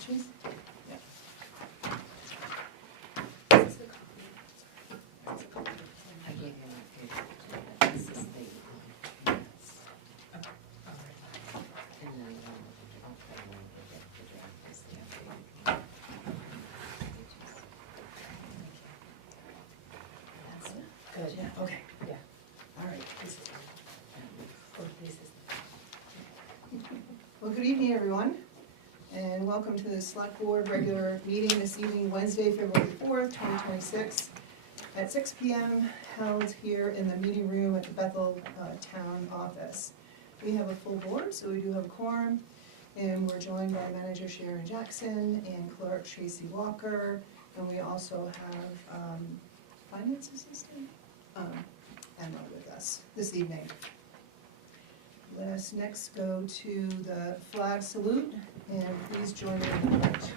Patrice? Yeah. I gave you my paper. This is the, yes. And then, I'll put one with the draft is the updated. That's it? Good, yeah, okay, yeah. All right. Well, good evening, everyone, and welcome to the Select Board regular meeting this evening, Wednesday, February 4th, 2026, at 6 p.m., held here in the meeting room at the Bethel Town Office. We have a full board, so we do have a quorum, and we're joined by Manager Sharon Jackson and Clerk Tracy Walker, and we also have Finance Assistant Emma with us this evening. Let us next go to the flag salute, and please join me in the pledge.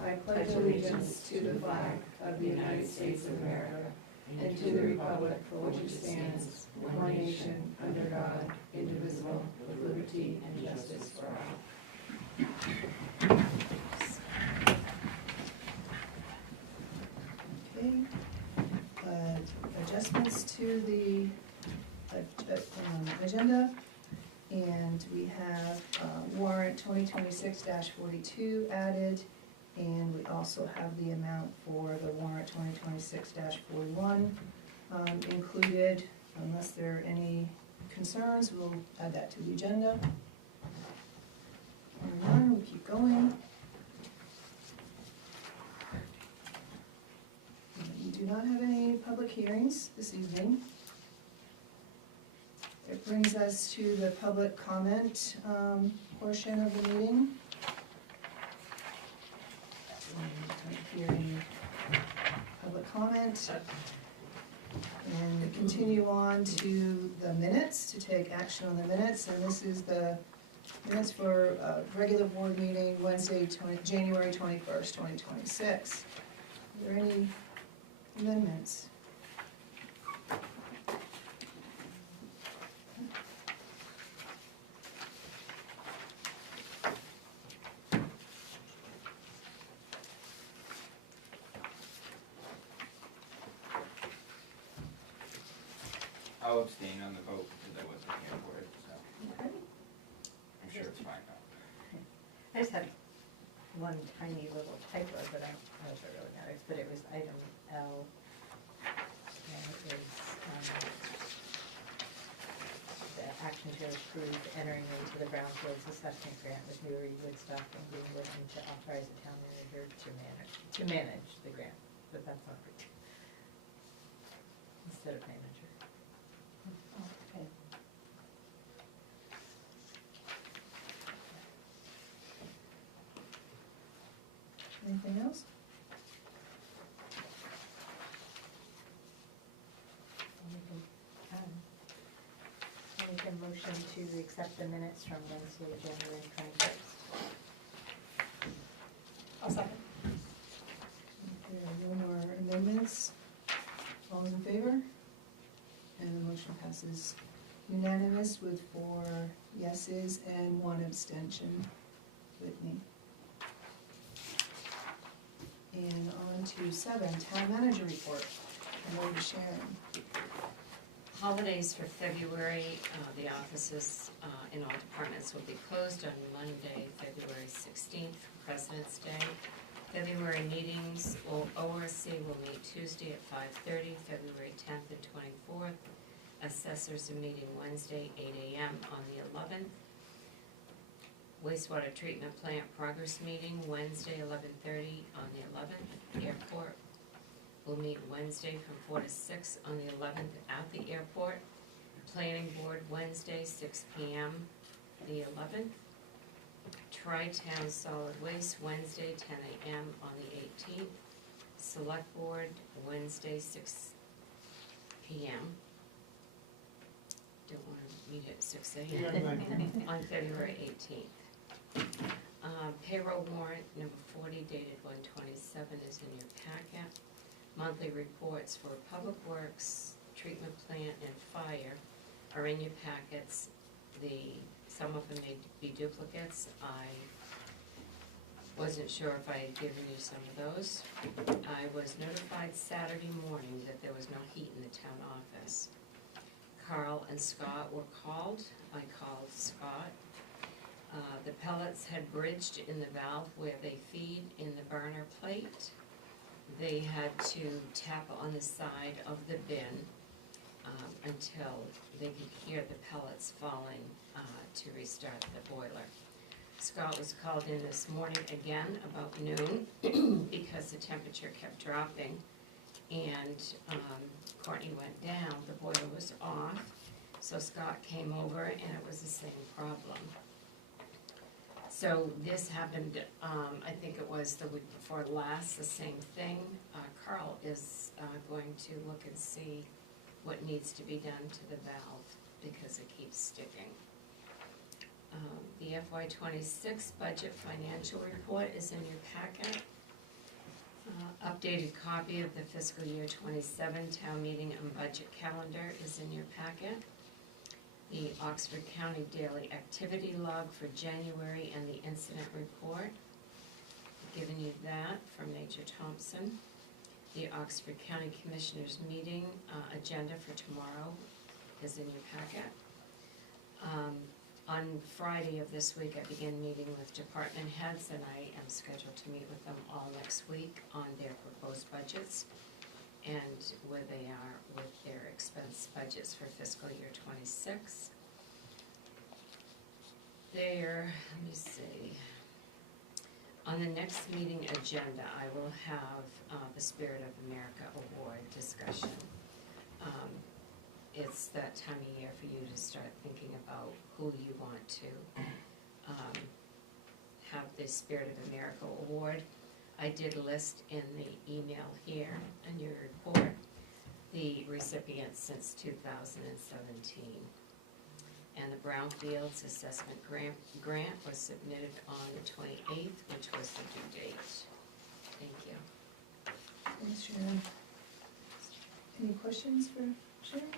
I pledge allegiance to the flag of the United States of America and to the republic for which it stands, one nation, under God, indivisible, with liberty and justice for all. Okay, adjustments to the agenda, and we have warrant 2026-42 added, and we also have the amount for the warrant 2026-41 included. Unless there are any concerns, we'll add that to the agenda. We'll keep going. We do not have any public hearings this evening. It brings us to the public comment portion of the meeting. Hearing public comment. And we continue on to the minutes, to take action on the minutes. And this is the minutes for regular board meeting Wednesday, January 21st, 2026. Are there any amendments? I'll abstain on the vote because I wasn't here for it, so Okay. I'm sure it's fine now. I just had one tiny little typo, but I don't know if it really matters, but it was item L. And it is the action to approve entering into the brownfields assessment grant with Newry Woodstock and being willing to authorize the town manager to manage the grant, but that's not right. Instead of manager. Okay. Anything else? I'll make a motion to accept the minutes from Wednesday, January 21st. I'll second. There are no more amendments. All those in favor? And the motion passes unanimous with 4 yeses and 1 abstention. Whitney. And on to 7, town manager report. Hello, Sharon. Holidays for February, the offices in all departments will be closed on Monday, February 16th, President's Day. February meetings, ORC will meet Tuesday at 5:30, February 10th and 24th. Assessors are meeting Wednesday, 8 a.m. on the 11th. Wastewater treatment plant progress meeting, Wednesday, 11:30 on the 11th. Airport will meet Wednesday from 4 to 6 on the 11th at the airport. Planning board, Wednesday, 6 p.m. the 11th. Tri-Town Solid Waste, Wednesday, 10 a.m. on the 18th. Select Board, Wednesday, 6 p.m. Don't want to meet at 6 a.m. on February 18th. Payroll warrant number 40 dated 1/27 is in your packet. Monthly reports for Public Works, Treatment Plant, and Fire are in your packets. The some of them may be duplicates. I wasn't sure if I had given you some of those. I was notified Saturday morning that there was no heat in the town office. Carl and Scott were called. I called Scott. The pellets had bridged in the valve where they feed in the burner plate. They had to tap on the side of the bin until they could hear the pellets falling to restart the boiler. Scott was called in this morning again about noon because the temperature kept dropping, and Courtney went down, the boiler was off, so Scott came over and it was the same problem. So this happened, I think it was the week before last, the same thing. Carl is going to look and see what needs to be done to the valve because it keeps sticking. The FY26 budget financial report is in your packet. Updated copy of the fiscal year 27 town meeting and budget calendar is in your packet. The Oxford County Daily Activity Log for January and the incident report. I've given you that from Major Thompson. The Oxford County Commissioners meeting agenda for tomorrow is in your packet. On Friday of this week, I begin meeting with department heads, and I am scheduled to meet with them all next week on their proposed budgets and where they are with their expense budgets for fiscal year 26. There, let me see. On the next meeting agenda, I will have the Spirit of America Award discussion. It's that time of year for you to start thinking about who you want to have the Spirit of America Award. I did list in the email here in your report the recipients since 2017. And the Brownfields Assessment Grant was submitted on the 28th, which was the due date. Thank you. Thanks, Sharon. Any questions for Sharon?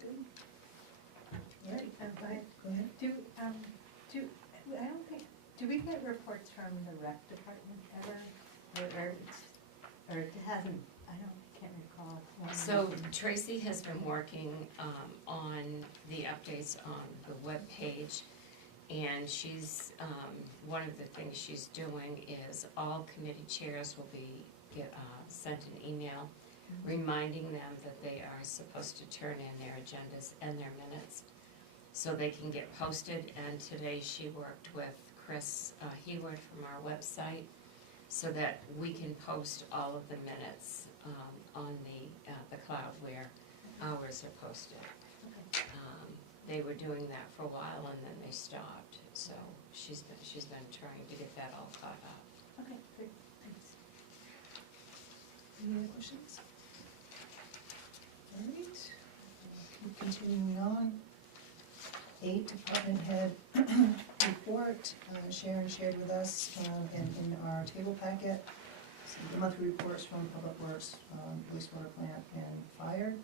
Good. All right, go ahead. I don't think, do we get reports from the rec department ever? Or it hasn't, can't recall. So Tracy has been working on the updates on the webpage, and she's, one of the things she's doing is all committee chairs will be sent an email reminding them that they are supposed to turn in their agendas and their minutes so they can get posted. And today she worked with Chris Heward from our website so that we can post all of the minutes on the cloud where ours are posted. They were doing that for a while and then they stopped, so she's been trying to get that all caught up. Okay, great, thanks. Any other questions? All right, keep continuing on. 8, department head report. Sharon shared with us in our table packet the monthly reports from Public Works, wastewater plant, and fire.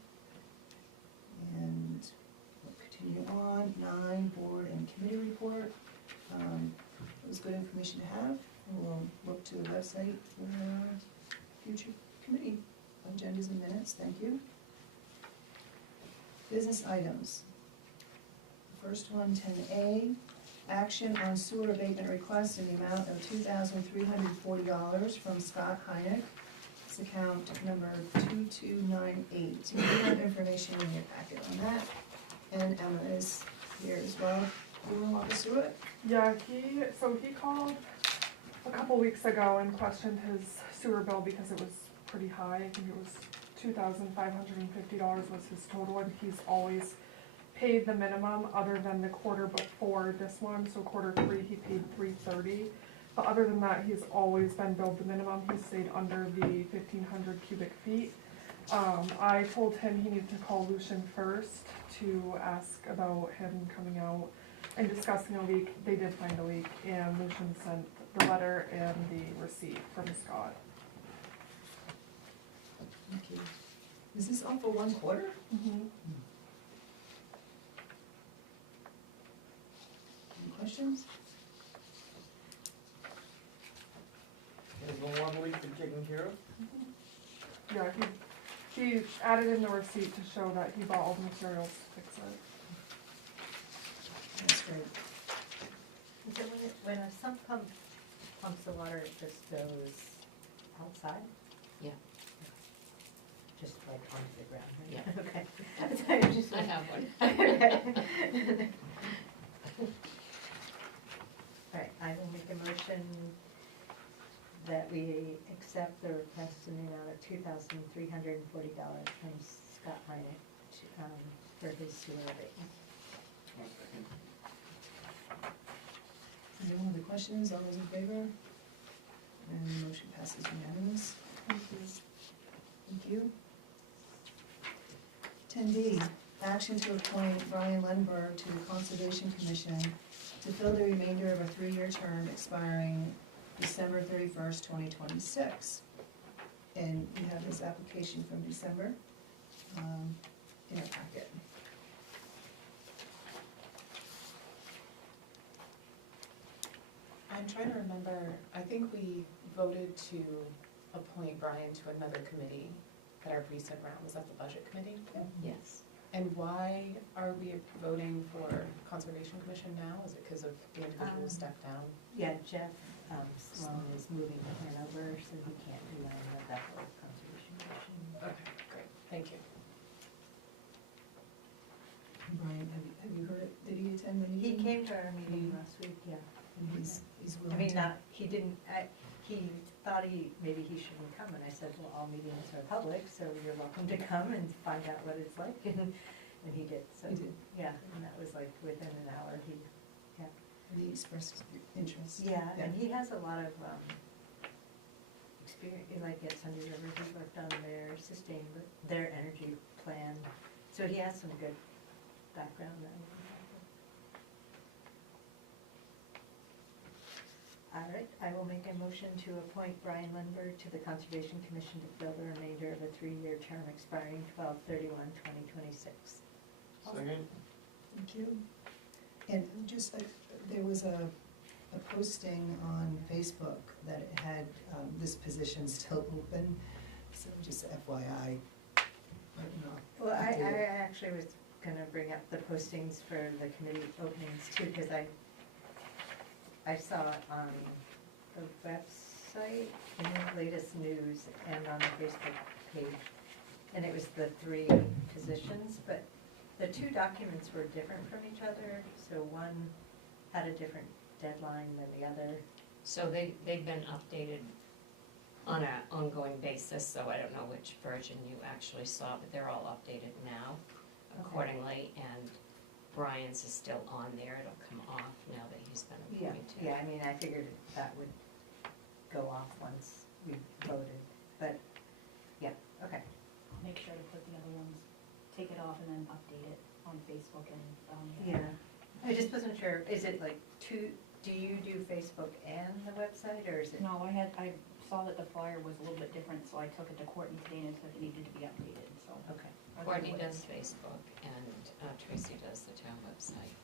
And we'll continue on. 9, board and committee report. It was good information to have. We'll look to the website for future committee agendas and minutes. Thank you. Business items. First one, 10A, action on sewer abatement request in the amount of $2,340 from Scott Hynek. It's account number 2298. You have information in your packet on that, and Emma is here as well. You want to walk us through it? Yeah, he called a couple weeks ago and questioned his sewer bill because it was pretty high. I think it was $2,550 was his total, and he's always paid the minimum other than the quarter before this one. So quarter 3 he paid $330, but other than that he's always been billed the minimum. He stayed under the 1,500 cubic feet. I told him he needed to call Lucian first to ask about him coming out and discussing a leak. They did find a leak, and Lucian sent the letter and the receipt from Scott. Thank you. Is this all for one quarter? Mm-hmm. questions? Has the one leak been taken care of? Yeah, he added in the receipt to show that he bought all the materials to fix it. That's great. Is it when a sump pump pumps the water, it just goes outside? Yeah. Just like onto the ground, right? Yeah. Okay. That's how you just. I have one. Okay. All right, I will make a motion that we accept the request in the amount of $2,340 from Scott Minnick for his sewer abatement. 1 second. Is there any other questions? All those in favor? And the motion passes unanimous. Thank you. 10D, action to appoint Brian Lundberg to the Conservation Commission to fill the remainder of a 3-year term expiring December 31st, 2026. And you have his application from December in our packet. I'm trying to remember, I think we voted to appoint Brian to another committee at our recent round. Was that the budget committee? Yes. And why are we voting for Conservation Commission now? Is it because of the individual who stepped down? Yeah, Jeff Sloan is moving to Hanover, so he can't do any of that whole conservation commission. Okay, great, thank you. Brian, have you heard it? Did he attend the He meeting? came to our meeting last week, yeah. And he's I willing mean, to. he didn't, he thought maybe he shouldn't come, and I said, well, all meetings are public, so you're welcome to come and find out what it's like, and he did, so. He did. Yeah, and that was like within an hour, He expressed interest. yeah, and he has a lot of, experience, like at Sunday River, he worked on their energy plan, so he has some good background that we can help with. All right, I will make a motion to appoint Brian Lundberg to the Conservation Commission to fill the remainder of a 3-year term expiring 12/31/2026. Second? Thank you. And just, there was a posting on Facebook that it had this position still open, so just FYI. Well, I actually was gonna bring up the postings for the committee openings too, because I saw it on the website, in the latest news, and on the Facebook page, and it was the 3 positions, but the 2 documents were different from each other, so one had a different deadline than the other. So they've been updated on an ongoing basis, so I don't know which version you actually saw, but they're all updated now accordingly, and Brian's is still on there. It'll come off now that he's been Yeah, appointed. yeah, I mean, I figured that would go off once we voted, but, yeah, okay. Make sure to put the other ones, take it off and then update it on Facebook and, Yeah, I just wasn't sure, is it like do you do Facebook and the website, or is it? No, I saw that the flyer was a little bit different, so I took it to Courtney today and it said it needed to be updated, so. Okay. Courtney does Facebook, and Tracy does the town website.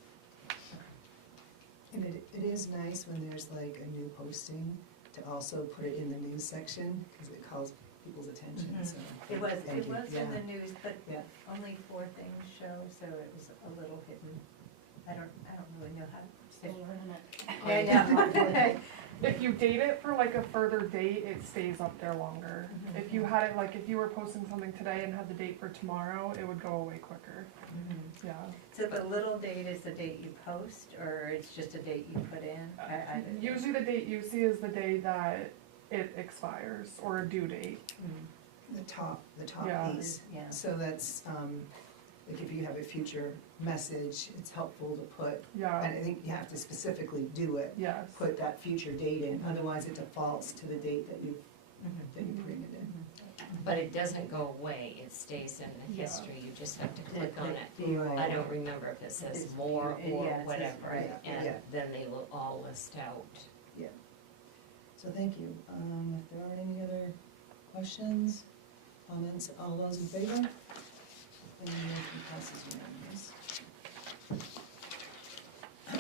And it is nice when there's like a new posting to also put it in the news section, because it calls people's attention, Mhm. so. It was thank you. in the news, but Yeah. only 4 things show, so it was a little hidden. I don't really know how. Still learning it. Yeah, I know. If you date it for like a further date, it stays up there longer. Mhm. If you had it, like, if you were posting something today and had the date for tomorrow, it would go away quicker. Mhm. Yeah. So the little date is the date you post, or it's just a date you put in? Usually the date you see is the day that it expires, or a due date. The top Yeah. piece. Yeah. So that's, like if you have a future message, it's helpful to put, and Yeah, I think you have to specifically do it, yes. put that future date in, otherwise it defaults to the date that you Mhm. bring it in. But it doesn't go away, it stays in the Yeah. history, you just have to click on it. Right. I don't remember if it says It's more view- or yeah, it says- whatever, right, and yeah. then they will all list out. So thank you. If there aren't any other questions, comments, all those in favor? And the motion passes unanimous.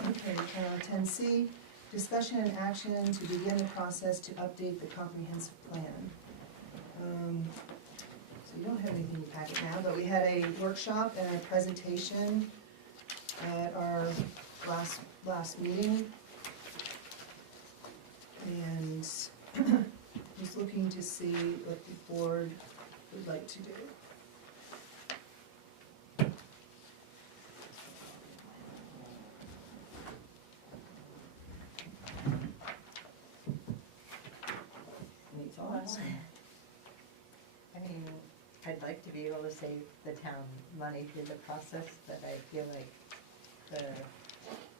Okay, 10C, discussion and action to begin the process to update the comprehensive plan. So you don't have anything in your packet now, but we had a workshop and a presentation at our last meeting. And just looking to see what the board would like to do. Any thoughts? I mean, I'd like to be able to save the town money through the process, but I feel like the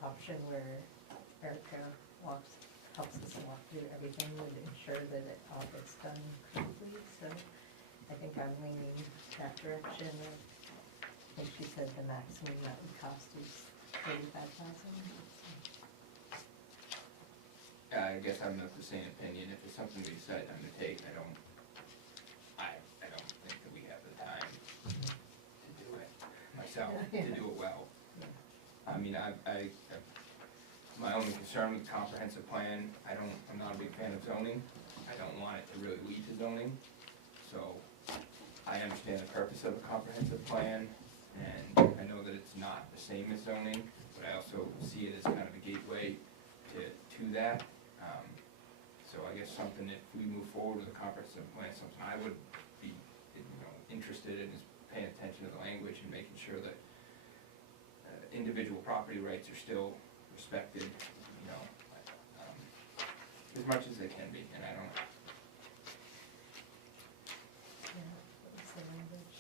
option where Erica helps us walk through everything would ensure that it all gets done quickly, so I think I'm leaning that direction. I think she said the maximum that would cost is $35,000. I guess I'm of the same opinion. If it's something we decide on to take, I don't think that we have the time to do it myself, to do it well. I mean, my only concern with the comprehensive plan, I'm not a big fan of zoning. I don't want it to really lead to zoning. So I understand the purpose of a comprehensive plan, and I know that it's not the same as zoning, but I also see it as kind of a gateway to that. So I guess something, if we move forward with a comprehensive plan, something I would be, interested in is paying attention to the language and making sure that individual property rights are still respected, as much as they can be, and I don't. Yeah, what's the language?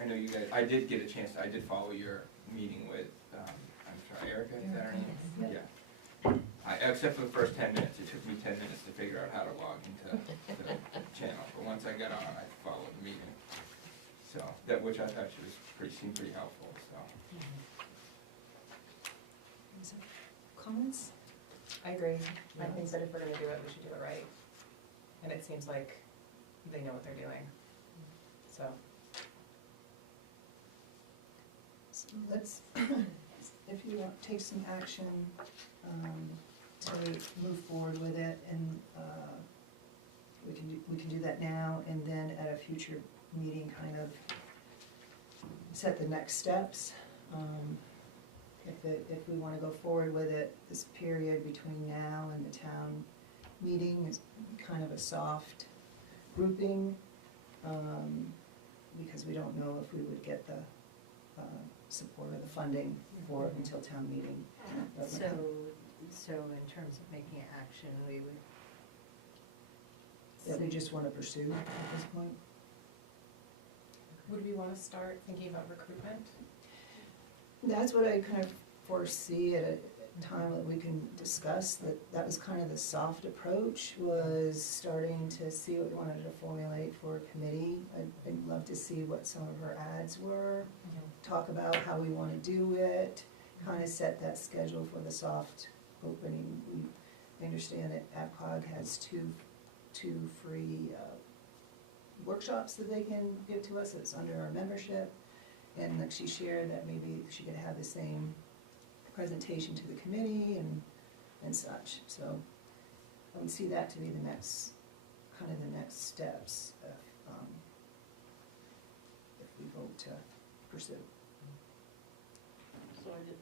I know you guys, I did get a chance, I did follow your meeting with, I'm sorry, Erica, is that her name? Yeah. Yeah. Except for the first 10 minutes, it took me 10 minutes to figure out how to log into the channel, but once I got on, I followed the meeting. So, which I thought seemed pretty helpful, so. Comments? I agree. I think that if we're gonna do it, we should do it right. And it seems like they know what they're doing, so. So let's, if you want, take some action to move forward with it, and we can do that now, and then at a future meeting, kind of set the next steps. If we wanna go forward with it, this period between now and the town meeting is kind of a soft grouping, because we don't know if we would get the support or the funding for it until town meeting. But So in terms of making an action, we would. that we just wanna pursue at this point. Would we wanna start thinking about recruitment? That's what I kind of foresee at a time that we can discuss, that was kind of the soft approach, was starting to see what we wanted to formulate for a committee. I'd love to see what some of her ads were, talk about how we wanna do it, kind of set that schedule for the soft opening. We understand that APCOG has two free workshops that they can give to us, it's under our membership. And like she shared, that maybe she could have the same presentation to the committee and such. So I would see that to be the next, kind of the next steps if we vote to pursue. So I get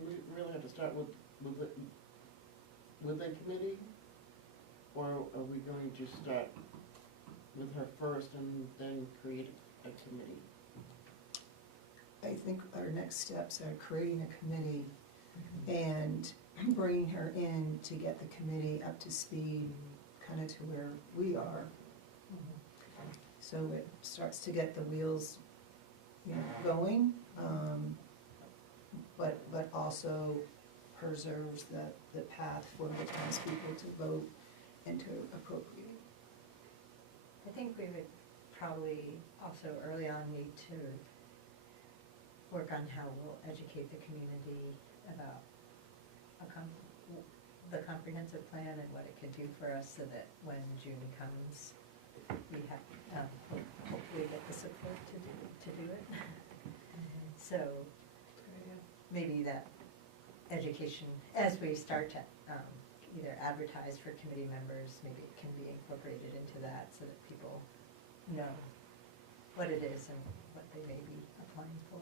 we really have to start with the committee? Or are we going to start with her first and then create a committee? I think our next steps are creating a committee and bringing her in to get the committee up to speed, kind of to where we are. So it starts to get the wheels, going, but also preserves the path for the townspeople to vote and to appropriate. I think we would probably also early on need to work on how we'll educate the community about the comprehensive plan and what it could do for us, so that when June comes, we have, hopefully get the support to do it. So, maybe that education, as we start to either advertise for committee members, maybe it can be incorporated into that so that people know what it is and what they may be applying for.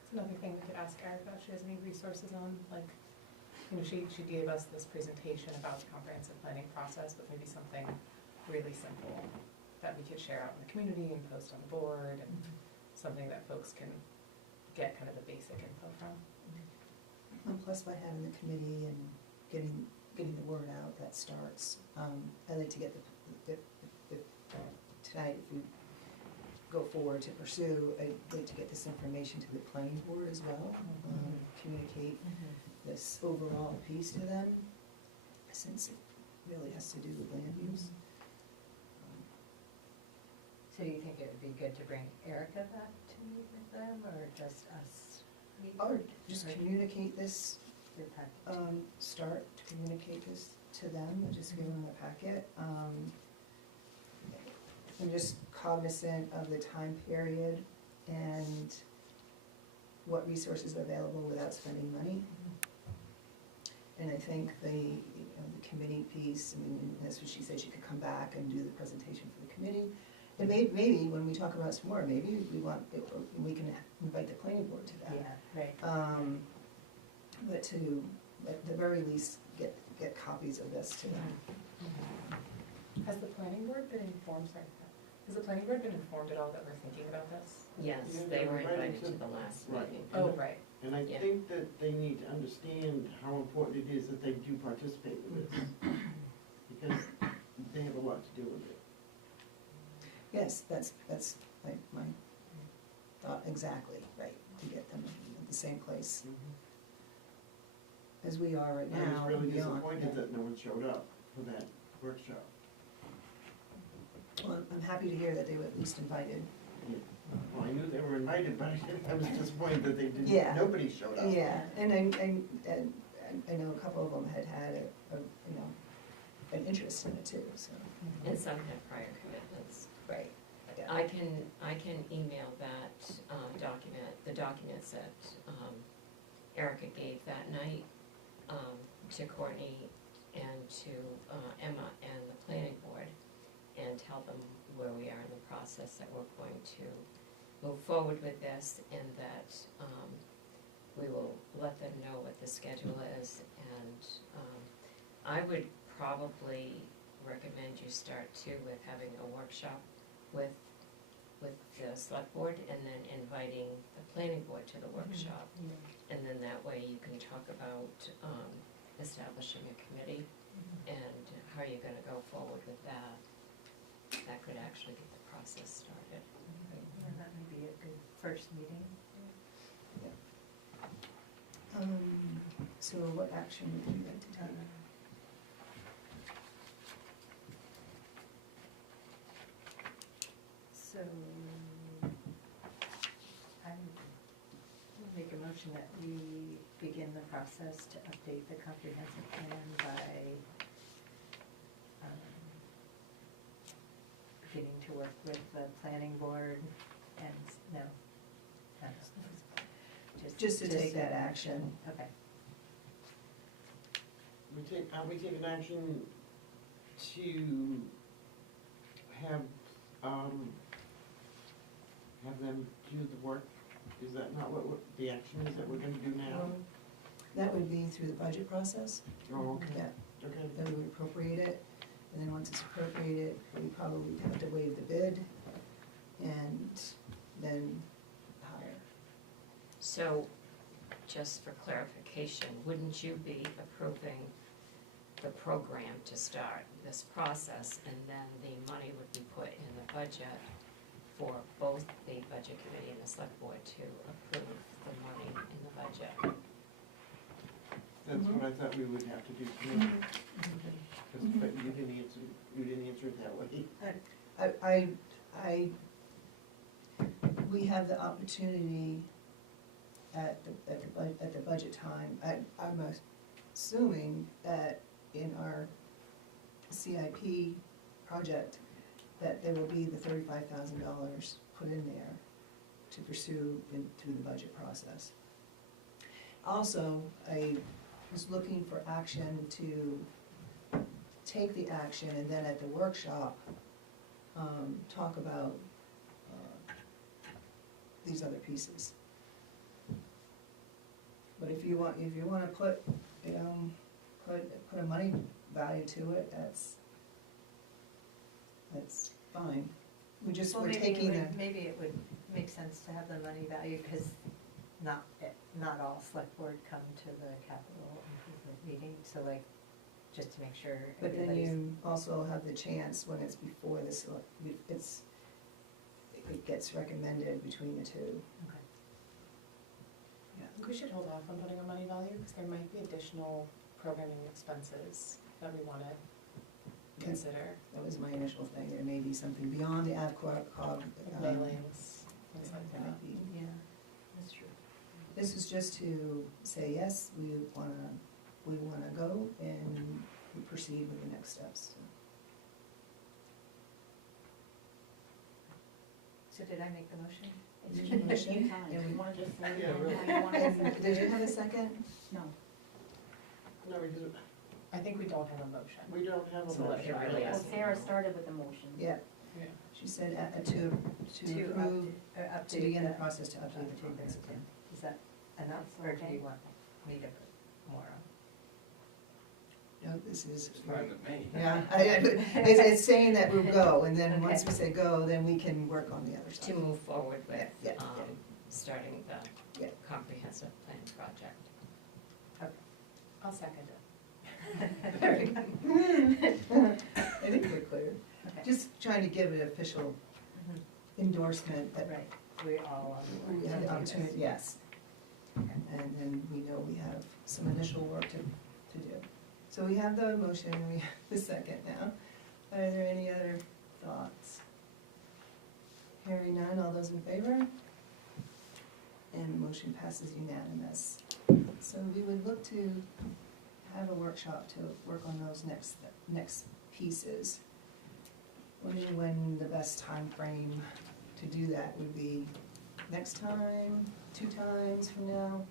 It's another thing we could ask Erica if she has any resources on, like, you know, she gave us this presentation about the comprehensive planning process, but maybe something really simple that we could share out in the community and post on the board, and something that folks can get kind of the basic info from. And plus by having the committee and getting the word out, that starts. I'd like to get tonight, if we go forward to pursue, I'd like to get this information to the planning board as well. Communicate this overall piece to them, since it really has to do with land use. So do you think it would be good to bring Erica back to meet with them, or just us? Or just communicate this, Your package? start to communicate this to them, just give them a packet. I'm just cognizant of the time period and what resources are available without spending money. And I think the committee piece, I mean, that's what she said, she could come back and do the presentation for the committee. And maybe when we talk about some more, maybe we can invite the planning board to that. Yeah, right. But to, at the very least, get copies of this to them. Has the planning board been informed, sorry, has the planning board been informed at all that we're thinking about this? Yes, Yeah, they they were were invited invited to to- the last right. meeting. Oh, right. And I Yeah. think that they need to understand how important it is that they do participate with this, because they have a lot to do with it. Yes, that's my thought, exactly, right, to get them at the same place as we are right I now. was really and beyond. disappointed that no one showed up for that workshop. Well, I'm happy to hear that they were at least invited. Yeah. Well, I knew they were invited, but I was disappointed that they didn't, Yeah. nobody showed up. Yeah, and I know a couple of them had an interest in it too, so. And some had prior commitments. Right. Yeah. I can email that document, the documents that Erica gave that night to Courtney and to Emma and the planning board, and tell them where we are in the process, that we're going to move forward with this, and that we will let them know what the schedule is. And I would probably recommend you start too with having a workshop with the select board, and then inviting the planning board to the workshop. And then that way you can talk about establishing a committee and how you're gonna go forward with that. That could actually get the process started. Yeah, that may be a good first meeting. So what action would you like to take? So, I will make a motion that we begin the process to update the comprehensive plan by beginning to work with the planning board and, no. Just to take that action. Okay. We take an action to have them do the work? Is that not what the action is that we're gonna do now? That would be through the budget process, Oh, okay, yeah, okay. then we would appropriate it, and then once it's appropriated, we probably have to waive the bid, and then hire. So, just for clarification, wouldn't you be approving the program to start this process, and then the money would be put in the budget for both the budget committee and the select board to approve the money in the budget? That's what I thought we would have to do tonight. But you didn't answer it that way. We have the opportunity at the budget time, I'm assuming that in our CIP project, that there will be the $35,000 put in there to pursue through the budget process. Also, I was looking for action to take the action and then at the workshop, talk about these other pieces. But if you wanna put, put a money value to it, that's fine. Well, We're taking the. maybe it would make sense to have the money value, because not all select board come to the capital improvement meeting, so like, just to make sure But then everybody's. you also have the chance when it's before this, it gets recommended between the two. Okay. Yeah. We should hold off on putting a money value, because there might be additional programming expenses that we wanna consider, That was my initial thing, there may be something beyond the AvCog. mailings, things like That that. might be. Yeah, that's true. This is just to say, yes, we wanna go and we proceed with the next steps. So did I make the motion? It's Did you just a motion? few times, you wanna just say, Yeah, how really. you want to And did you have a second? No. No, because I think we don't have a motion. we don't have a So let motion. her really Well, ask. Sarah started with the motion. Yeah, Yeah. she said to approve, to begin the process to update the comprehensive plan. Is that enough, or do Okay. you want me to put more on? No, this is. It's fine with me. Yeah, it's saying that we'll go, and then once Okay. we say go, then we can work on the other To stuff. move forward with, Yeah, yeah, starting the Yeah. comprehensive plan project. I'll second it. Very good. I think we're clear. Okay. Just trying to give it official Mhm. endorsement that Right, we all on we have the board. opportunity, yes. And then we know we have some initial work to do. So we have the motion, we have the second now. Are there any other thoughts? Hearing none, all those in favor? And the motion passes unanimous. So we would look to have a workshop to work on those next pieces. Wondering when the best time frame to do that would be next time, 2 times from now?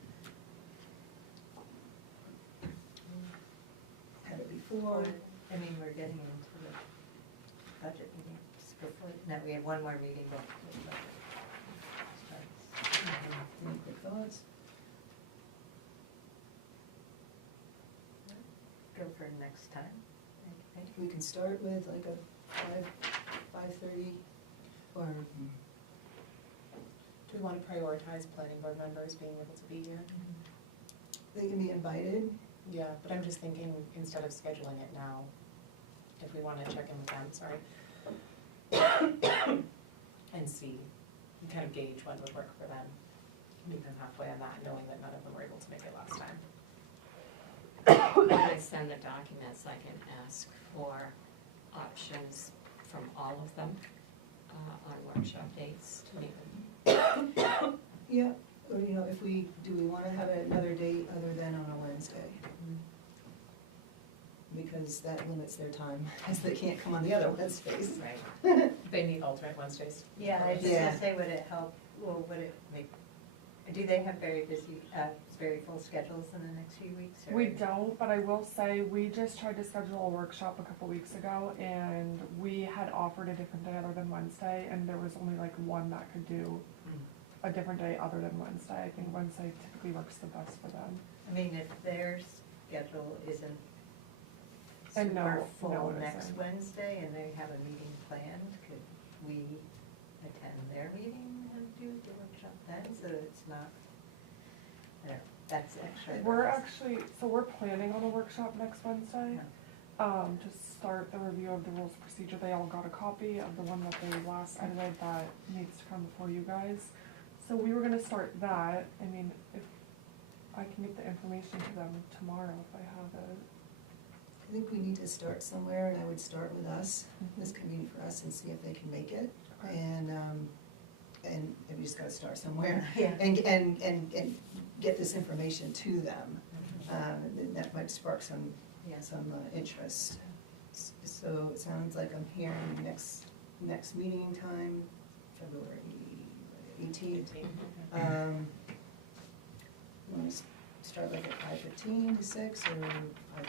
Have it before? I mean, we're getting into the budget meetings before, no, we have one more meeting before the budget starts. Any quick thoughts? Go for next time, I think. We can start with like a 5:30, or, Do we wanna prioritize planning board members being able to be here? they can be invited. Yeah, but I'm just thinking, instead of scheduling it now, if we wanna check in with them, sorry. And see, and kind of gauge when would work for them. Meet them halfway on that, knowing that none of them were able to make it last time. When I send the documents, I can ask for options from all of them on workshop dates to meet them. Yeah, or if do we wanna have another date other than on a Wednesday? Because that limits their time, as they can't come on the other Wednesdays. Right. They meet alternate Wednesdays. Yeah, I was just Yeah. gonna say, would it help, well, would it make, do they have very busy, very full schedules in the next few weeks? Or? We don't, but I will say, we just tried to schedule a workshop a couple weeks ago, and we had offered a different day other than Wednesday, and there was only like one that could do a different day other than Wednesday. I think Wednesday typically works the best for them. I mean, if their schedule isn't And super no, full it next isn't. Wednesday, and they have a meeting planned, could we attend their meeting and do the workshop then, so it's not, I don't know, that's extra. We're planning on a workshop next Wednesday, to start the review of the rules of procedure. They all got a copy of the one that they last edited that needs to come before you guys. So we were gonna start that. I mean, if I can get the information to them tomorrow if I have it. I think we need to start somewhere, and I would start with us, this convene for us, and see if they can make it. And we just gotta start somewhere, Yeah. and get this information to them. And that might spark some Yeah. interest. So it sounds like I'm hearing next meeting time, February 18th. 18th. Want to start like at 5:15 to 6 or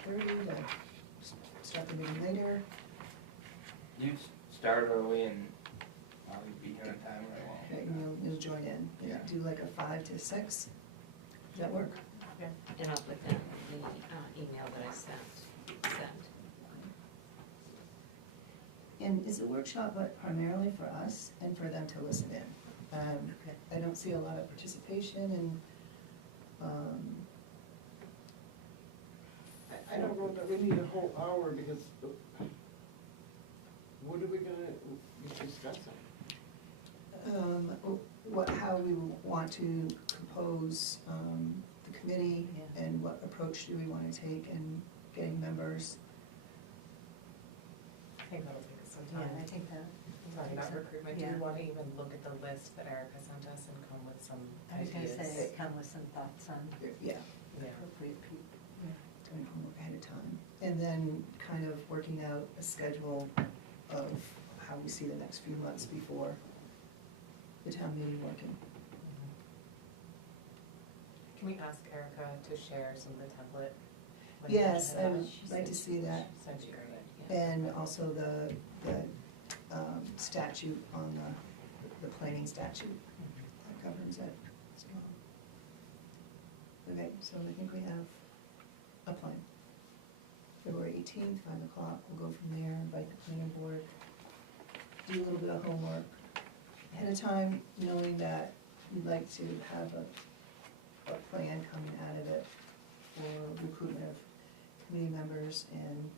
5:30 to start the meeting later? You start early and I'll be here on time right along. Okay, and you'll join in. Yeah. Do like a 5 to 6? Does that work? And I'll put that in the email that I sent. And is the workshop primarily for us and for them to listen in? I don't see a lot of participation and, I don't know that we need a whole hour because what are we gonna be discussing? how we want to compose, the committee Yeah. and what approach do we want to take in getting members. I think that'll take us some Yeah, time. I think that. Talking about recruitment, do Yeah. we want to even look at the list that Erica sent us and come with some I was gonna ideas? say, come with some thoughts on Yeah, Yeah. appropriate people. doing homework ahead of time. And then kind of working out a schedule of how we see the next few months before the town meeting working. Can we ask Erica to share some of the template? Yes, I would She like said to see that. Send you. And also the statute on the planning statute that governs it as well. Okay, so I think we have a plan. February 18th, 5 o'clock, we'll go from there, invite the planning board, do a little bit of homework ahead of time, knowing that we'd like to have a plan coming out of it for recruitment of committee members and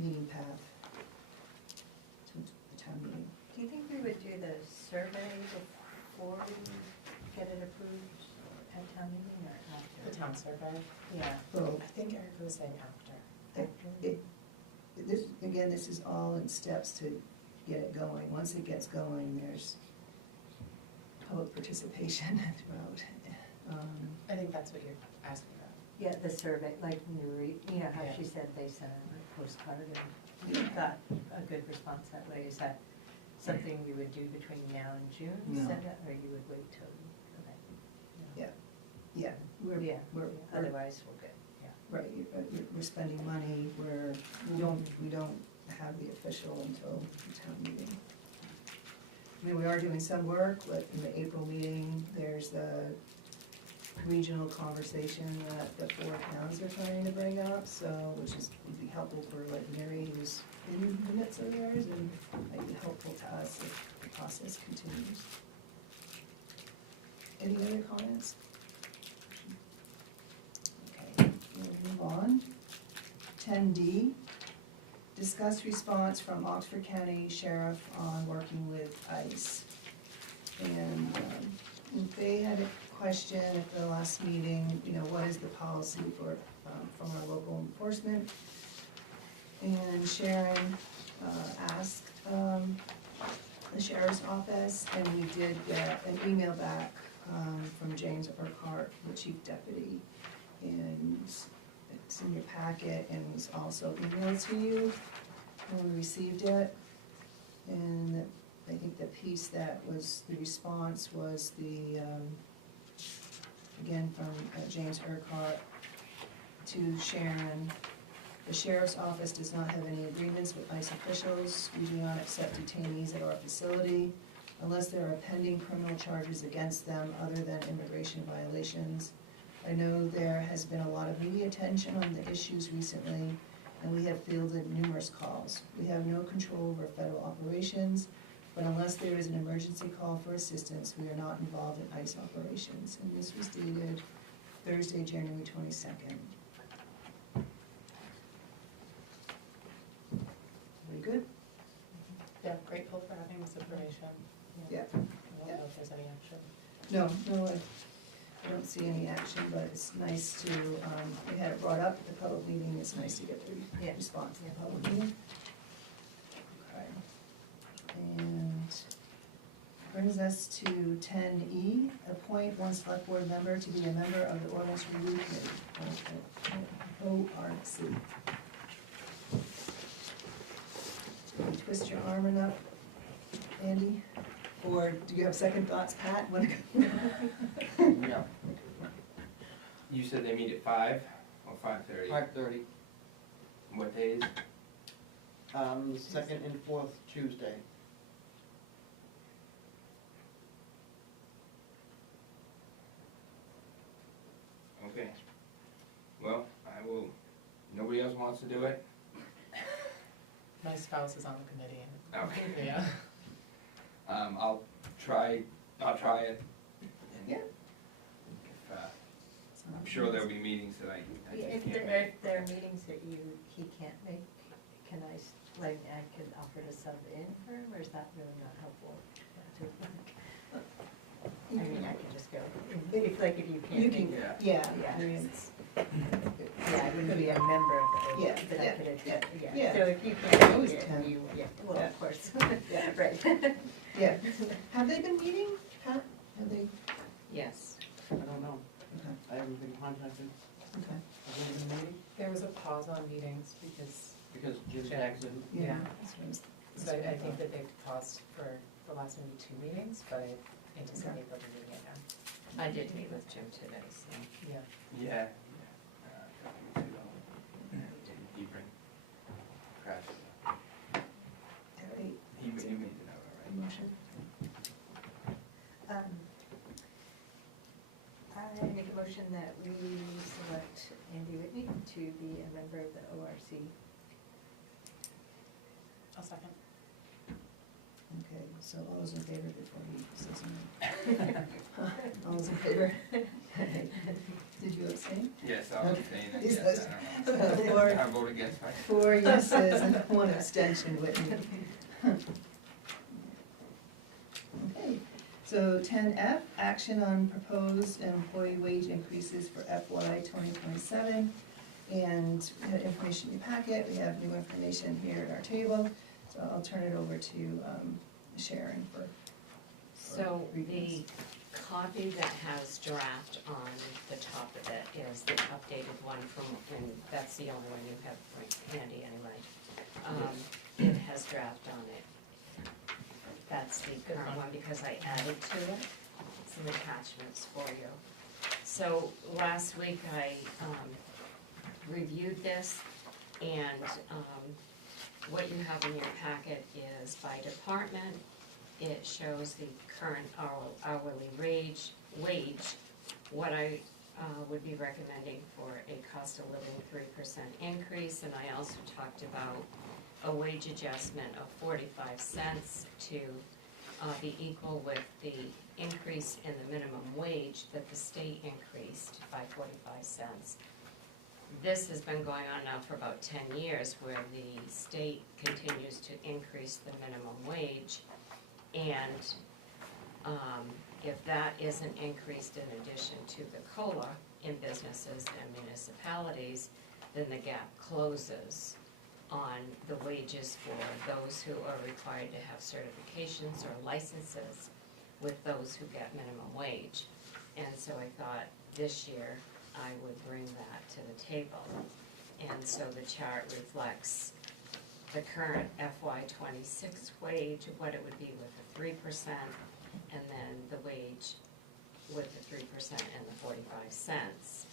meeting path to the town meeting. Do you think we would do the survey before we get it approved at town meeting or after? The town survey? Yeah. Well, I think Erica was saying after. this is all in steps to get it going. Once it gets going, there's public participation throughout. I think that's what you're asking about. Yeah, the survey, like when you read, you know how Yeah. she said they sent a postcard and we got a good response that way. Is that something you would do between now and June, No. send it, or you would wait till, okay? Yeah, yeah, we're, Yeah, we're, otherwise we'll get, yeah. right, we're spending money where we don't have the official until the town meeting. I mean, we are doing some work, like in the April meeting, there's the regional conversation that the 4 towns are trying to bring up, so, which would be helpful for like Mary, who's in the midst of theirs, and might be helpful to us if the process continues. Any other comments? Okay, we'll move on. 10D, discuss response from Oxford County Sheriff on working with ICE. And they had a question at the last meeting, you know, what is the policy for, from our local enforcement? And Sharon asked the sheriff's office, and we did get an email back from James Urquhart, the chief deputy. And it's in your packet and was also emailed to you when we received it. And I think the piece that was, the response was the, again, from James Urquhart to Sharon. The sheriff's office does not have any agreements with ICE officials. We do not accept detainees at our facility unless there are pending criminal charges against them other than immigration violations. I know there has been a lot of media attention on the issues recently, and we have fielded numerous calls. We have no control over federal operations, but unless there is an emergency call for assistance, we are not involved in ICE operations. And this was dated Thursday, January 22nd. Very good? Yeah, grateful for having this information. Yeah. I don't know if there's any action. No, I don't see any action, but it's nice to, we had it brought up at the public meeting, it's nice to get the Yeah. response to the public meeting. Okay. And brings us to 10E, appoint one select board member to be a member of the ordinance review committee, ORC. Twist your arm enough, Andy. Or do you have second thoughts, Pat? Yeah, You said they meet at 5 or 5:30? 5:30, What days? second and fourth Tuesday. Okay. Well, I will, nobody else wants to do it? My spouse is on the committee and, Okay. yeah. I'll try it. And Yeah. if, I'm sure there'll be meetings that I If just can't there, make. if there are meetings that he can't make, can I, I could offer to sub in for him, or is that really not helpful? I mean, I could just go, if you can't You make can, it. yeah, Yeah. I mean, it's, Yeah, I wouldn't be a member of the, Yeah, but I yeah, could attend, yeah. yeah. So if you can't Always make it, attend. you, yeah, well, Yeah. of course, Yeah. right. yeah. Have they been meeting, Pat? Have they? Yes. I don't know, Okay, I haven't been contacted. okay. Have they been meeting? There was a pause on meetings because, Because Jim Jen. Jackson. Yeah. That's what I was- so I think that they've paused for the last maybe 2 meetings, but I anticipate they'll be meeting again. I did meet with Jim today, so. Yeah. Yeah. A couple weeks ago. Did he bring crash? All right, He made it out, all right? motion. I make a motion that we select Andy Whitney to be a member of the ORC. I'll second. Okay, so all those in favor before he says something? All those in favor? Did you abstain? Yes, I'll Okay. abstain, I He guess, says- I don't know. Four, I vote against my. 4 yeses and 1 abstention, Whitney. Okay, so 10F, action on proposed employee wage increases for FY 2027. And we had information in your packet, we have new information here at our table, so I'll turn it over to Sharon for. So the copy that has draft on the top of it is the updated one from, and that's the only one you have, right, Andy, anyway. It has draft on it. That's the current one because I added to it some attachments for you. So last week I reviewed this, and what you have in your packet is by department. It shows the current hourly wage, what I would be recommending for a cost of living 3% increase, and I also talked about a wage adjustment of 45 cents to be equal with the increase in the minimum wage that the state increased by 45 cents. This has been going on now for about 10 years, where the state continues to increase the minimum wage. And if that isn't increased in addition to the COLA in businesses and municipalities, then the gap closes on the wages for those who are required to have certifications or licenses with those who get minimum wage. And so I thought this year I would bring that to the table. And so the chart reflects the current FY 26 wage, what it would be with the 3%, and then the wage with the 3% and the 45 cents.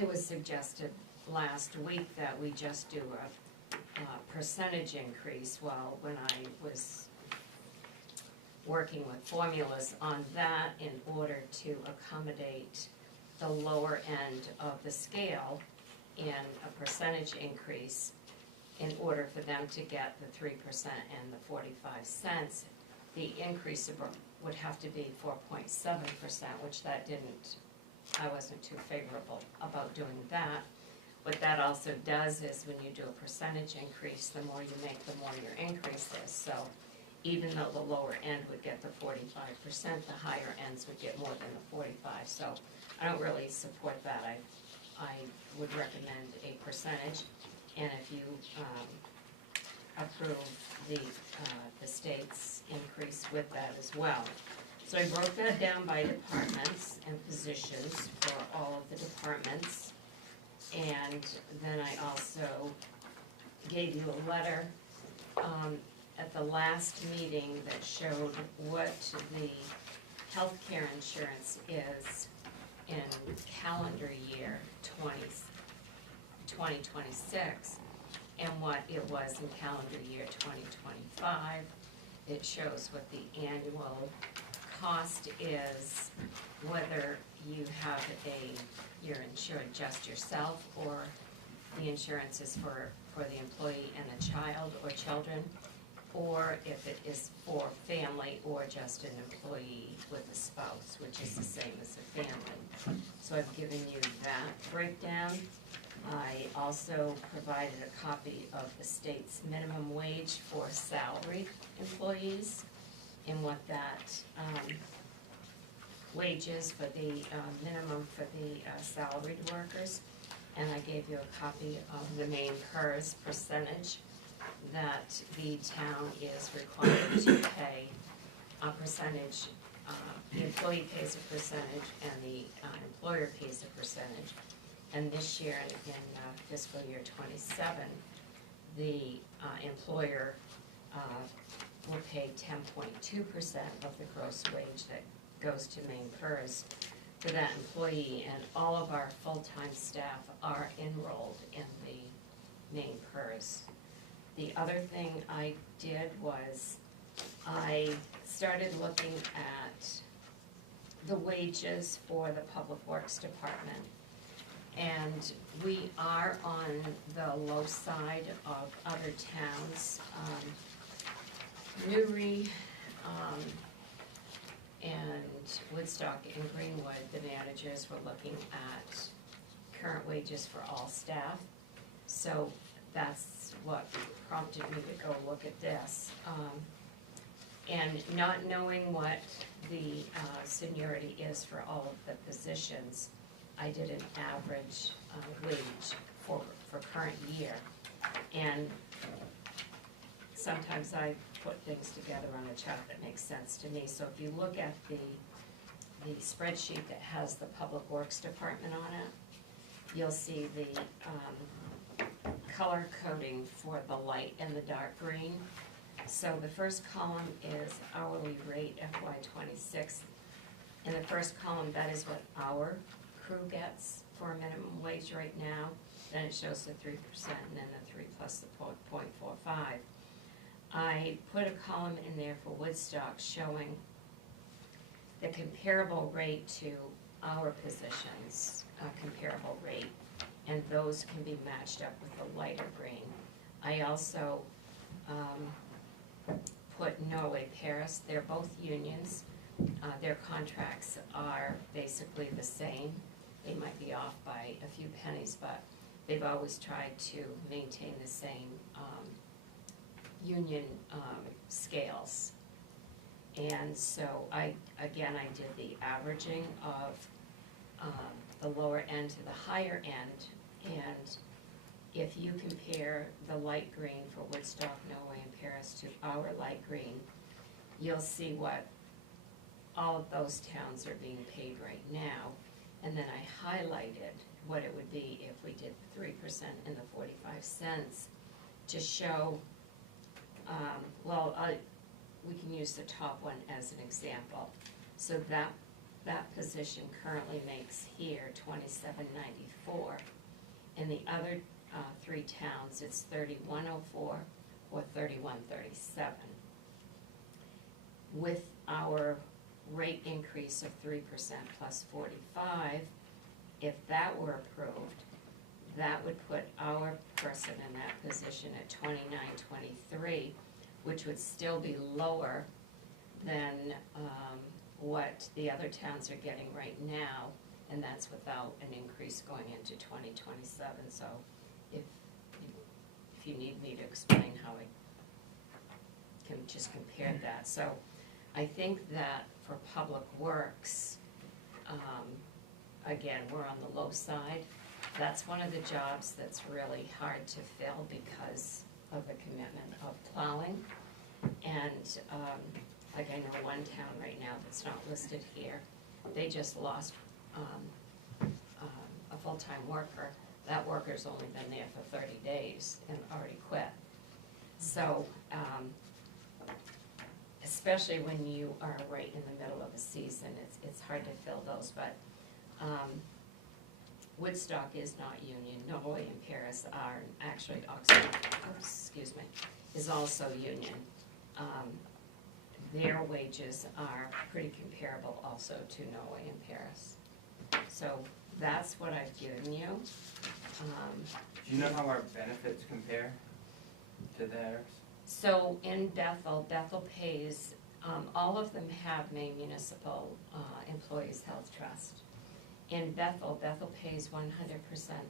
It was suggested last week that we just do a percentage increase. Well, when I was working with formulas on that in order to accommodate the lower end of the scale in a percentage increase, in order for them to get the 3% and the 45 cents, the increase would have to be 4.7%, which that didn't, I wasn't too favorable about doing that. What that also does is when you do a percentage increase, the more you make, the more your increase is. So even though the lower end would get the 45%, the higher ends would get more than the 45. So I don't really support that. I would recommend a percentage. And if you approve the state's increase with that as well. So I broke that down by departments and positions for all of the departments. And then I also gave you a letter. at the last meeting that showed what the healthcare insurance is in calendar year 2026 and what it was in calendar year 2025. It shows what the annual cost is, whether you have you're insured just yourself, or the insurance is for the employee and the child or children, or if it is for family or just an employee with a spouse, which is the same as a family. So I've given you that breakdown. I also provided a copy of the state's minimum wage for salaried employees and what that wage is for the minimum for the salaried workers. And I gave you a copy of the main PERS percentage that the town is required to pay a percentage. The employee pays a percentage and the employer pays a percentage. And this year, in fiscal year 27, the employer will pay 10.2% of the gross wage that goes to main PERS for that employee, and all of our full-time staff are enrolled in the main PERS. The other thing I did was I started looking at the wages for the Public Works Department. And we are on the low side of other towns. Newry, and Woodstock and Greenwood, the managers were looking at current wages for all staff. So that's what prompted me to go look at this. And not knowing what the seniority is for all of the positions, I did an average wage for current year. And sometimes I put things together on a chart that makes sense to me. So if you look at the spreadsheet that has the Public Works Department on it, you'll see the color coding for the light and the dark green. So the first column is hourly rate FY26. In the first column, that is what our crew gets for a minimum wage right now. Then it shows the 3% and then the 3 plus the 0.45. I put a column in there for Woodstock showing the comparable rate to our positions, comparable rate, and those can be matched up with the lighter green. I also put Norway Paris. They're both unions. Their contracts are basically the same. They might be off by a few pennies, but they've always tried to maintain the same union scales. And so I did the averaging of the lower end to the higher end, and if you compare the light green for Woodstock, Norway, and Paris to our light green, you'll see what all of those towns are being paid right now. And then I highlighted what it would be if we did 3% and the 45 cents to show, we can use the top one as an example. So that position currently makes here $27.94. In the other 3 towns, it's $31.04 or $31.37. With our rate increase of 3% plus 45, if that were approved, that would put our person in that position at $29.23, which would still be lower than what the other towns are getting right now, and that's without an increase going into 2027. So if you need me to explain how I can just compare that. So I think that for Public Works, again, we're on the low side. That's one of the jobs that's really hard to fill because of the commitment of plowing. And like I know one town right now that's not listed here, they just lost a full-time worker. That worker's only been there for 30 days and already quit. So especially when you are right in the middle of a season, it's hard to fill those, but, Woodstock is not union, Norway and Paris are, actually Oxford, excuse me, is also union. Their wages are pretty comparable also to Norway and Paris. So that's what I've given you. Do you know how our benefits compare to theirs? So in Bethel, Bethel pays, all of them have Maine Municipal Employees Health Trust. In Bethel, Bethel pays 100%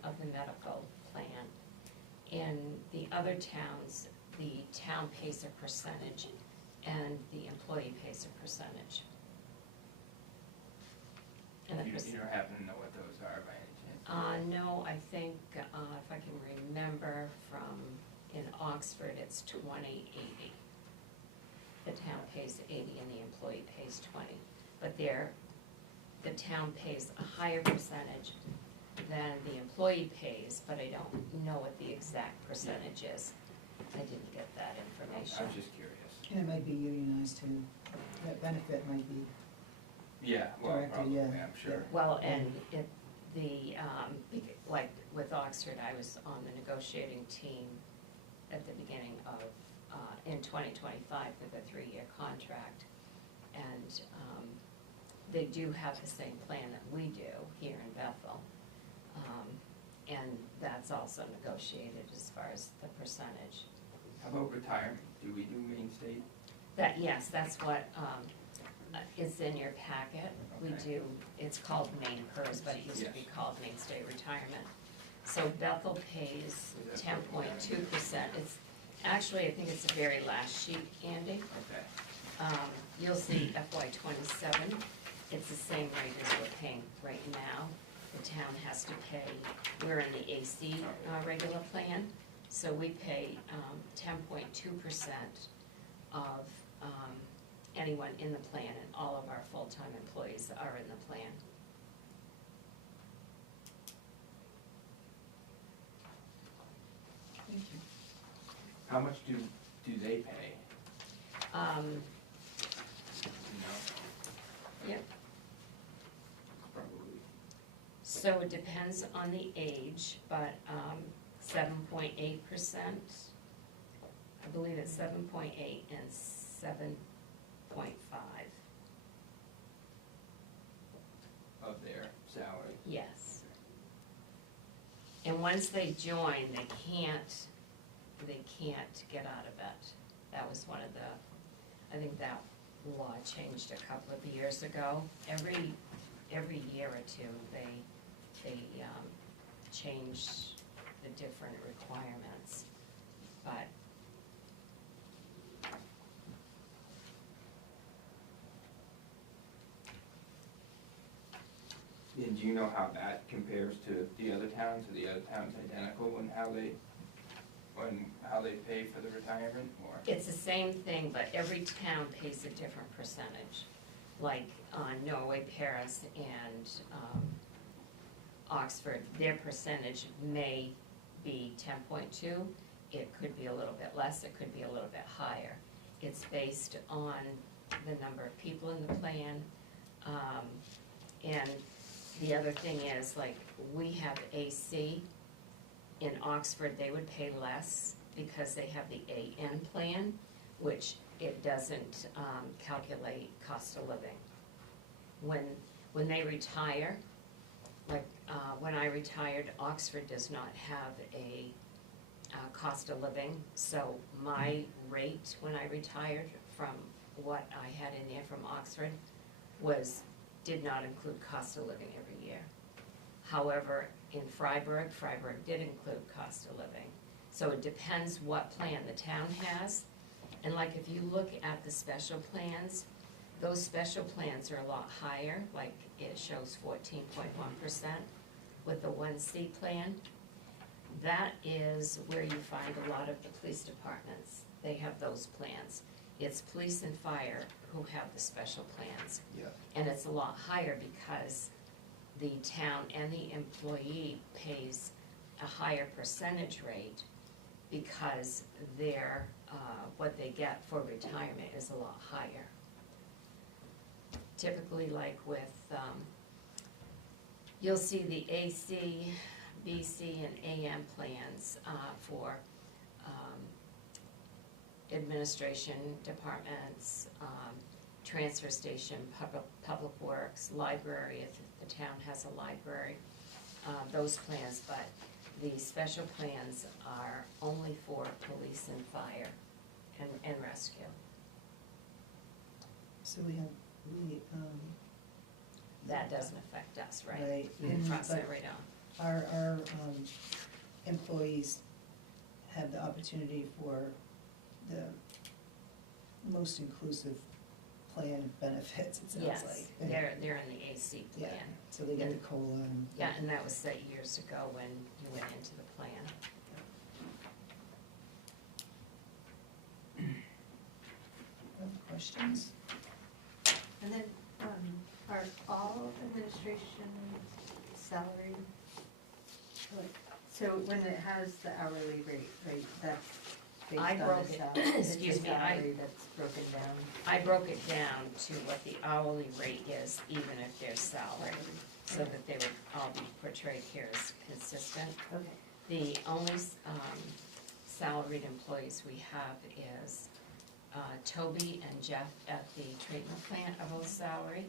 of the medical plan. In the other towns, the town pays a percentage and the employee pays a percentage. And the You perc- don't happen to know what those are by any chance? No, I think, if I can remember from, in Oxford, it's 20/80. The town pays 80 and the employee pays 20. But the town pays a higher percentage than the employee pays, but I don't know what the exact percentage is. I didn't get that I information. was just curious. And it might be unionized too. That benefit might be, Yeah, well, Directed, probably, yeah, I'm sure. Well, and like with Oxford, I was on the negotiating team at the beginning of, in 2025 with a 3-year contract. And they do have the same plan that we do here in Bethel. And that's also negotiated as far as the percentage. How about retirement? Do we do Maine State? Yes, that's what is in your packet. We Okay. do, it's called Maine PERS, but it used to be Yes. called Maine State Retirement. So Bethel pays 10.2%. It's, actually, I think it's the very last sheet, Andy. Okay. You'll see FY '27, it's the same rate as we're paying right now. The town has to pay, we're in the AC regular plan, so we pay 10.2% of anyone in the plan, and all of our full-time employees are in the plan. thank you. How much do they pay? You know? Yep. Probably. So it depends on the age, but 7.8%. I believe it's 7.8 and 7.5. Of their salary. Yes. And once they join, they can't get out of it. That was one of the, I think that law changed a couple of years ago. Every year or two, they change the different requirements, but And do you know how that compares to the other towns? Are the other towns identical in how they pay for the retirement, or? it's the same thing, but every town pays a different percentage. Like Norway, Paris, and Oxford, their percentage may be 10.2. It could be a little bit less, it could be a little bit higher. It's based on the number of people in the plan. And the other thing is, like, we have AC. In Oxford, they would pay less because they have the AN plan, which it doesn't calculate cost of living. When they retire, like when I retired, Oxford does not have a cost of living, so my rate when I retired from what I had in there from Oxford did not include cost of living every year. However, in Freiburg did include cost of living. So it depends what plan the town has. And like if you look at the special plans, those special plans are a lot higher, like it shows 14.1% with the 1C plan. That is where you find a lot of the police departments. They have those plans. It's police and fire who have the special plans. Yeah. And it's a lot higher because the town and the employee pays a higher percentage rate because their what they get for retirement is a lot higher. Typically, like with, you'll see the AC, BC, and AM plans for administration departments, transfer station, public works, library, if the town has a library, those plans, but the special plans are only for police and fire and rescue. So we have, That doesn't affect us, right? right, We and cross that but right out. our employees have the opportunity for the most inclusive plan of benefits, it sounds like. Yes, And- they're in the AC Yeah, plan. so they get the COLA and. Yeah, and that was set years ago when you went into the plan. Other questions? And then, are all administration salary? Like, so when it has the hourly rate, right, that's based I on broke the it- salary? It's the excuse me, I- salary that's broken down. I broke it down to what the hourly rate is, even if there's salary, so that they would all be portrayed here as consistent. Okay. The only salaried employees we have is Toby and Jeff at the treatment plant are both salaried,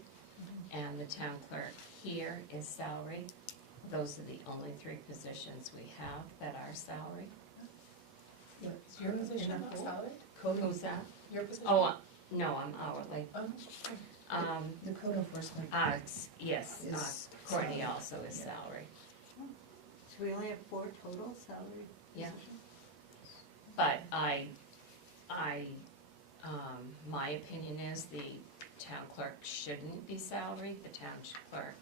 and the town clerk here is salaried. Those are the only three positions we have that are salaried. Is your position not salary? Who's that? Your position? Oh, no, I'm hourly. Oh, The code enforcement. Yes, Is Courtney salary. also is Yeah. salary. So we only have 4 total salary Yeah. positions? But my opinion is the town clerk shouldn't be salaried, the town clerk.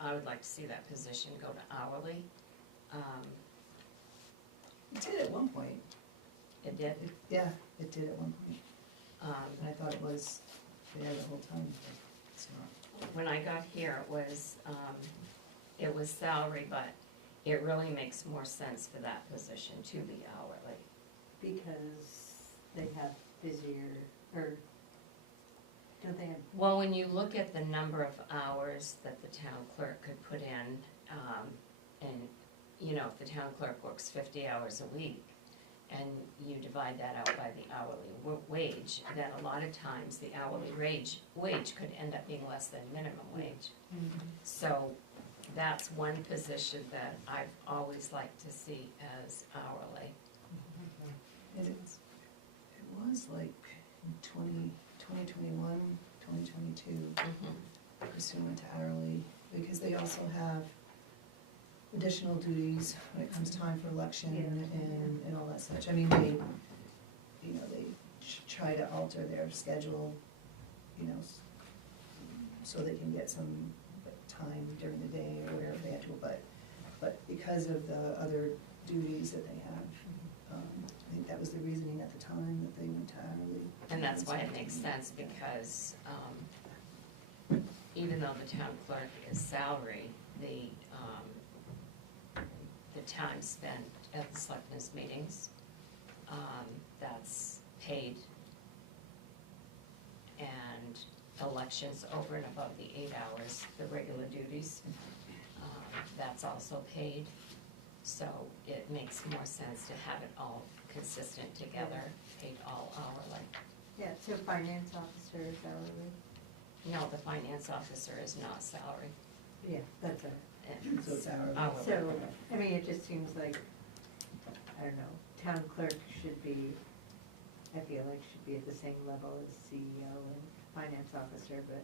I would like to see that position go to hourly. It did at one point. It did, Yeah, it did at one point. And I thought it was there the whole time, but it's not. when I got here, it was salary, but it really makes more sense for that position to be hourly. Because they have busier, or don't they have, Well, when you look at the number of hours that the town clerk could put in, and, you know, if the town clerk works 50 hours a week, and you divide that out by the hourly wage, then a lot of times the hourly wage could end up being less than minimum wage. So that's one position that I've always liked to see as hourly. It was like in 2021, 2022, pursuant to hourly, because they also have additional duties when it comes time for election and all that such. I mean, they, you know, they try to alter their schedule, you know, so they can get some time during the day or whatever they have to, but because of the other duties that they have, I think that was the reasoning at the time that they went to hourly. And that's why it makes sense, because even though the town clerk is salary, the time spent at the selectmen's meetings, that's paid. And elections over and above the 8 hours, the regular duties, that's also paid. So it makes more sense to have it all consistent together, paid all hourly. yeah, so finance officer is hourly? No, the finance officer is not salary. Yeah, that's a, It's So it's hourly. hourly. so, I mean, it just seems like, I don't know, town clerk should be, I feel like should be at the same level as CEO and finance officer, but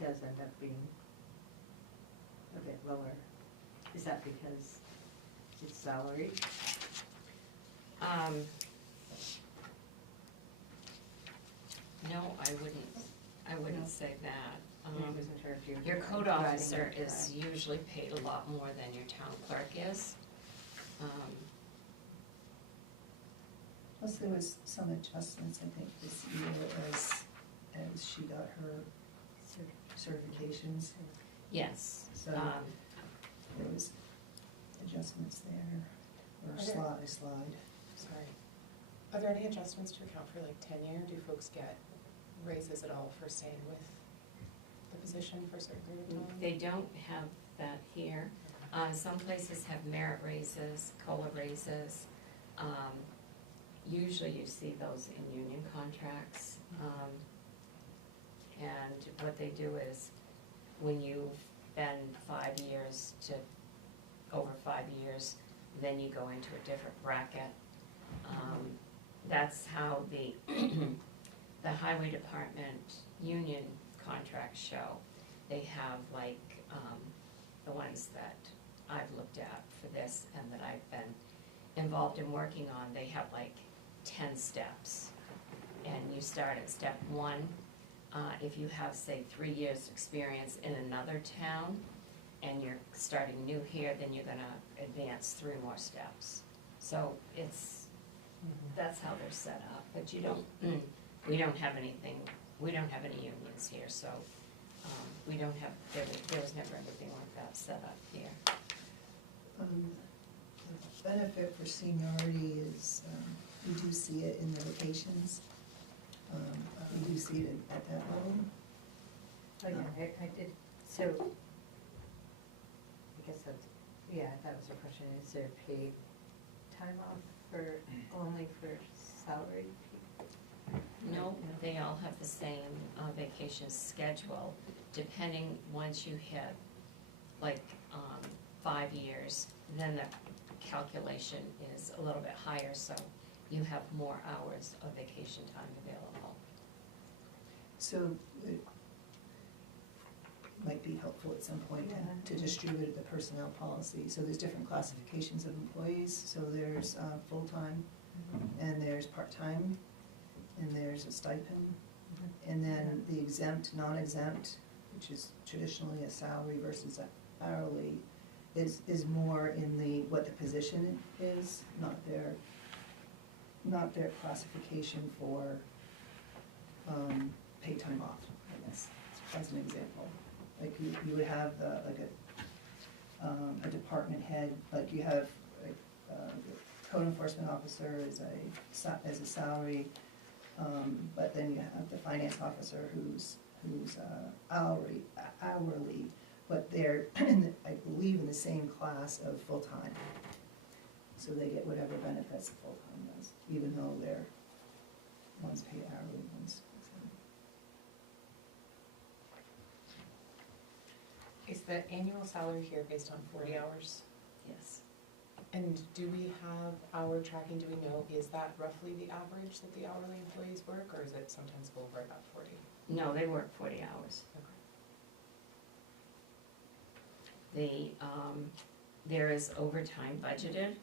it does end up being a bit lower. Is that because it's salary? No, I wouldn't No. say that. I wasn't sure if you were Your code dividing officer it is usually paid a lot more than your town clerk is. Plus, there was some adjustments, I think, this year as she got her certifications, Yes. so there was adjustments there. or Okay. slide. Sorry. Are there any adjustments to account for like tenure? Do folks get raises at all for staying with the position for a certain period of time? They don't have that here. Some places have merit raises, COLA raises. Usually you see those in union contracts. And what they do is, when you've been 5 years to over 5 years, then you go into a different bracket. That's how the, the highway department union contracts show. They have like, the ones that I've looked at for this and that I've been involved in working on, they have like 10 steps. And you start at step 1. If you have, say, 3 years' experience in another town, and you're starting new here, then you're gonna advance 3 more steps. So it's, that's how they're set up, but you don't, we don't have anything, we don't have any unions here, so, we don't have, there was never anything like that set up here. The benefit for seniority is, you do see it in the vacations. You do see it at that level. Oh, yeah, I did, so, I guess that's, yeah, that was a question, is there paid time off for, only for salaried people? No, they all have the same vacation schedule, depending, once you hit like 5 years, then the calculation is a little bit higher, so you have more hours of vacation time available. So it might be helpful at some point to distribute the personnel policy. So there's different classifications of employees. So there's full-time, and there's part-time, and there's a stipend. And then the exempt, non-exempt, which is traditionally a salary versus a hourly, is more in the, what the position is, not their classification for paid time off, I guess, as an example. Like you would have like a department head, like you have like, the code enforcement officer is a salary, but then you have the finance officer who's hourly, but they're, I believe, in the same class of full-time. So they get whatever benefits the full-time does, even though they're, one's paid hourly, one's exempt. Is the annual salary here based on 40 hours? Yes. And do we have hour tracking? Do we know, is that roughly the average that the hourly employees work, or is it sometimes over about 40? No, they work 40 hours. There is overtime budgeted.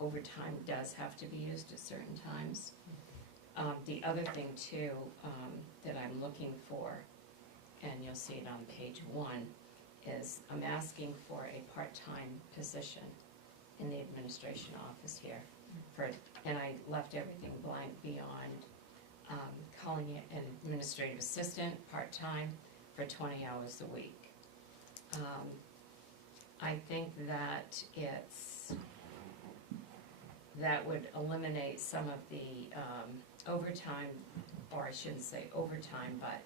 Overtime does have to be used at certain times. The other thing too, that I'm looking for, and you'll see it on page 1, is I'm asking for a part-time position in the administration office here. And I left everything blank beyond calling it an administrative assistant, part-time, for 20 hours a week. I think that that would eliminate some of the overtime, or I shouldn't say overtime, but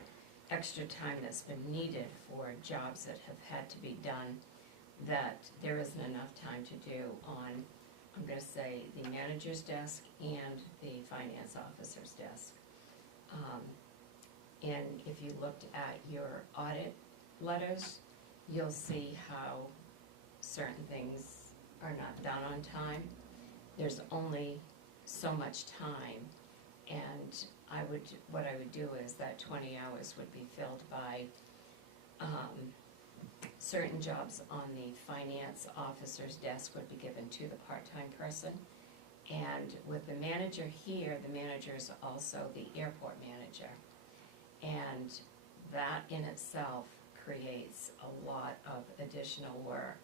extra time that's been needed for jobs that have had to be done that there isn't enough time to do on, I'm gonna say, the manager's desk and the finance officer's desk. And if you looked at your audit letters, you'll see how certain things are not done on time. There's only so much time, and what I would do is that 20 hours would be filled by certain jobs on the finance officer's desk would be given to the part-time person. And with the manager here, the manager is also the airport manager. And that in itself creates a lot of additional work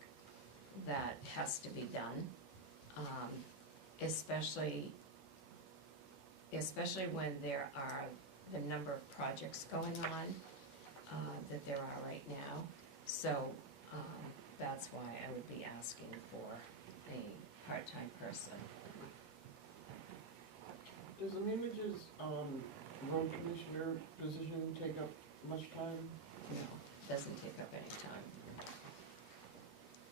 that has to be done, especially when there are the number of projects going on that there are right now. So that's why I would be asking for a part-time person. Does the Manager's, road commissioner position take up much time? No, doesn't take up any time.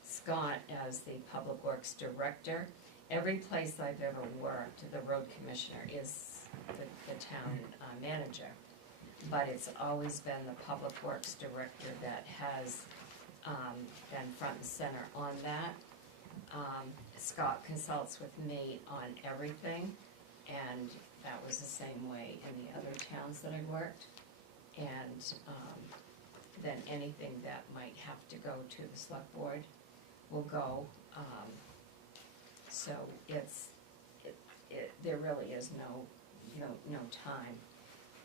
Scott, as the Public Works Director, every place I've ever worked, the road commissioner is the town manager. But it's always been the Public Works Director that has been front and center on that. Scott consults with me on everything, and that was the same way in the other towns that I worked. And then anything that might have to go to the select board will go. So there really is no time.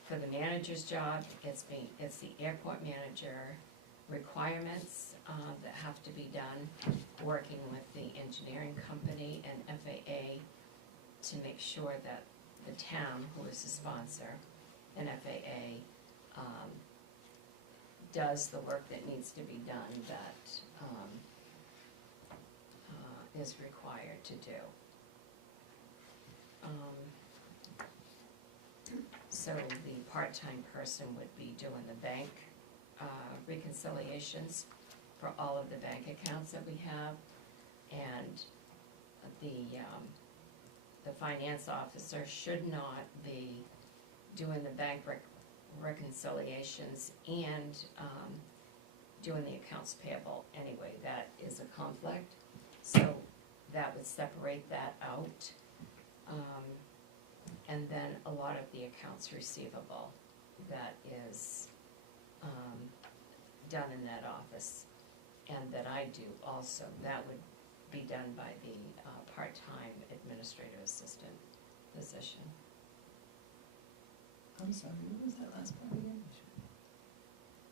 For the manager's job, it's the airport manager requirements that have to be done, working with the engineering company and FAA to make sure that the town, who is the sponsor, and FAA, does the work that needs to be done that is required to do. So the part-time person would be doing the bank reconciliations for all of the bank accounts that we have, and the finance officer should not be doing the bank reconciliations and doing the accounts payable anyway. That is a conflict, so that would separate that out. And then a lot of the accounts receivable that is done in that office, and that I do also, that would be done by the part-time administrative assistant position. I'm sorry, what was that last part again?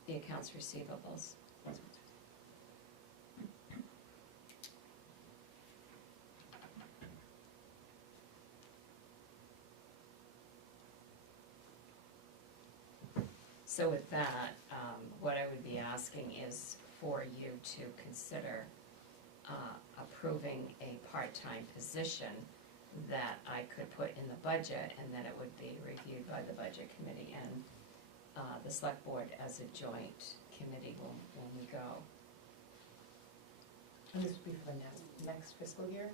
The accounts receivables. So with that, what I would be asking is for you to consider approving a part-time position that I could put in the budget, and then it would be reviewed by the budget committee and the select board as a joint committee when we go. And this would be for next fiscal year?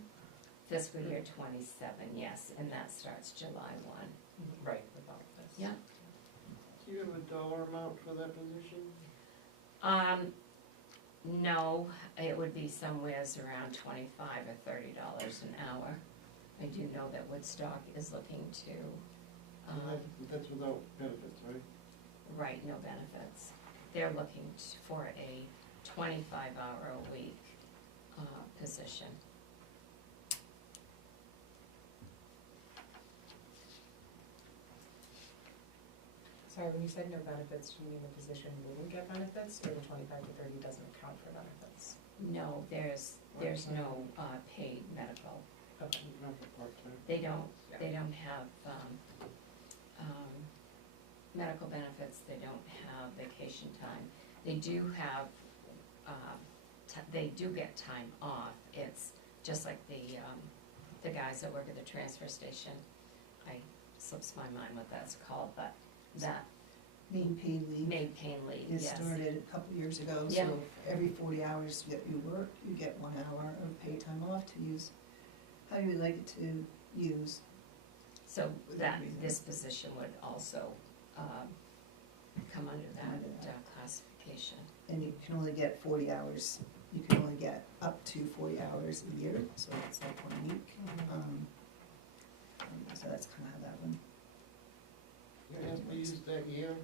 Fiscal year 27, yes, and that starts July 1. Right, with all of this. Yeah. Do you have a dollar amount for that position? No, it would be somewheres around $25 or $30 an hour. I do know that Woodstock is looking to, That's without benefits, right? right, no benefits. They're looking for a 25-hour-a-week position. Sorry, when you said no benefits, do you mean the position wouldn't get benefits, or the 25 to 30 doesn't account for benefits? No, there's no paid medical. Okay. Not for part-time. They don't have medical benefits, they don't have vacation time. They do have, they do get time off. It's just like the guys that work at the transfer station. I slips my mind what that's called, but that Main paid leave. made pain leave, It yes. started a couple years ago, Yeah. so every 40 hours that you work, you get 1 hour of paid time off to use how you would like it to use. So Within that, reason. this position would also come under Under that that. classification. And you can only get 40 hours, you can only get up to 40 hours a year, so it's like 1 week. So that's kind of how that one. It has to be used that year,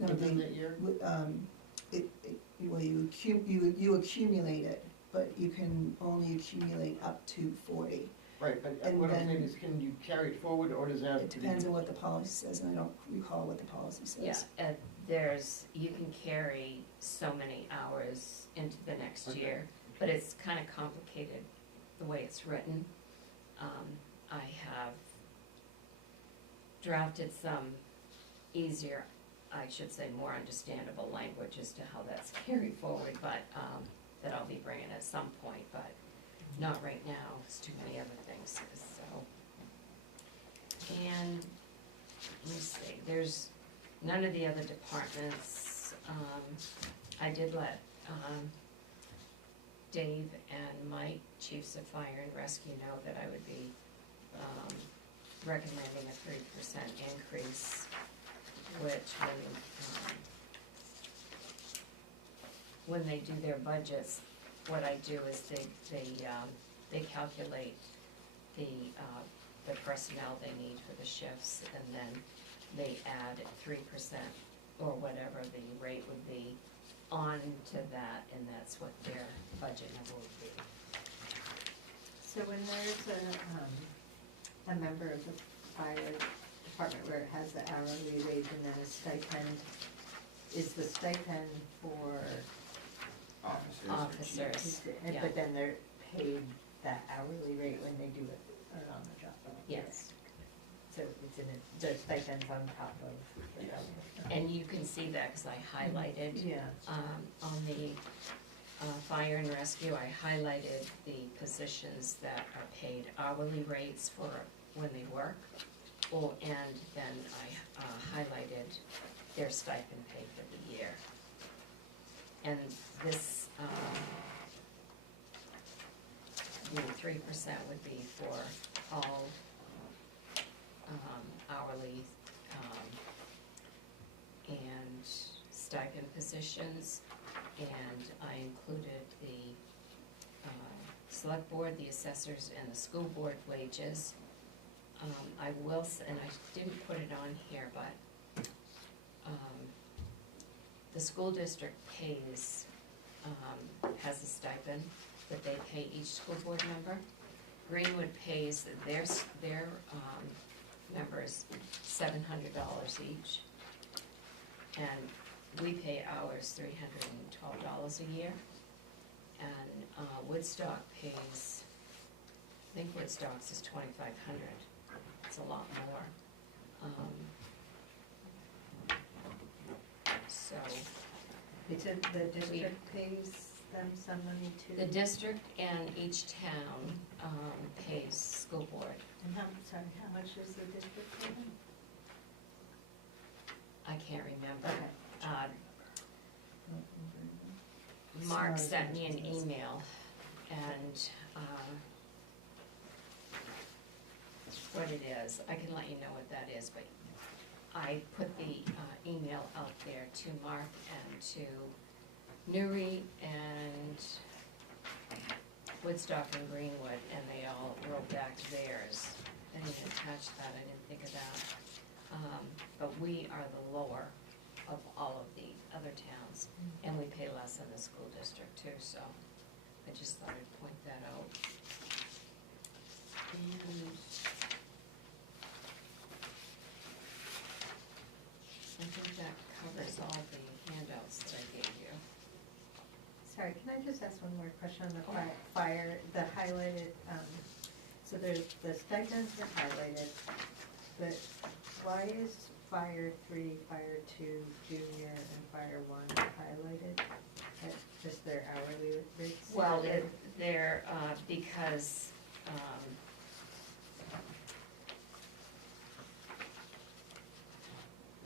No, within they- that year? Well, you accumulate it, but you can only accumulate up to 40. Right, but And what I'm then- saying is, can you carry it forward, or does that have It to be? depends on what the policy says, and I don't recall what the policy says. Yeah, you can carry so many hours into the next Okay. year, but it's kind of complicated the way it's written. I have drafted some easier, I should say more understandable language as to how that's carried forward, but that I'll be bringing at some point, but not right now, there's too many other things, so. And, let me see, there's none of the other departments, I did let, Dave and Mike, chiefs of fire and rescue, know that I would be, recommending a 3% increase, which when they do their budgets, what I do is they calculate the personnel they need for the shifts, and then they add 3% or whatever the rate would be on to that, and that's what their budget number would be. So when there's a member of the fire department where it has the hourly wage and then a stipend, is the stipend for, Officers. or chiefs. Yeah. but then they're paid that hourly rate when they do it, or on the job? Yes, So it's in the stipends on top of the Yes. hourly. and you can see that because I highlighted, Yeah. on the fire and rescue, I highlighted the positions that are paid hourly rates for when they work, and then I highlighted their stipend pay for the year. And this, the 3% would be for all hourly and stipend positions, and I included the select board, the assessors, and the school board wages. I will, and I didn't put it on here, but the school district pays, has a stipend that they pay each school board member. Greenwood pays their members $700 each, and we pay ours $312 a year. And Woodstock pays, I think Woodstock's is $2,500. It's a lot more. So It's the district pays them some money too? the district and each town pays school board. And how much is the district paying? I can't remember. Okay. Mark sent me an email, and what it is, I can let you know what that is, but I put the email out there to Mark and to Newry and Woodstock and Greenwood, and they all wrote back theirs. I didn't attach that, I didn't think of that. But we are the lower of all of the other towns, and we pay less than the school district too, so I just thought I'd point that out. And I think that covers all the handouts that I gave you. Sorry, can I just ask one more question on the fire, the highlighted, so there's the stipends are highlighted, but why is fire 3, fire 2, junior, and fire 1 highlighted? That's just their hourly rates? Well, they're, because,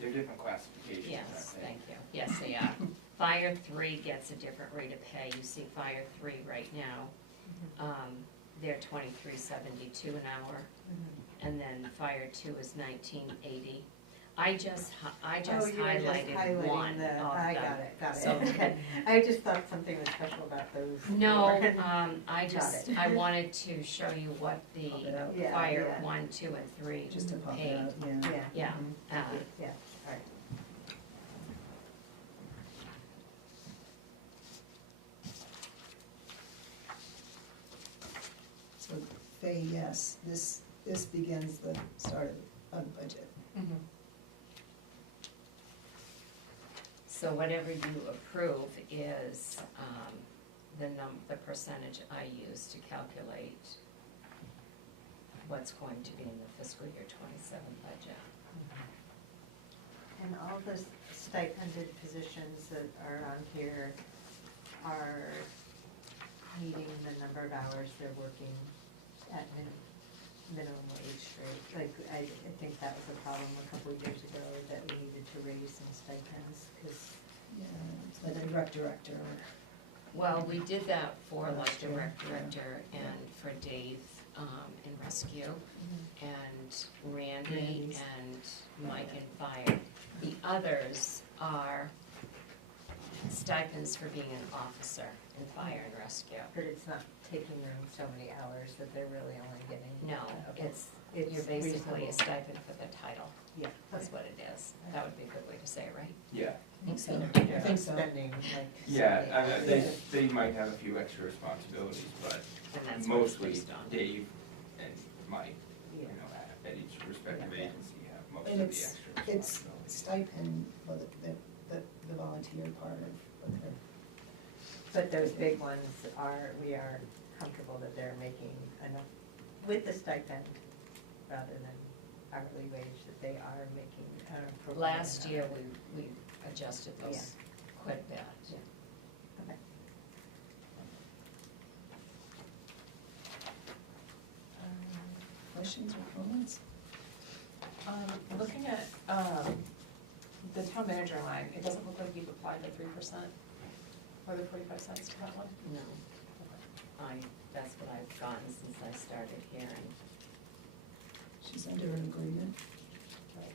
They're different classifications, yes, aren't they? thank you, yes, they are. Fire 3 gets a different rate of pay, you see Fire 3 right now, they're $23.72 an hour, and then Fire 2 is $19.80. I just highlighted one of them. I got it, So- okay. I just thought something was special about those. No, Got I just, it. I wanted to show you what the Pop it out. Yeah, Fire yeah. 1, 2, and 3 Just to pop it paid. out, yeah. Yeah, Yeah, yeah, all right. So, Faye, yes, this begins the start of the budget. so whatever you approve is, the percentage I use to calculate what's going to be in the fiscal year 27 budget. And all the stipended positions that are on here are meeting the number of hours they're working at minimum wage rate. Like, I think that was a problem a couple of years ago, that we needed to raise some stipends, because. Yeah, it's like a rec director. Well, we did that for like Last the year, rec yeah. director and for Dave, in rescue, and Randy Randy's. and Mike and fire. The others are stipends for being an officer in fire and rescue. But it's not taking them so many hours that they're really only getting. No, Okay. you're basically reasonable. a stipend for the title, Yeah. that's what it is. That would be a good way to say it, right? Yeah, I think so. Yeah. I think so. Spending like. yeah, so I many mean, hours. they might have a few extra responsibilities, but And that's what it's mostly based on. Dave and Mike, you Yeah. know, at each respective Yeah. agency have most of And the it's, extra it's responsibilities. stipend for the volunteer part of their. But those big ones we are comfortable that they're making enough with the stipend rather than hourly wage, that they are making an appropriate. Last amount. year, we adjusted those quite a bit. Yeah. Okay. Questions or comments? Looking at, the town manager line, it doesn't look like you've applied the 3% or the 45 cents to that one? No, that's what I've gotten since I started here, and She's under an agreement. Right.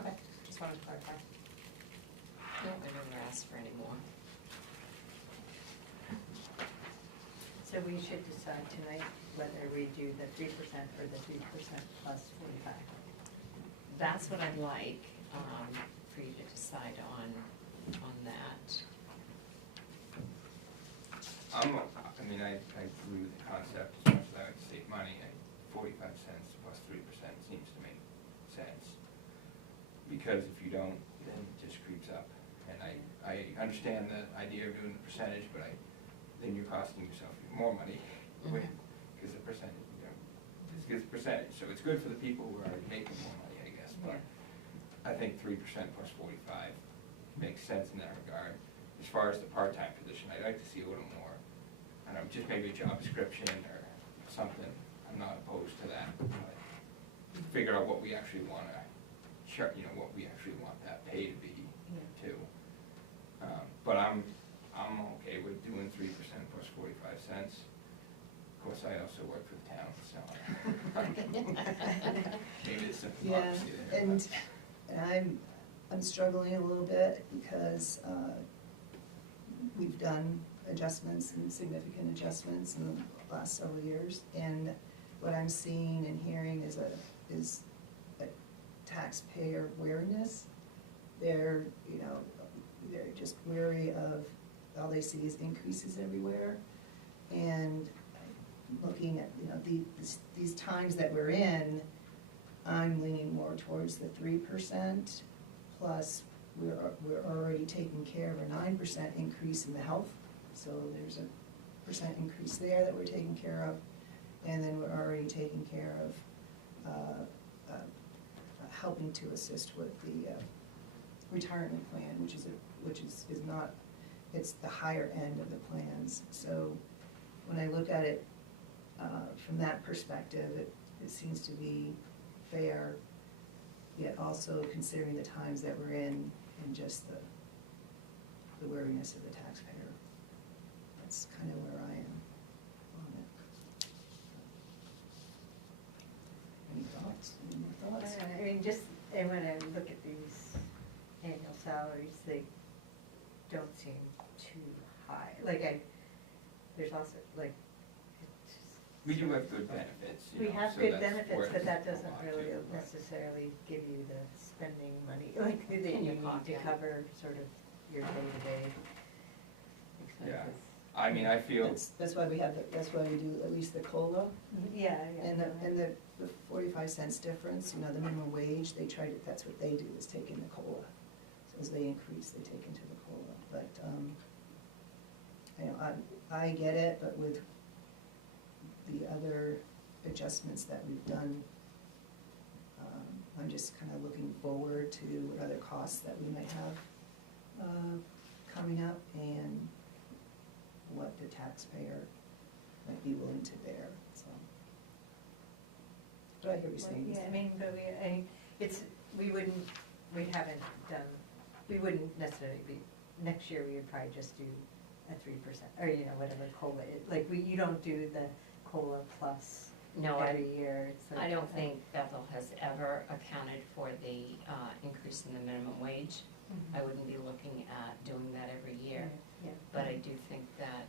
Okay, just wanted to clarify. no, I never asked for any more. So we should decide tonight whether we do the 3% or the 3% plus 45. That's what I'd like, for you to decide on that. I mean, I agree with the concept, as much as I like to save money, 45 cents plus 3% seems to make sense. Because if you don't, then it just creeps up. And I understand the idea of doing the percentage, but then you're costing yourself more money with, because the percentage, you know, this gets a percentage. So it's good for the people who are already making more money, I guess, but I think 3% plus 45 makes sense in that regard. As far as the part-time position, I'd like to see a little more, I don't know, just maybe a job description or something. I'm not opposed to that, but figure out what we actually wanna, you know, what we actually want that pay to be too. But I'm okay with doing 3% plus 45 cents. Of course, I also work for the town, so maybe it's a Yeah, democracy there. and I'm struggling a little bit because we've done adjustments and significant adjustments in the last several years. And what I'm seeing and hearing is a taxpayer wariness. They're, you know, they're just wary of, all they see is increases everywhere. And looking at, you know, these times that we're in, I'm leaning more towards the 3%, plus we're already taking care of a 9% increase in the health. So there's a % increase there that we're taking care of. And then we're already taking care of helping to assist with the retirement plan, which is not, it's the higher end of the plans. So when I look at it from that perspective, it seems to be fair, yet also considering the times that we're in and just the wariness of the taxpayer. That's kind of where I am on it. Any thoughts? Any more thoughts? I mean, just, and when I look at these annual salaries, they don't seem too high. Like there's also, like, it's just. We do have good benefits, you We know, have so good that's benefits, worth but that a doesn't lot really too, but- necessarily give you the spending money, like, that In you your need to pocket. cover sort of your day-to-day Yeah. expenses. I mean, I feel, That's why we have, that's why we do at least the COLA. Yeah, yeah. And the 45 cents difference, you know, the minimum wage, they try to, that's what they do, is take in the COLA. So as they increase, they take into the COLA. But, you know, I get it, but with the other adjustments that we've done, I'm just kind of looking forward to what other costs that we might have coming up, and what the taxpayer might be willing to bear, so. But I hear you saying. Yeah, I mean, but we haven't done, we wouldn't necessarily be, next year we would probably just do a 3%, or, you know, whatever COLA, like, you don't do the COLA plus No, every year. It's I like- don't think Bethel has ever accounted for the increase in the minimum wage. Mhm. I wouldn't be looking at doing that every year, Yeah, but I do think that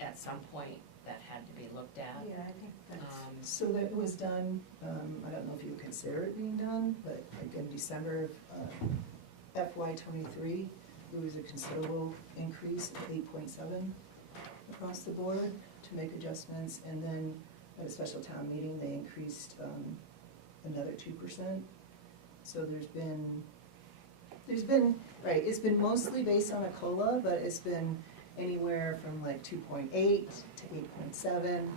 at some point that had to be looked at. yeah, I think that's, So that was done, I don't know if you would consider it being done, but like in December of FY '23, there was a considerable increase of 8.7 across the board to make adjustments, and then at a special town meeting, they increased another 2%. So there's been, right, it's been mostly based on a COLA, but it's been anywhere from like 2.8 to 8.7,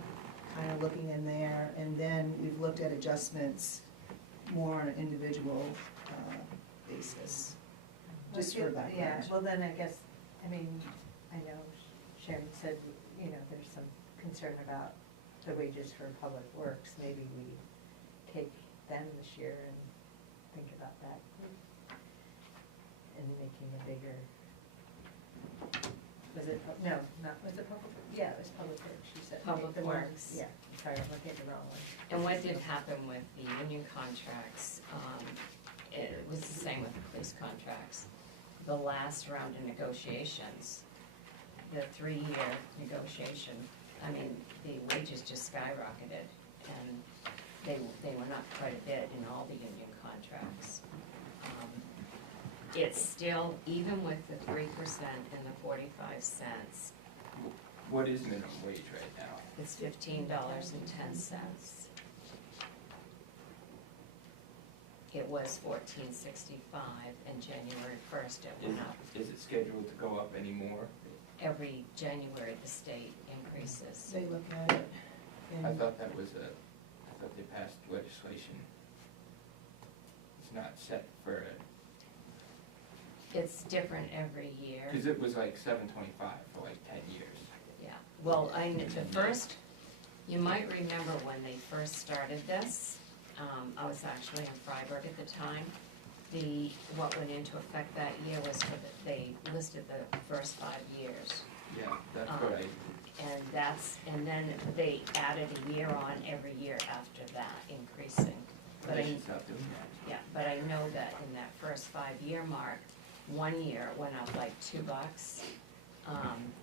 kind of looking in there. And then we've looked at adjustments more on an individual basis, just for background. yeah, well then I guess, I mean, I know Sharon said, you know, there's some concern about the wages for public works. Maybe we take them this year and think about that and making a bigger, was it, was it public, yeah, it was public works, she said. Public The ones- Works. Yeah, sorry, I'm looking at the wrong one. And what did happen with the union contracts, it was the same with the police contracts. The last round of negotiations, the 3-year negotiation, I mean, the wages just skyrocketed, and they went up quite a bit in all the union contracts. It's still, even with the 3% and the 45 cents, What is minimum wage right now? it's $15.10. It was $14.65, and January 1st it went up. Is it scheduled to go up anymore? Every January, the state increases. They look at it, I and thought they passed legislation. It's not set for it, It's different every year. because it was like $7.25 for like 10 years. Yeah, well, the first, you might remember when they first started this, I was actually in Freiburg at the time. What went into effect that year was they listed the first 5 years. Yeah, that's what I, And then they added a year on every year after that, increasing. But they I, should stop doing that. yeah, but I know that in that first 5-year mark, 1 year it went up like $2.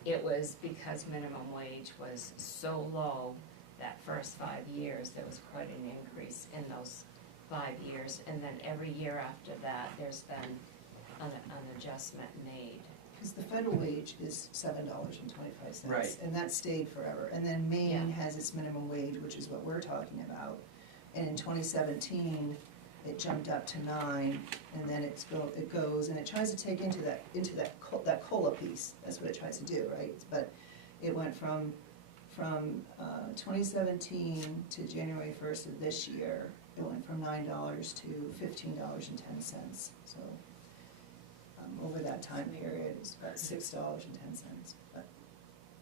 It was because minimum wage was so low that first 5 years, there was quite an increase in those 5 years. And then every year after that, there's been an adjustment made. because the federal wage is $7.25. Right. And that stayed forever. And then Maine Yeah. has its minimum wage, which is what we're talking about. And in 2017, it jumped up to 9, and then it goes, and it tries to take into that COLA piece. That's what it tries to do, right? But it went from 2017 to January 1st of this year, it went from $9 to $15.10. So over that time period, it's about $6.10. But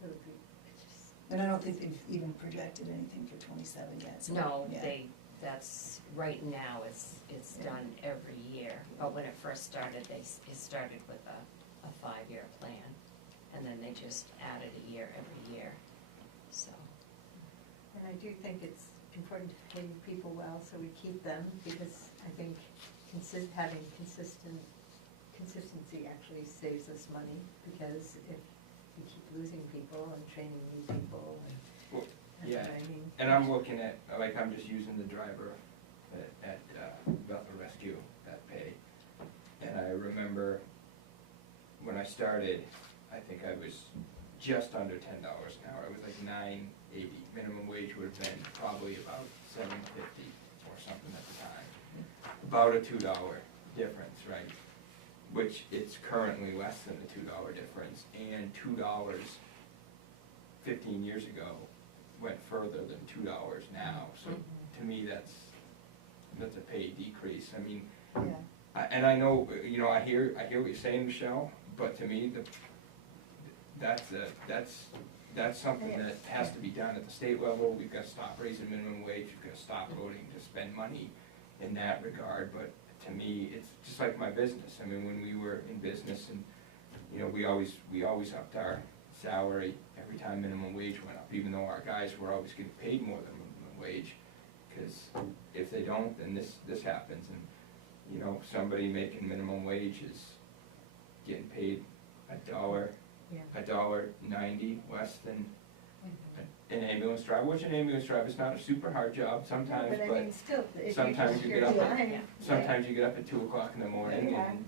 it would be, it's just, and I don't think they've even projected anything for '27 yet. So, No, yeah. that's, right now, it's Yeah. done every year. But when it first started, it started with a 5-year plan, and then they just added a year every year, so. and I do think it's important to pay people well, so we keep them, because I think having consistency actually saves us money, because if we keep losing people and training new people, and Well, that's yeah, what I mean. and I'm looking at, like, I'm just using the driver at Bethel Rescue, that pay. And I remember when I started, I think I was just under $10 an hour. It was like $9.80. Minimum wage would have been probably about $7.50 or something at the time. About a $2 difference, right? Which it's currently less than a $2 difference, and $2 15 years ago went further than $2 now. So to me, that's a pay decrease. I mean, Yeah. and I know, you know, I hear what you're saying, Michelle, but to me, that's something that has to be done at the state level. We've got to stop raising minimum wage, we've got to stop voting to spend money in that regard, but to me, it's just like my business. I mean, when we were in business and, you know, we always upped our salary every time minimum wage went up, even though our guys were always getting paid more than minimum wage. Because if they don't, then this happens, and, you know, somebody making minimum wage is getting paid $1.90 less than an ambulance driver, which an ambulance driver is not a super hard job sometimes, But I mean, still, if sometimes you you're get up at- time, sometimes you get up at 2 o'clock in the morning Yeah. in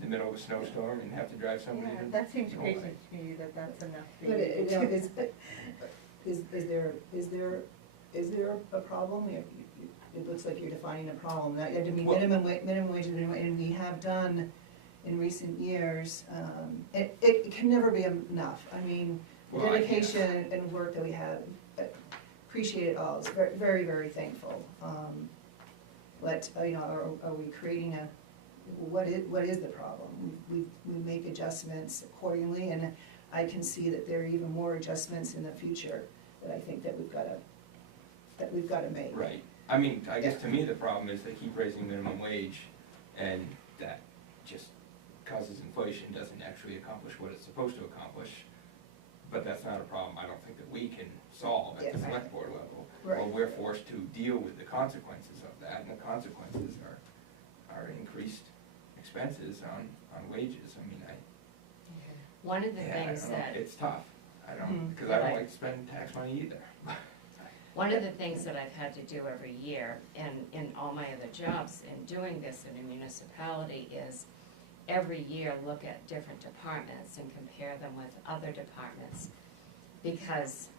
the middle of a snowstorm and have to drive somebody yeah, to. that seems No crazy way. to me that that's enough for But, you. you know, is there a problem? It looks like you're defining a problem, that, I mean, Well- minimum wage, and we have done in recent years, it can never be enough. I mean, the Well, I- dedication and work that we have, appreciate it all, it's very, very thankful. But, you know, are we creating what is the problem? We make adjustments accordingly, and I can see that there are even more adjustments in the future that I think that we've gotta make. Right, I mean, I guess to me, the problem is they keep raising minimum wage, and that just causes inflation, doesn't actually accomplish what it's supposed to accomplish. But that's not a problem I don't think that we can solve at the Yeah. select board level. Right. Well, we're forced to deal with the consequences of that, and the consequences are increased expenses on wages. I mean, One of the I things don't know, that, it's tough. I don't, Mhm. because I don't Right. like to spend tax money either. one of the things that I've had to do every year, and in all my other jobs, in doing this in a municipality, is every year look at different departments and compare them with other departments. Because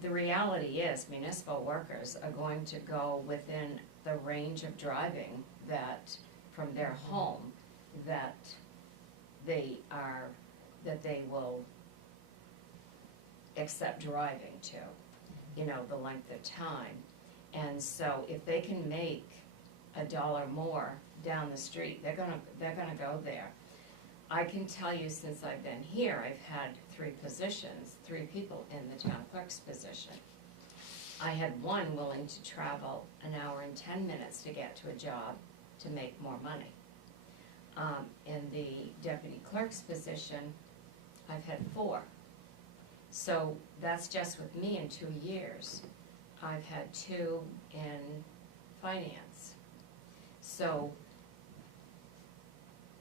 the reality is municipal workers are going to go within the range of driving that, from their home, that they will accept driving to, you know, the length of time. And so if they can make $1 more down the street, they're gonna go there. I can tell you, since I've been here, I've had 3 positions, 3 people in the town clerk's position. I had one willing to travel an hour and 10 minutes to get to a job to make more money. In the deputy clerk's position, I've had 4. So that's just with me in 2 years. I've had 2 in finance. So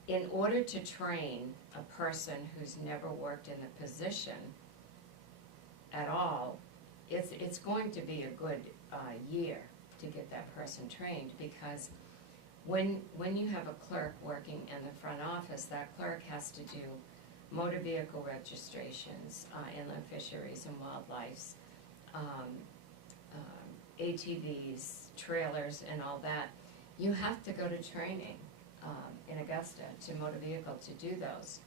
in order to train a person who's never worked in the position at all, it's going to be a good year to get that person trained, because when you have a clerk working in the front office, that clerk has to do motor vehicle registrations, inland fisheries and wildlife, ATVs, trailers and all that. You have to go to training in Augusta to motor vehicle to do those.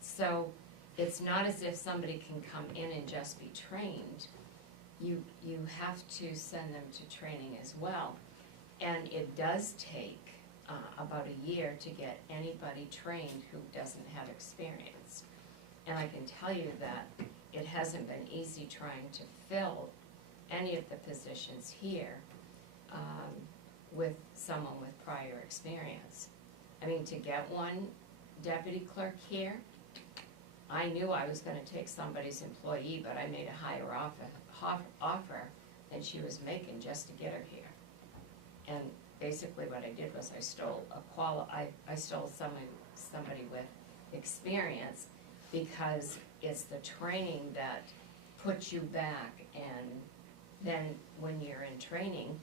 So it's not as if somebody can come in and just be trained. You have to send them to training as well. And it does take about a year to get anybody trained who doesn't have experience. And I can tell you that it hasn't been easy trying to fill any of the positions here with someone with prior experience. I mean, to get one deputy clerk here, I knew I was gonna take somebody's employee, but I made a higher offer than she was making just to get her here. And basically what I did was I stole I stole somebody with experience, because it's the training that puts you back. And then when you're in training,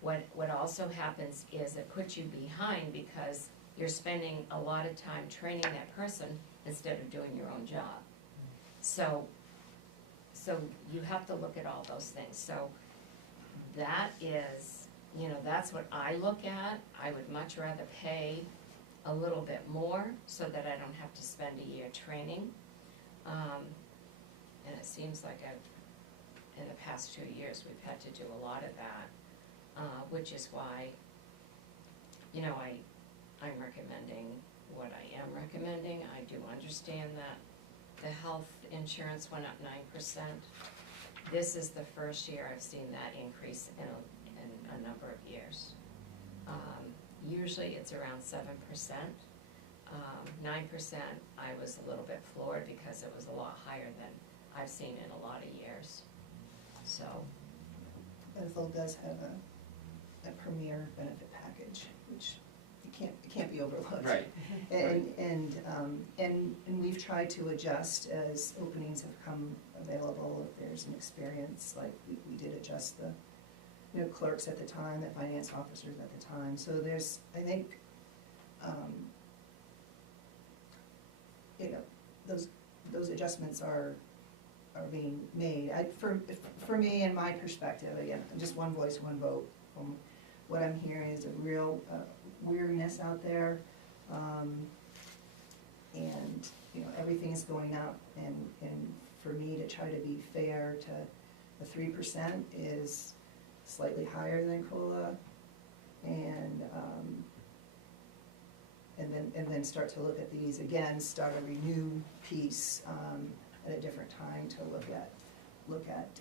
what also happens is it puts you behind, because you're spending a lot of time training that person instead of doing your own job. So you have to look at all those things. So that is, you know, that's what I look at. I would much rather pay a little bit more so that I don't have to spend a year training. And it seems like in the past 2 years, we've had to do a lot of that, which is why, you know, I'm recommending what I am recommending. I do understand that The health insurance went up 9%. This is the first year I've seen that increase in a number of years. Usually it's around 7%. 9%, I was a little bit floored because it was a lot higher than I've seen in a lot of years. So, Bethel does have a premier benefit package, which it can't be overlooked. Right. And we've tried to adjust as openings have come available. If there's an experience, like we did adjust the, clerks at the time, the finance officers at the time. So there's, I think, those adjustments are being made. For me and my perspective, again, just one voice, one vote. What I'm hearing is a real weariness out there, and everything's going up. And for me to try to be fair to the 3% is slightly higher than COLA, and then start to look at these again, start a renew piece at a different time to look at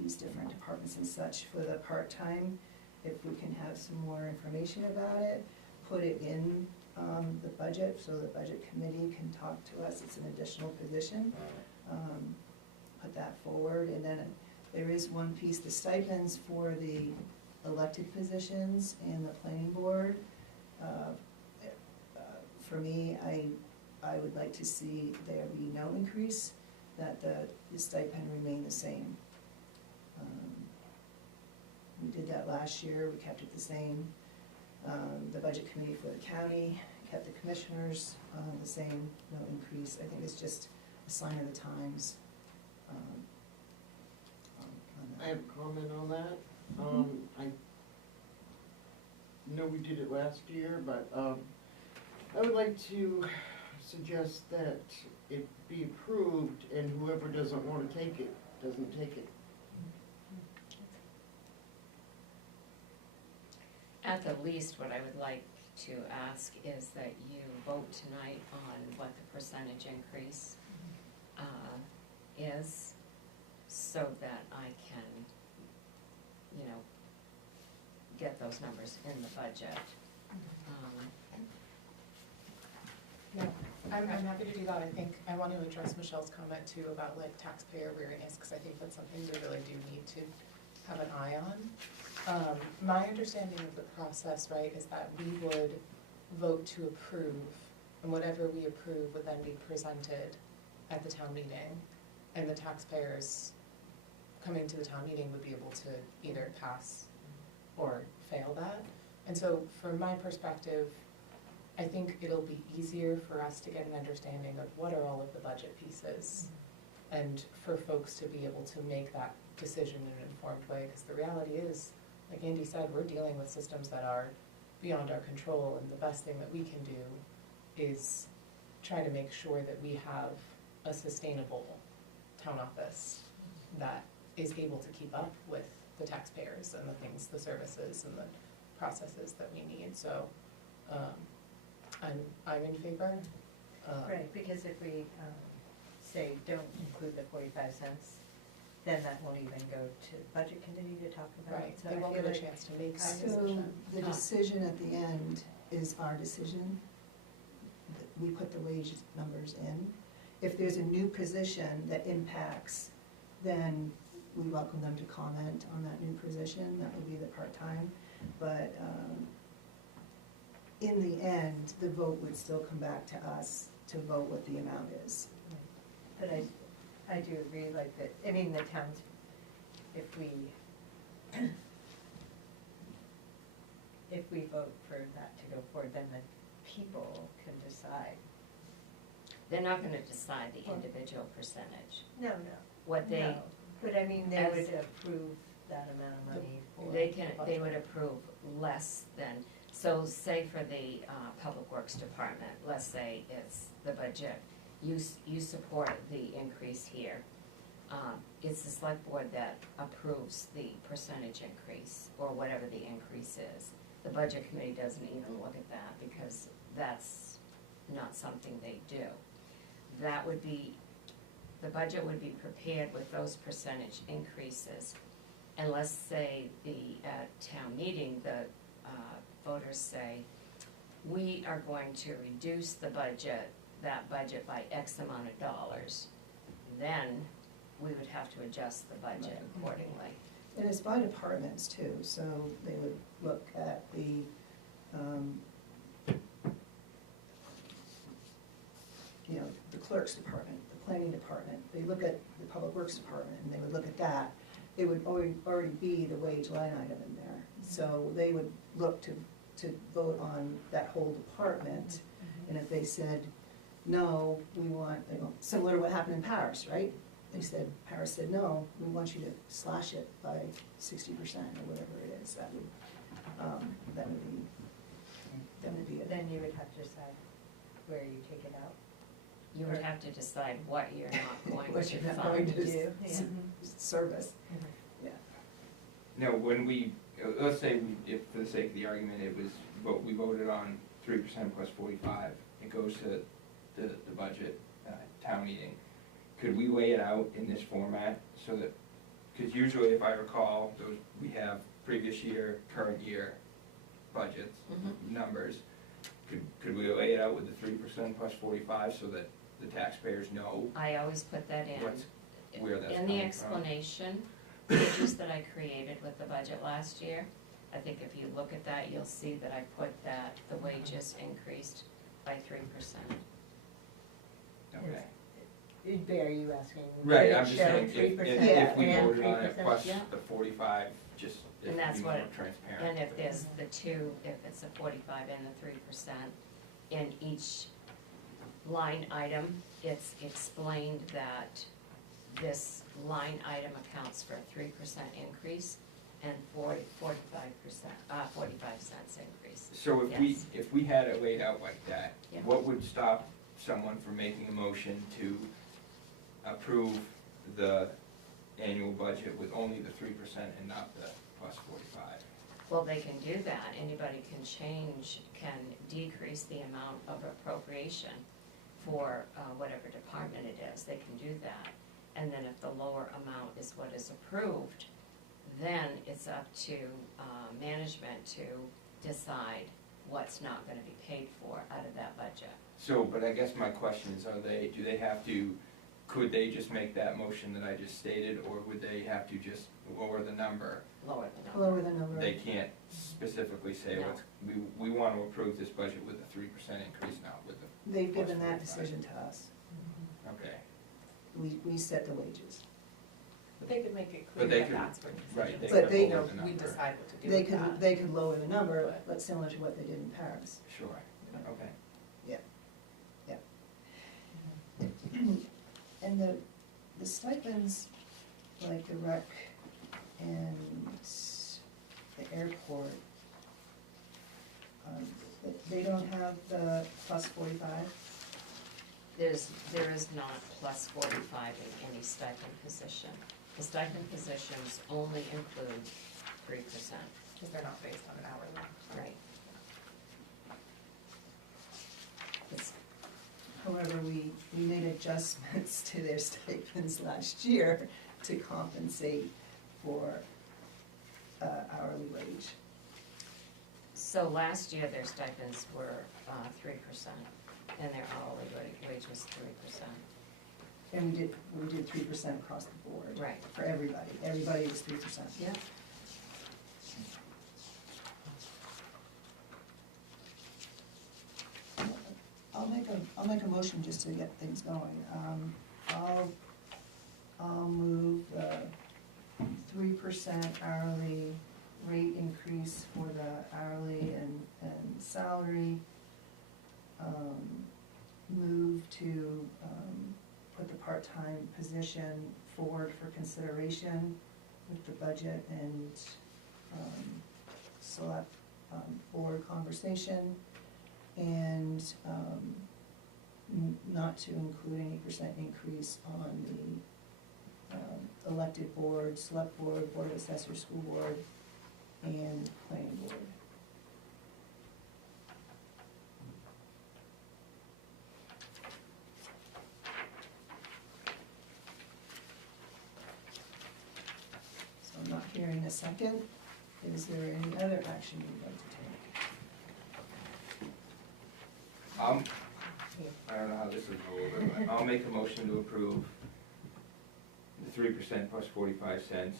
these different departments and such. For the part-time, if we can have some more information about it, put it in the budget, so the budget committee can talk to us. It's an additional position. Put that forward, and then there is one piece, the stipends for the elected positions and the planning board. For me, I would like to see there be no increase, that the stipend remain the same. We did that last year, we kept it the same. The budget committee for the county kept the commissioners the same, no increase. I think it's just a sign of the times. I have a comment on that. I know we did it last year, but I would like to suggest that it be approved, and whoever doesn't want to take it, doesn't take it. at the least, what I would like to ask is that you vote tonight on what the percentage increase is, so that I can, get those numbers in the budget. Yeah, I'm happy to do that. I think I want to address Michelle's comment too about like taxpayer weariness, because I think that's something we really do need to have an eye on. My understanding of the process, right, is that we would vote to approve, and whatever we approve would then be presented at the town meeting, and the taxpayers coming to the town meeting would be able to either pass or fail that. And so from my perspective, I think it'll be easier for us to get an understanding of what are all of the budget pieces, and for folks to be able to make that decision in an informed way, because the reality is, like Andy said, we're dealing with systems that are beyond our control, and the best thing that we can do is try to make sure that we have a sustainable town office that is able to keep up with the taxpayers and the things, the services and the processes that we need. So I'm in favor. Right, because if we, say, don't include the 45 cents, then that won't even go to budget committee to talk about. Right, So they I won't feel get a like chance to make that So decision. the decision at the end is our decision. We put the wage numbers in. If there's a new position that impacts, then we welcome them to comment on that new position. That would be the part-time. But in the end, the vote would still come back to us to vote what the amount is. But I do agree, like, that, I mean, the towns, if we vote for that to go forward, then the people can decide. They're not gonna decide the individual percentage. No, What they, no. But I mean, they as- would approve that amount of money for. they would approve less than, so say for the Public Works Department, let's say it's the budget, you support the increase here. It's the select board that approves the percentage increase, or whatever the increase is. The budget committee doesn't even look at that, because that's not something they do. That would be the budget would be prepared with those percentage increases. And let's say at town meeting, the voters say, we are going to reduce that budget by X amount of dollars. Then we would have to adjust the budget accordingly. And it's by departments too, so they would look at the, the clerk's department, the planning department, they look at the public works department, and they would look at that. It would already be the wage line item in there, so they would look to vote on that whole department. And if they said, no, we want, similar to what happened in Paris, right? Paris said, no, we want you to slash it by 60% or whatever it is, that would be it. Then you would have to decide where you take it out. You would have to decide what you're not going What to you're not going fund. to do, s- service, yeah. No, when we, let's say, if for the sake of the argument, we voted on 3% plus 45, it goes to the budget, town meeting. Could we lay it out in this format so that, because usually if I recall, we have previous year, current year budgets, numbers. Could we lay it out with the 3% plus 45 so that the taxpayers know I always put that in. where that's In the coming from? explanation pages that I created with the budget last year, I think if you look at that, you'll see that I put that the wages increased by 3%. Okay. Are you asking? Right, would it I'm just show saying, 3% if we and voted on it 3%? plus Yeah. the 45, just if And that's we more what- transparent. And if there's the two, if it's a 45 and the 3%, in each line item, it's explained that this line item accounts for a 3% increase and 45%, 45 cents increase. So Yes. if we had it laid out like that, Yeah. what would stop someone from making a motion to approve the annual budget with only the 3% and not the plus 45? Well, they can do that, anybody can decrease the amount of appropriation for whatever department it is, they can do that. And then if the lower amount is what is approved, then it's up to management to decide what's not gonna be paid for out of that budget. So, but I guess my question is, could they just make that motion that I just stated, or would they have to just lower the number? Lower the number. Lower the number. They can't specifically say, No. we want to approve this budget with a 3% increase now with the, They've given that plus 45. decision to us, okay. we set the wages. But they could make it But clear they that could- that's what Right, they But could they- lower the we number. decide what to do They with that. they could lower the number, but similar to what they did in Paris. Sure, okay. And the stipends, like the rec and the airport, they don't have the plus 45? There is not plus 45 in any stipend position. The stipend positions only include 3%. Because they're not based on an hourly. Right. It's, However, we made adjustments to their stipends last year to compensate for hourly wage. so last year, their stipends were 3%, and their hourly wage was 3%. And we did 3% across the board. Right. For everybody was 3%. Yeah. I'll make a motion just to get things going. I'll move the 3% hourly rate increase for the hourly and salary. Move to put the part-time position forward for consideration with the budget and select board conversation. And not to include any percent increase on the elected board, select board, board of assessors, school board, and planning board. a second. Is there any other action you'd like to take? I don't know how this is rolled, but I'll make a motion to approve the 3% plus 45 cents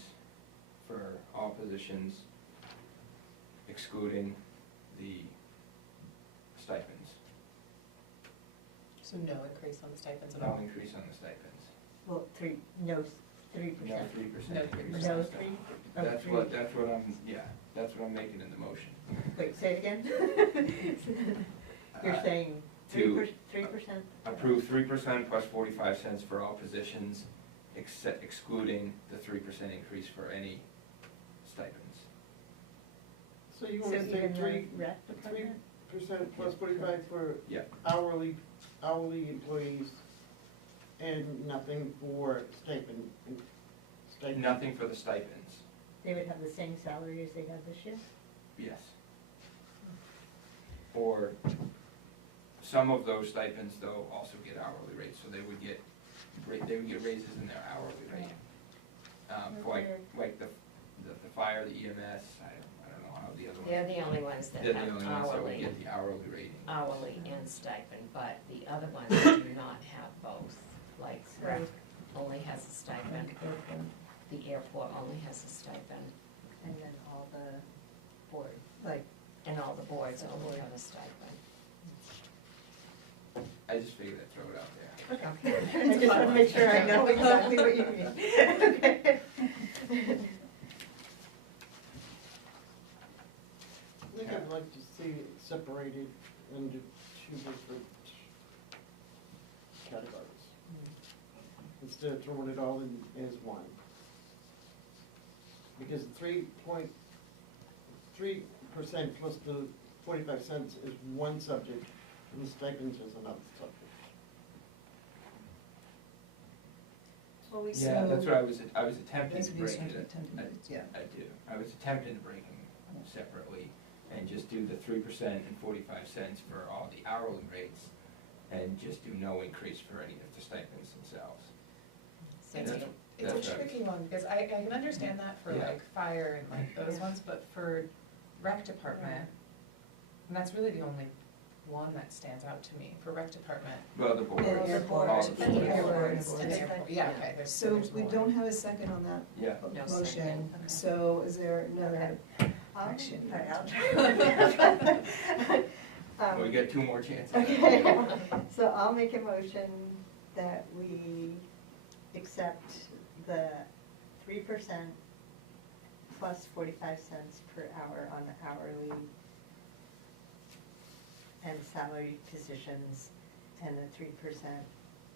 for all positions, excluding the stipends. So no increase on the stipends at No all? increase on the stipends. Well, no, 3%. No 3%. No 3%. No, 3? Oh, That's 3. what that's what I'm making in the motion. Wait, say it again? You're Uh, saying to 3%? Approve 3% plus 45 cents for all positions, excluding the 3% increase for any stipends. So you So wanna say even the 3% rec department? plus 45 for Yeah. hourly employees and nothing for stipend? Nothing for the stipends, They would have the same salary as they have this year? yes. Or some of those stipends though also get hourly rates, so they would get raises in their hourly rate. For like the fire, the EMS, I don't know how the other ones. They're the only ones that They're the have only ones that would hourly, get the hourly rate. hourly and stipend, but the other ones do not have both. Like rec only has a stipend, the airport only has a stipend, And then all the board, like, and all the boards only have a stipend. I just figured I'd throw it out there. I just want to make sure I know exactly what you mean. Okay. I think I'd like to see it separated into two different categories, instead of throwing it all in as one. Because 3% plus the 45 cents is one subject, and the stipends is another subject. Well, we Yeah, that's what I was attempting That's to what he's break it. attempting to do, yeah. I do. I was attempting to break them separately and just do the 3% and 45 cents for all the hourly rates and just do no increase for any of the stipends themselves. It's That's- it's that's a right. tricky one, because I can understand that for Yeah. like fire and like those Yeah. ones, but for rec department, and that's really the only one that stands out to me, for rec department. Well, the board. Yeah, airport. All And the the boards. airports, and the Yeah. airport, yeah, okay, there's, So there's we more. don't have a second on that Yeah. No motion, second. Okay. so is there another action? All right, I'll try. Well, we got two more chances. Okay, so I'll make a motion that we accept the 3% plus 45 cents per hour on the hourly and salary positions, and the 3%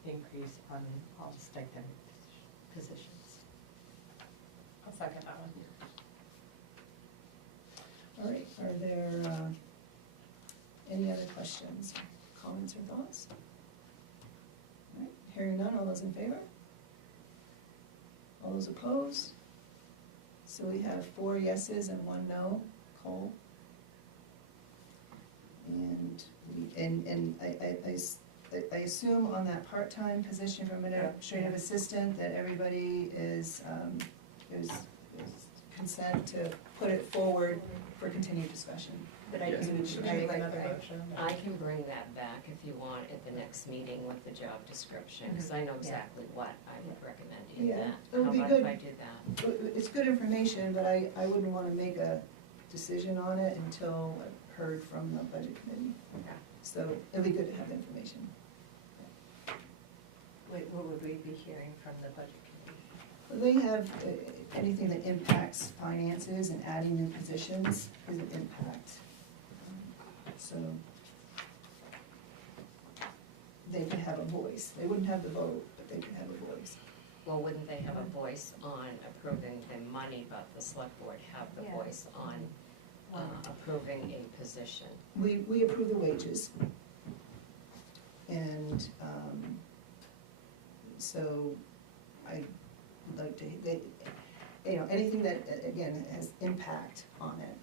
increase on all stipend positions. I'll second that one. All right, are there any other questions, comments, or thoughts? All right, hearing none, all those in favor? All those opposed? So we have 4 yeses and 1 no. Cole? And I assume on that part-time position from administrative assistant that everybody is consent to put it forward for continued discussion. But I Yes. do, Should we I make like, another motion? I can bring that back if you want at the next meeting with the job description, because I know exactly what I would recommend in Yeah, that. it would be How about if good. I did that? It's good information, but I wouldn't want to make a decision on it until I've heard from the budget committee. Okay. So it'd be good to have the information. wait, what would we be hearing from the budget committee? They have anything that impacts finances and adding new positions is an impact. So they could have a voice. They wouldn't have the vote, but they could have a voice. Well, wouldn't they have a voice on approving the money, but the select board have the Yeah. voice on approving a position? We approve the wages. And so I'd like to, anything that, again, has impact on it.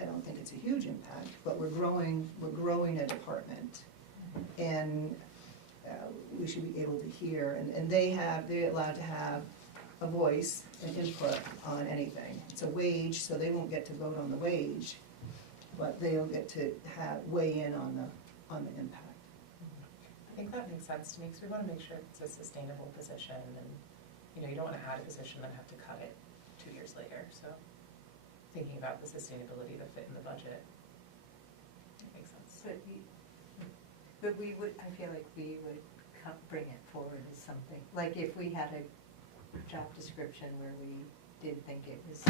I don't think it's a huge impact, but we're growing a department. And we should be able to hear, and they're allowed to have a voice and input on anything. It's a wage, so they won't get to vote on the wage, but they'll get to weigh in on the impact. I think that makes sense to me, because we want to make sure it's a sustainable position, and, you know, you don't want to add a position and have to cut it 2 years later, so thinking about the sustainability to fit in the budget, it makes sense. But we would, I feel like we would bring it forward as something, like if we had a job description where we did think it was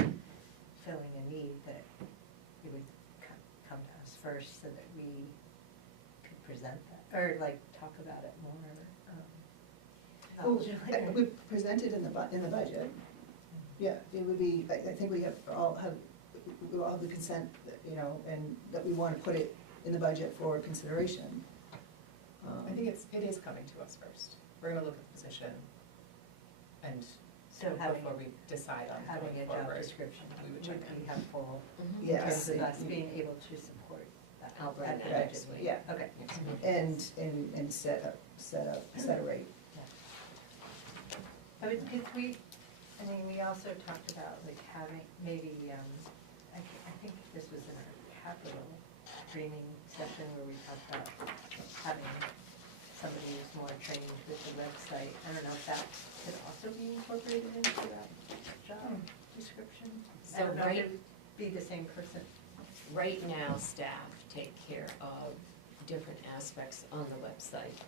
filling a need, that it would come to us first so that we could present that, or like talk about it more. We presented in the budget. Yeah, it would be, I think we all have the consent, you know, and that we want to put it in the budget for consideration. I think it is coming to us first. We're gonna look at the position and So having, before we decide on having going a job forward, description we would would check in. be helpful in Yes. terms of us being able to support that. I'll bring at the that budget next week. meeting. Yeah. Okay. Next week. And set a rate. I mean, we also talked about like having, maybe, I think this was in our capital training session where we talked about having somebody who's more trained with the website. I don't know if that could also be incorporated into that job description. I So don't know if right- it would be the same person. Right now, staff take care of different aspects on the website.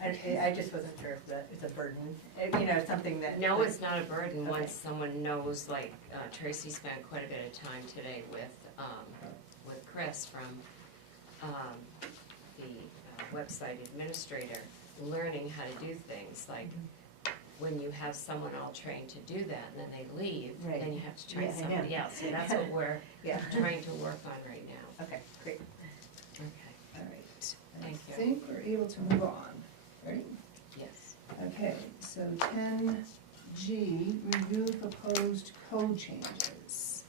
I just wasn't sure if that is a burden, you know, something that. No, it's not a burden, Okay. once someone knows, like, Tracy spent quite a bit of time today with Chris from, the website administrator, learning how to do things, like, when you have someone all trained to do that, and then they leave, Right. then you have to train Yeah, I know. somebody else, so that's what we're Yeah. trying to work on right now. Okay, great. Okay, All right. Thank you. I think we're able to move on. Ready? yes. Okay, so 10G, review proposed code changes.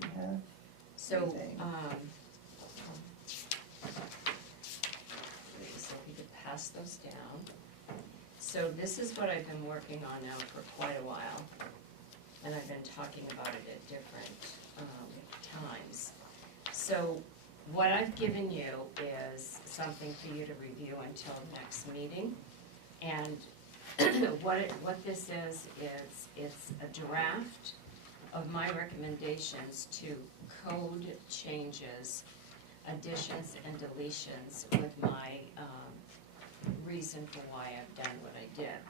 Do we have So, anything? please, if you could pass those down. So this is what I've been working on now for quite a while, and I've been talking about it at different times. So what I've given you is something for you to review until next meeting. And what this is it's a draft of my recommendations to code changes, additions and deletions with my reason for why I've done what I did.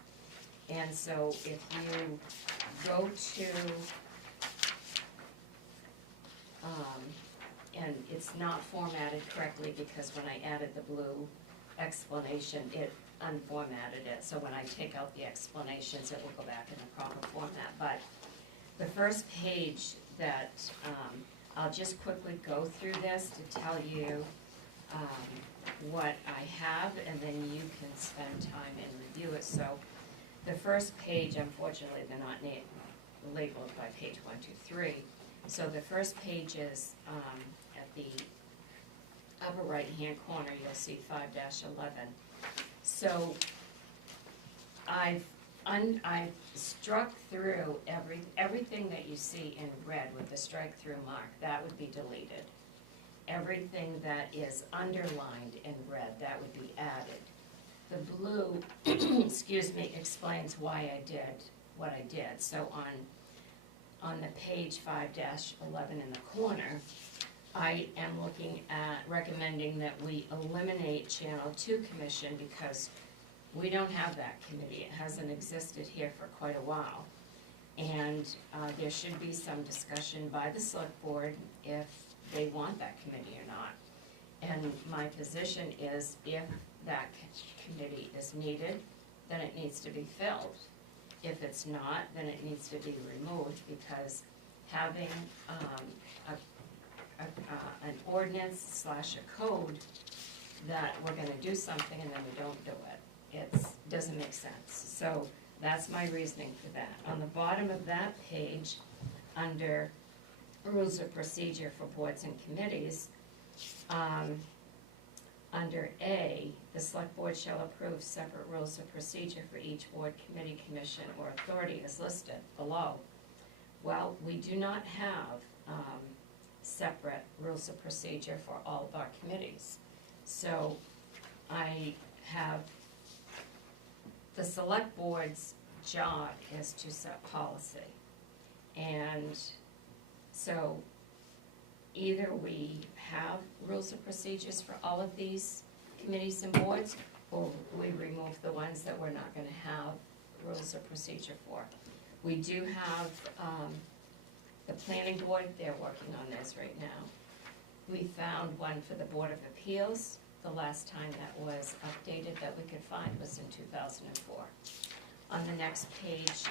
And so if you go to, and it's not formatted correctly because when I added the blue explanation, it unformatted it. So when I take out the explanations, it will go back in the proper format. But the first page that, I'll just quickly go through this to tell you what I have, and then you can spend time and review it. So the first page, unfortunately, they're not labeled by page 1, 2, 3. So the first page is at the upper right-hand corner, you'll see 5-11. So I've struck through everything that you see in red with the strike-through mark, that would be deleted. Everything that is underlined in red, that would be added. The blue, excuse me, explains why I did what I did. So on the page 5-11 in the corner, I am looking at recommending that we eliminate Channel 2 Commission because we don't have that committee. It hasn't existed here for quite a while. And there should be some discussion by the select board if they want that committee or not. And my position is if that committee is needed, then it needs to be filled. If it's not, then it needs to be removed because having an ordinance / a code that we're gonna do something and then we don't do it, it doesn't make sense. So that's my reasoning for that. On the bottom of that page, under rules of procedure for boards and committees, Under A, the select board shall approve separate rules of procedure for each board, committee, commission, or authority as listed below. Well, we do not have, separate rules of procedure for all of our committees. So I have, the select board's job is to set policy. And so either we have rules of procedures for all of these committees and boards, or we remove the ones that we're not gonna have rules of procedure for. We do have, the planning board, they're working on this right now. We found one for the Board of Appeals. The last time that was updated that we could find was in 2004. On the next page,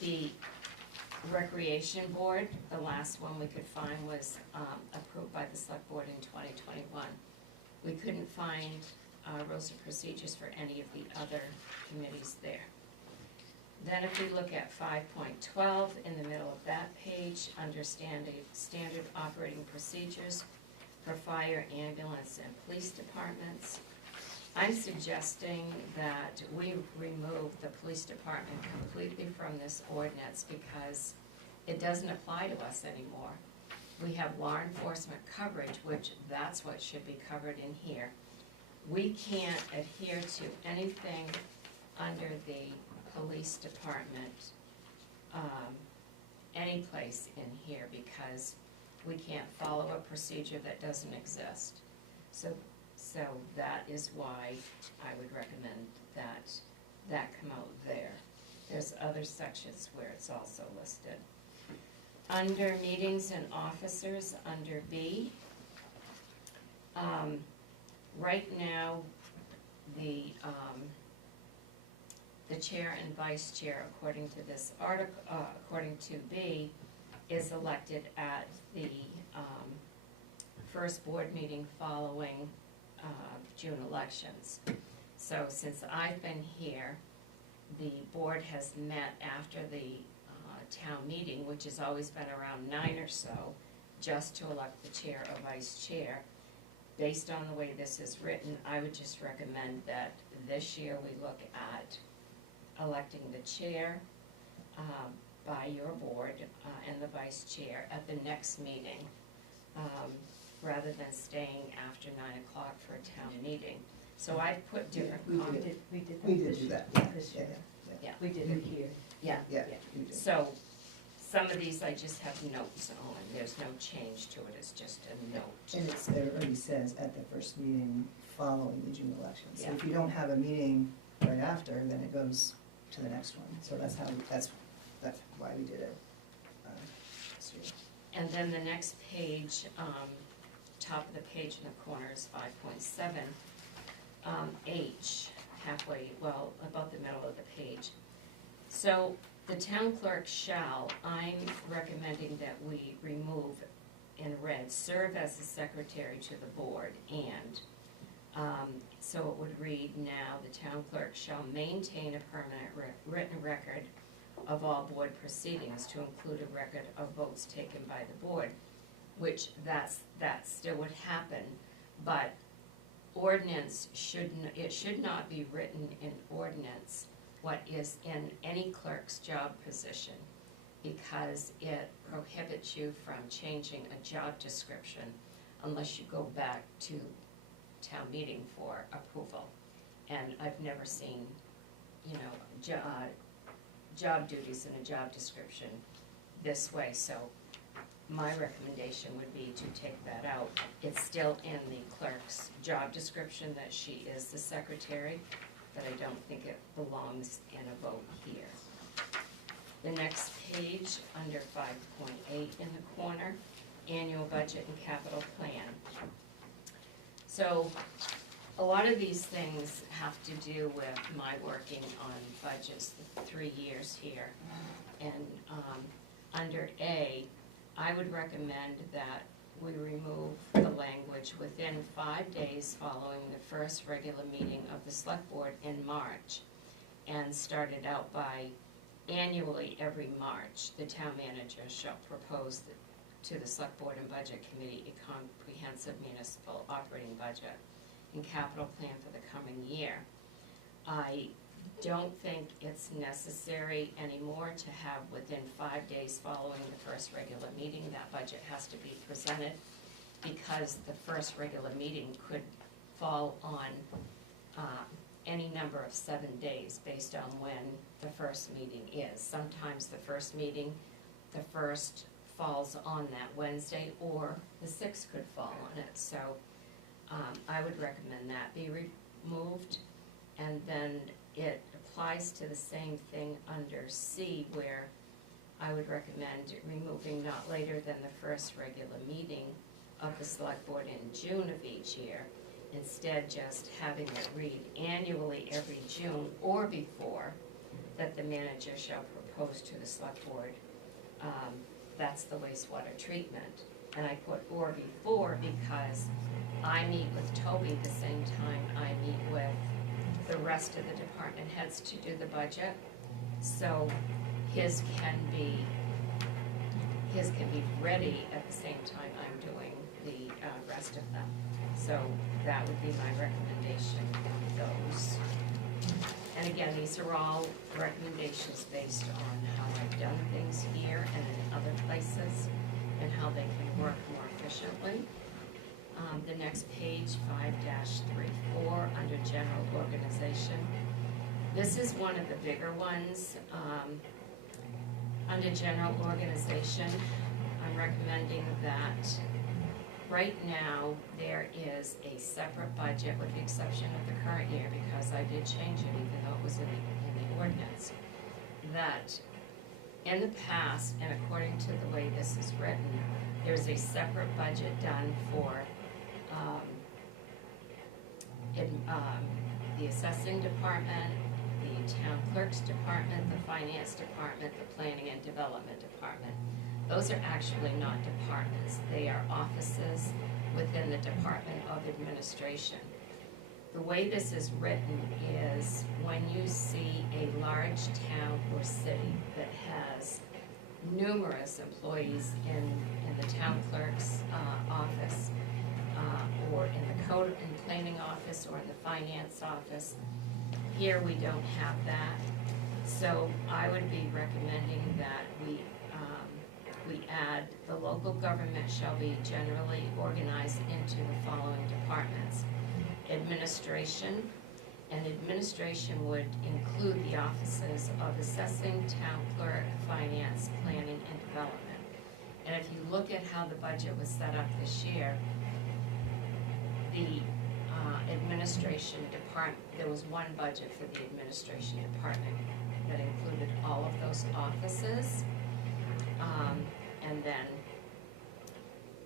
the Recreation Board, the last one we could find was approved by the Select Board in 2021. We couldn't find rules of procedures for any of the other committees there. Then if we look at 5.12, in the middle of that page, under standard operating procedures for fire, ambulance, and police departments, I'm suggesting that we remove the police department completely from this ordinance because it doesn't apply to us anymore. We have law enforcement coverage, which that's what should be covered in here. We can't adhere to anything under the police department, any place in here because we can't follow a procedure that doesn't exist. So that is why I would recommend that come out there. There's other sections where it's also listed. Under meetings and officers, under B, right now, the chair and vice chair, according to this article, according to B, is elected at the first board meeting following June elections. So since I've been here, the board has met after the town meeting, which has always been around 9 or so, just to elect the chair or vice chair. Based on the way this is written, I would just recommend that this year we look at electing the chair by your board and the vice chair at the next meeting, rather than staying after 9 o'clock for a town meeting. So I've put different We comments. did. We did We that did this do year. that, yeah, This yeah, year. yeah, We did it here. Yeah, yeah, we did. so some of these I just have notes on, there's no change to it, it's just a note. And it already says at the first meeting following the June election. So if Yeah. you don't have a meeting right after, then it goes to the next one. So that's why we did it. This year. And then the next page, top of the page in the corner is 5.7, H, halfway, well, about the middle of the page. So the town clerk shall, I'm recommending that we remove in red, serve as the secretary to the board, and, so it would read now, the town clerk shall maintain a permanent written record of all board proceedings to include a record of votes taken by the board, which that still would happen, but ordinance it should not be written in ordinance what is in any clerk's job position, because it prohibits you from changing a job description unless you go back to town meeting for approval. And I've never seen, job duties in a job description this way, so my recommendation would be to take that out. It's still in the clerk's job description that she is the secretary, but I don't think it belongs in a vote here. The next page, under 5.8 in the corner, annual budget and capital plan. So a lot of these things have to do with my working on budgets, the 3 years here. And under A, I would recommend that we remove the language within 5 days following the first regular meeting of the select board in March, and start it out by annually every March, the town manager shall propose to the Select Board and Budget Committee a comprehensive municipal operating budget and capital plan for the coming year. I don't think it's necessary anymore to have within 5 days following the first regular meeting, that budget has to be presented, because the first regular meeting could fall on any number of 7 days based on when the first meeting is. Sometimes the first meeting, the first falls on that Wednesday, or the 6th could fall on it. So I would recommend that be removed. And then it applies to the same thing under C, where I would recommend removing not later than the first regular meeting of the Select Board in June of each year. Instead, just having it read annually every June or before, that the manager shall propose to the Select Board. That's the wastewater treatment. And I put or before because I meet with Toby the same time I meet with the rest of the department heads to do the budget. So his can be ready at the same time I'm doing the rest of them. So that would be my recommendation on those. And again, these are all recommendations based on how I've done things here and in other places, and how they can work more efficiently. The next page, 5-34, under general organization. This is one of the bigger ones. Under general organization, I'm recommending that right now there is a separate budget, with the exception of the current year, because I did change it even though it was in the ordinance, that in the past, and according to the way this is written, there's a separate budget done for the assessing department, the town clerk's department, the finance department, the planning and development department. Those are actually not departments, they are offices within the Department of Administration. The way this is written is, when you see a large town or city that has numerous employees in the town clerk's office, or in the code and planning office, or in the finance office, here we don't have that. So I would be recommending that we add, the local government shall be generally organized into the following departments. Administration, and administration would include the offices of assessing, town clerk, finance, planning, and development. And if you look at how the budget was set up this year, the administration department, there was one budget for the administration department that included all of those offices. And then,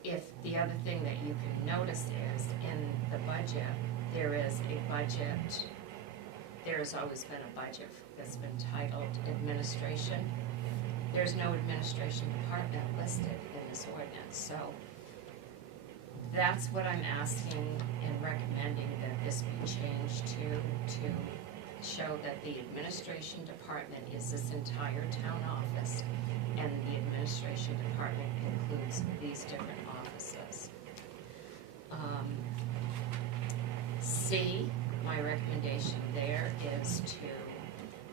if the other thing that you can notice is, in the budget, there is a budget, there's always been a budget that's been titled administration. There's no administration department listed in this ordinance, so that's what I'm asking and recommending, that this be changed to show that the administration department is this entire town office, and the administration department includes these different offices. C, my recommendation there is to,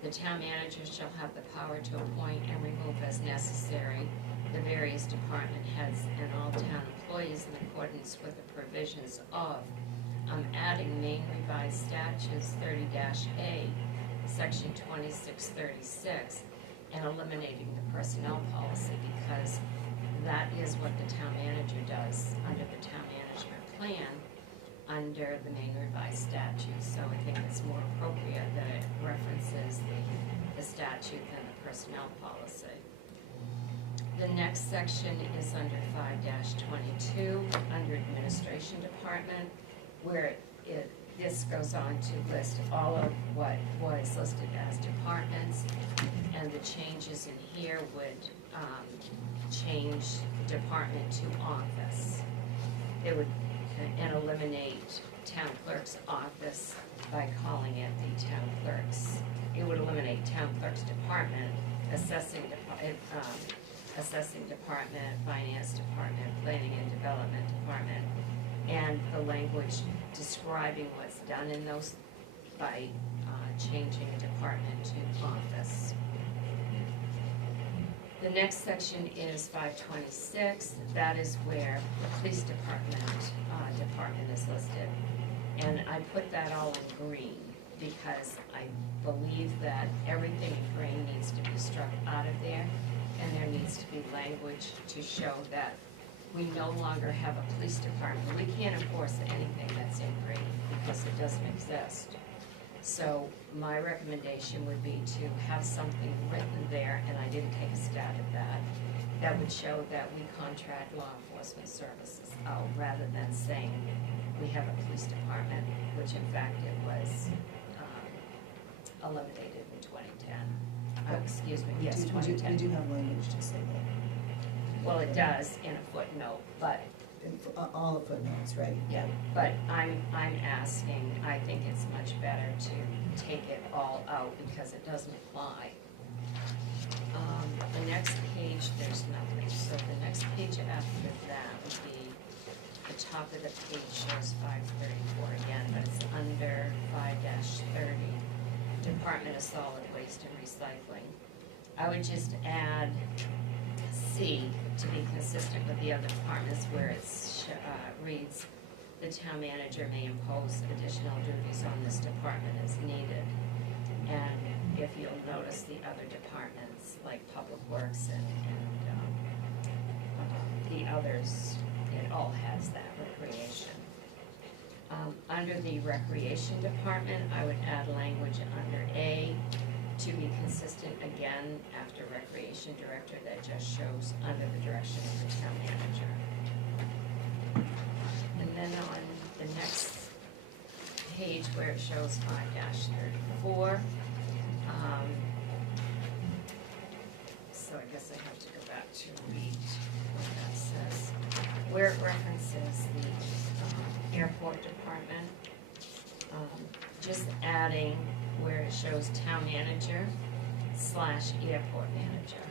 the town manager shall have the power to appoint and remove as necessary the various department heads and all town employees in accordance with the provisions of, adding Maine Revised Statutes 30-A, section 2636, and eliminating the personnel policy, because that is what the town manager does under the town management plan under the Maine Revised Statutes. So I think it's more appropriate that it references the statute than the personnel policy. The next section is under 5-22, under administration department, where this goes on to list all of what was listed as departments, and the changes in here would change department to office. It would and eliminate town clerk's office by calling it the town clerk's. It would eliminate town clerk's department, assessing assessing department, finance department, planning and development department, and the language describing what's done in those by changing department to office. The next section is 526. That is where the police department is listed. And I put that all in green because I believe that everything in green needs to be struck out of there, and there needs to be language to show that we no longer have a police department. We can't enforce anything that's in green because it doesn't exist. So my recommendation would be to have something written there, and I didn't take a stab at that, that would show that we contract law enforcement services out, rather than saying we have a police department, which in fact it was eliminated in 2010. Excuse me, yes, We 2010. do have language to say that. Well, it does in a footnote, but All the footnotes, right? yeah, but I'm asking, I think it's much better to take it all out because it doesn't apply. The next page, there's nothing, so the next page after that would be, the top of the page shows 534 again, but it's under 5-30, Department of Solid Waste and Recycling. I would just add C to be consistent with the other departments where it reads, the town manager may impose additional duties on this department as needed. And if you'll notice the other departments, like Public Works and the others, it all has that recreation. Under the Recreation Department, I would add language under A to be consistent again after Recreation Director that just shows under the direction of the town manager. And then on the next page where it shows 5-34, so I guess I have to go back to read what that says. Where it references the airport department, just adding where it shows town manager / airport manager,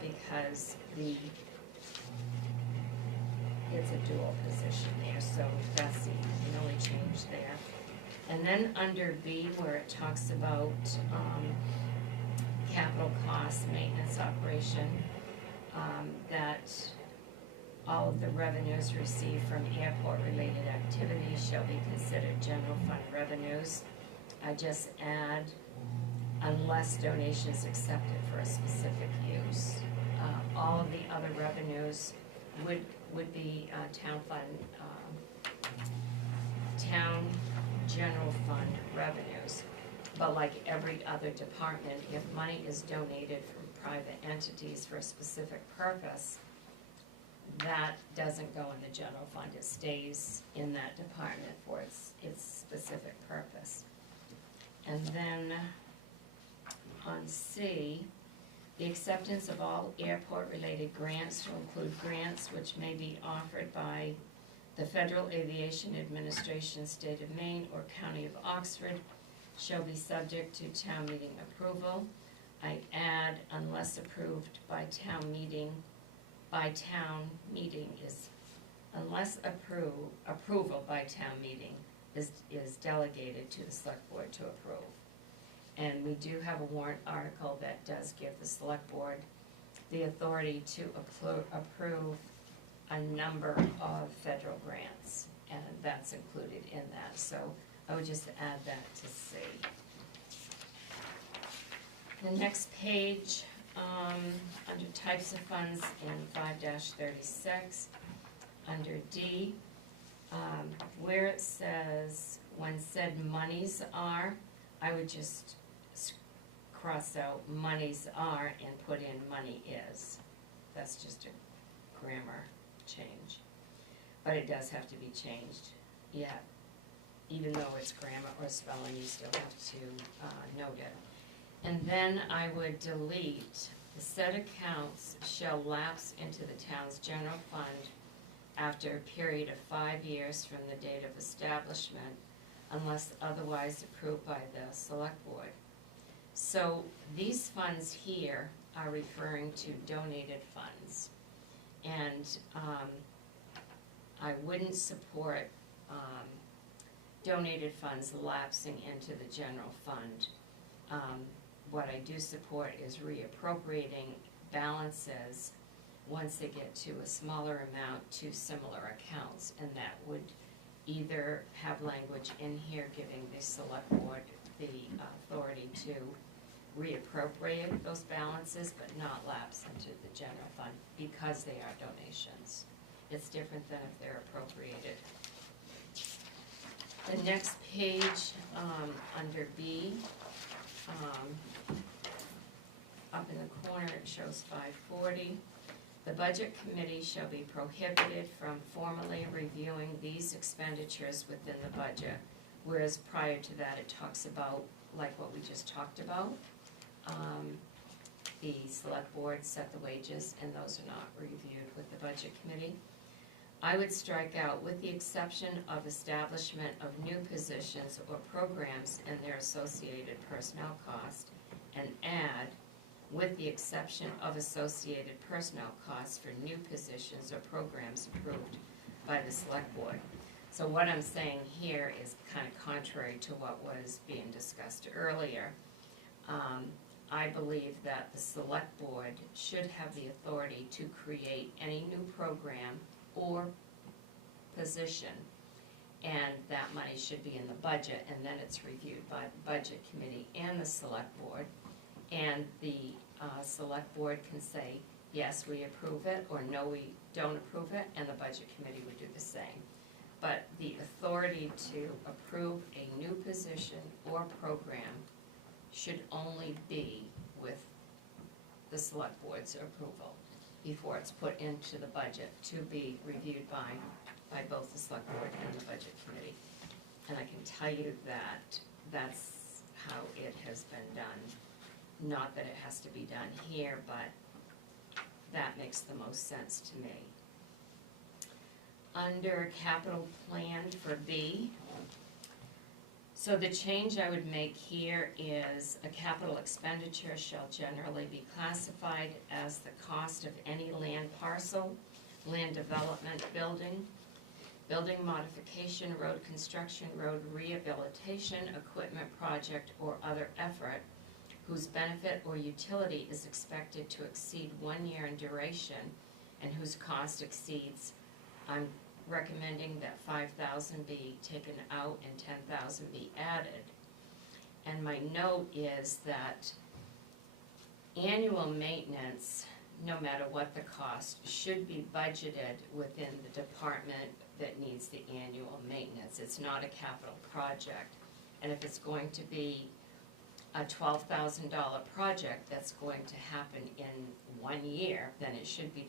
because it's a dual position there, so that's the only change there. And then under B, where it talks about capital costs, maintenance operation, that all of the revenues received from airport-related activities shall be considered general fund revenues. I just add, unless donations accepted for a specific use. All of the other revenues would be town general fund revenues. But like every other department, if money is donated from private entities for a specific purpose, that doesn't go in the general fund. It stays in that department for its specific purpose. And then on C, the acceptance of all airport-related grants to include grants which may be offered by the Federal Aviation Administration, State of Maine, or County of Oxford shall be subject to town meeting approval. I add, unless approved by town meeting, unless approval by town meeting is delegated to the select board to approve. And we do have a warrant article that does give the select board the authority to approve a number of federal grants, and that's included in that. So I would just add that to C. The next page, under types of funds in 5-36, under D, where it says when said monies are, I would just cross out monies are and put in money is. That's just a grammar change. But it does have to be changed. Yeah, even though it's grammar or spelling, you still have to note it. And then I would delete, the said accounts shall lapse into the town's general fund after a period of 5 years from the date of establishment, unless otherwise approved by the select board. So these funds here are referring to donated funds. And I wouldn't support donated funds lapsing into the general fund. What I do support is reappropriating balances once they get to a smaller amount to similar accounts, and that would either have language in here giving the select board the authority to reappropriate those balances, but not lapse into the general fund because they are donations. It's different than if they're appropriated. The next page, under B, up in the corner, it shows 540. The budget committee shall be prohibited from formally reviewing these expenditures within the budget, whereas prior to that, it talks about, like what we just talked about, the select board set the wages, and those are not reviewed with the budget committee. I would strike out, with the exception of establishment of new positions or programs and their associated personnel cost, and add, with the exception of associated personnel costs for new positions or programs approved by the select board. So what I'm saying here is kind of contrary to what was being discussed earlier. I believe that the select board should have the authority to create any new program or position, and that money should be in the budget, and then it's reviewed by the budget committee and the select board. And the select board can say, yes, we approve it, or no, we don't approve it, and the budget committee would do the same. But the authority to approve a new position or program should only be with the select board's approval before it's put into the budget to be reviewed by both the select board and the budget committee. And I can tell you that that's how it has been done. Not that it has to be done here, but that makes the most sense to me. Under capital plan for B, so the change I would make here is a capital expenditure shall generally be classified as the cost of any land parcel, land development, building modification, road construction, road rehabilitation, equipment project, or other effort whose benefit or utility is expected to exceed 1 year in duration and whose cost exceeds, I'm recommending that 5,000 be taken out and 10,000 be added. And my note is that annual maintenance, no matter what the cost, should be budgeted within the department that needs the annual maintenance. It's not a capital project. And if it's going to be a $12,000 project that's going to happen in 1 year, then it should be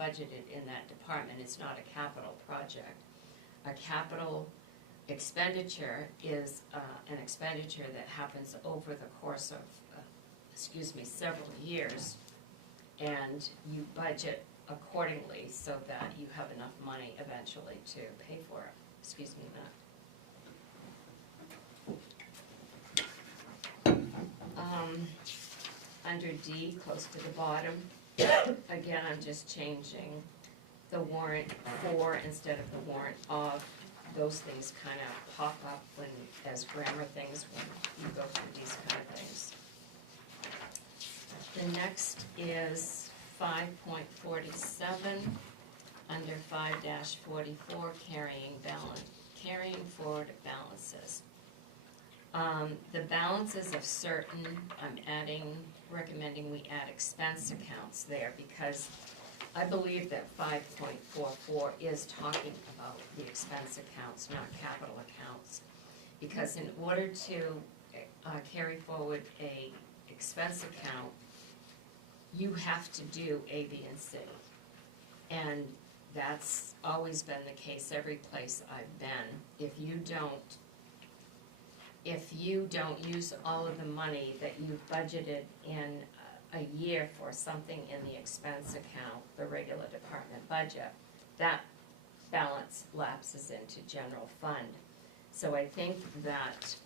budgeted in that department. It's not a capital project. A capital expenditure is an expenditure that happens over the course of, several years, and you budget accordingly so that you have enough money eventually to pay for it. Under D, close to the bottom, again, I'm just changing the warrant for instead of the warrant of. Those things kind of pop up as grammar things when you go through these kind of things. The next is 5.47, under 5-44, carrying forward balances. The balances of certain, I'm recommending we add expense accounts there, because I believe that 5.44 is talking about the expense accounts, not capital accounts. Because in order to carry forward a expense account, you have to do A, B, and C. And that's always been the case every place I've been. If you don't use all of the money that you've budgeted in a year for something in the expense account, the regular department budget, that balance lapses into general fund. So I think that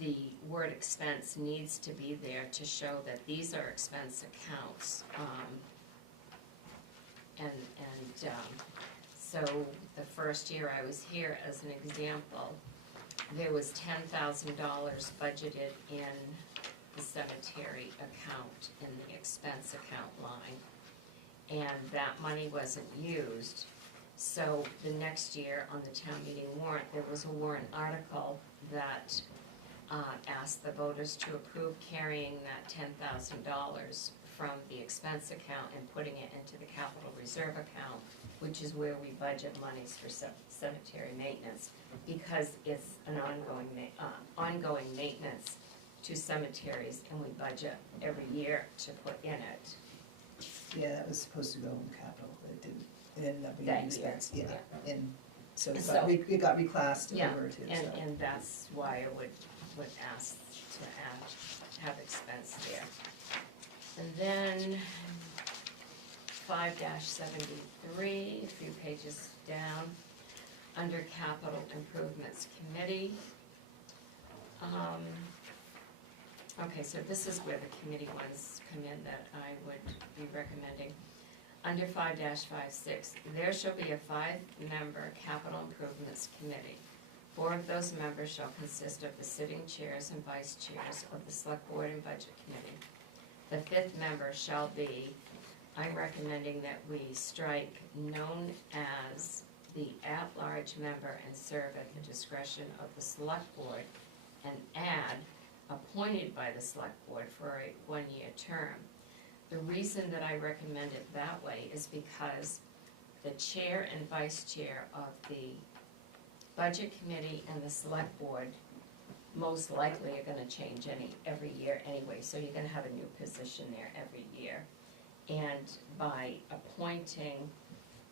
the word expense needs to be there to show that these are expense accounts. So the first year I was here, as an example, there was $10,000 budgeted in the cemetery account, in the expense account line, and that money wasn't used. So the next year on the town meeting warrant, there was a warrant article that asked the voters to approve carrying that $10,000 from the expense account and putting it into the capital reserve account, which is where we budget monies for cemetery maintenance, because it's an ongoing maintenance to cemeteries, and we budget every year to put in it. Yeah, that was supposed to go in the capital, but it didn't, it ended up being That an expense, year, yeah, and so So- it got reclassed Yeah, over to, so. and that's why I would ask to have expense there. And then 5-73, a few pages down, under Capital Improvements Committee. Okay, so this is where the committee ones come in that I would be recommending. Under 5-56, there shall be a 5-member Capital Improvements Committee. 4 of those members shall consist of the sitting chairs and vice chairs of the Select Board and Budget Committee. The 5th member shall be, I'm recommending that we strike known as the at-large member and serve at the discretion of the Select Board, and add appointed by the Select Board for a 1-year term. The reason that I recommend it that way is because the chair and vice chair of the Budget Committee and the Select Board most likely are gonna change every year anyway, so you're gonna have a new position there every year. And by appointing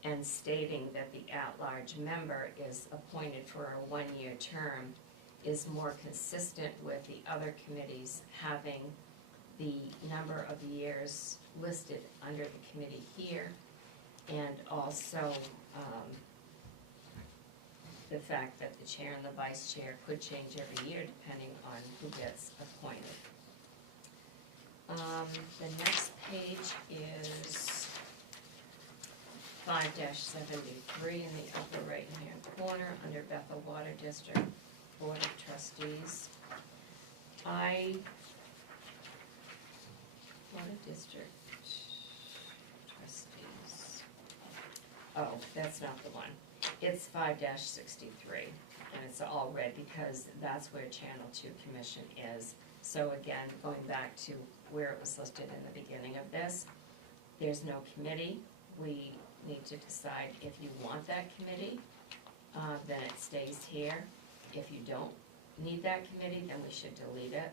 and stating that the at-large member is appointed for a 1-year term is more consistent with the other committees having the number of years listed under the committee here, and also the fact that the chair and the vice chair could change every year depending on who gets appointed. The next page is 5-73 in the upper right-hand corner under Bethel Water District Board of Trustees. Water District Trustees. Oh, that's not the one. It's 5-63, and it's all red because that's where Channel 2 Commission is. So again, going back to where it was listed in the beginning of this, there's no committee. We need to decide if you want that committee, then it stays here. If you don't need that committee, then we should delete it,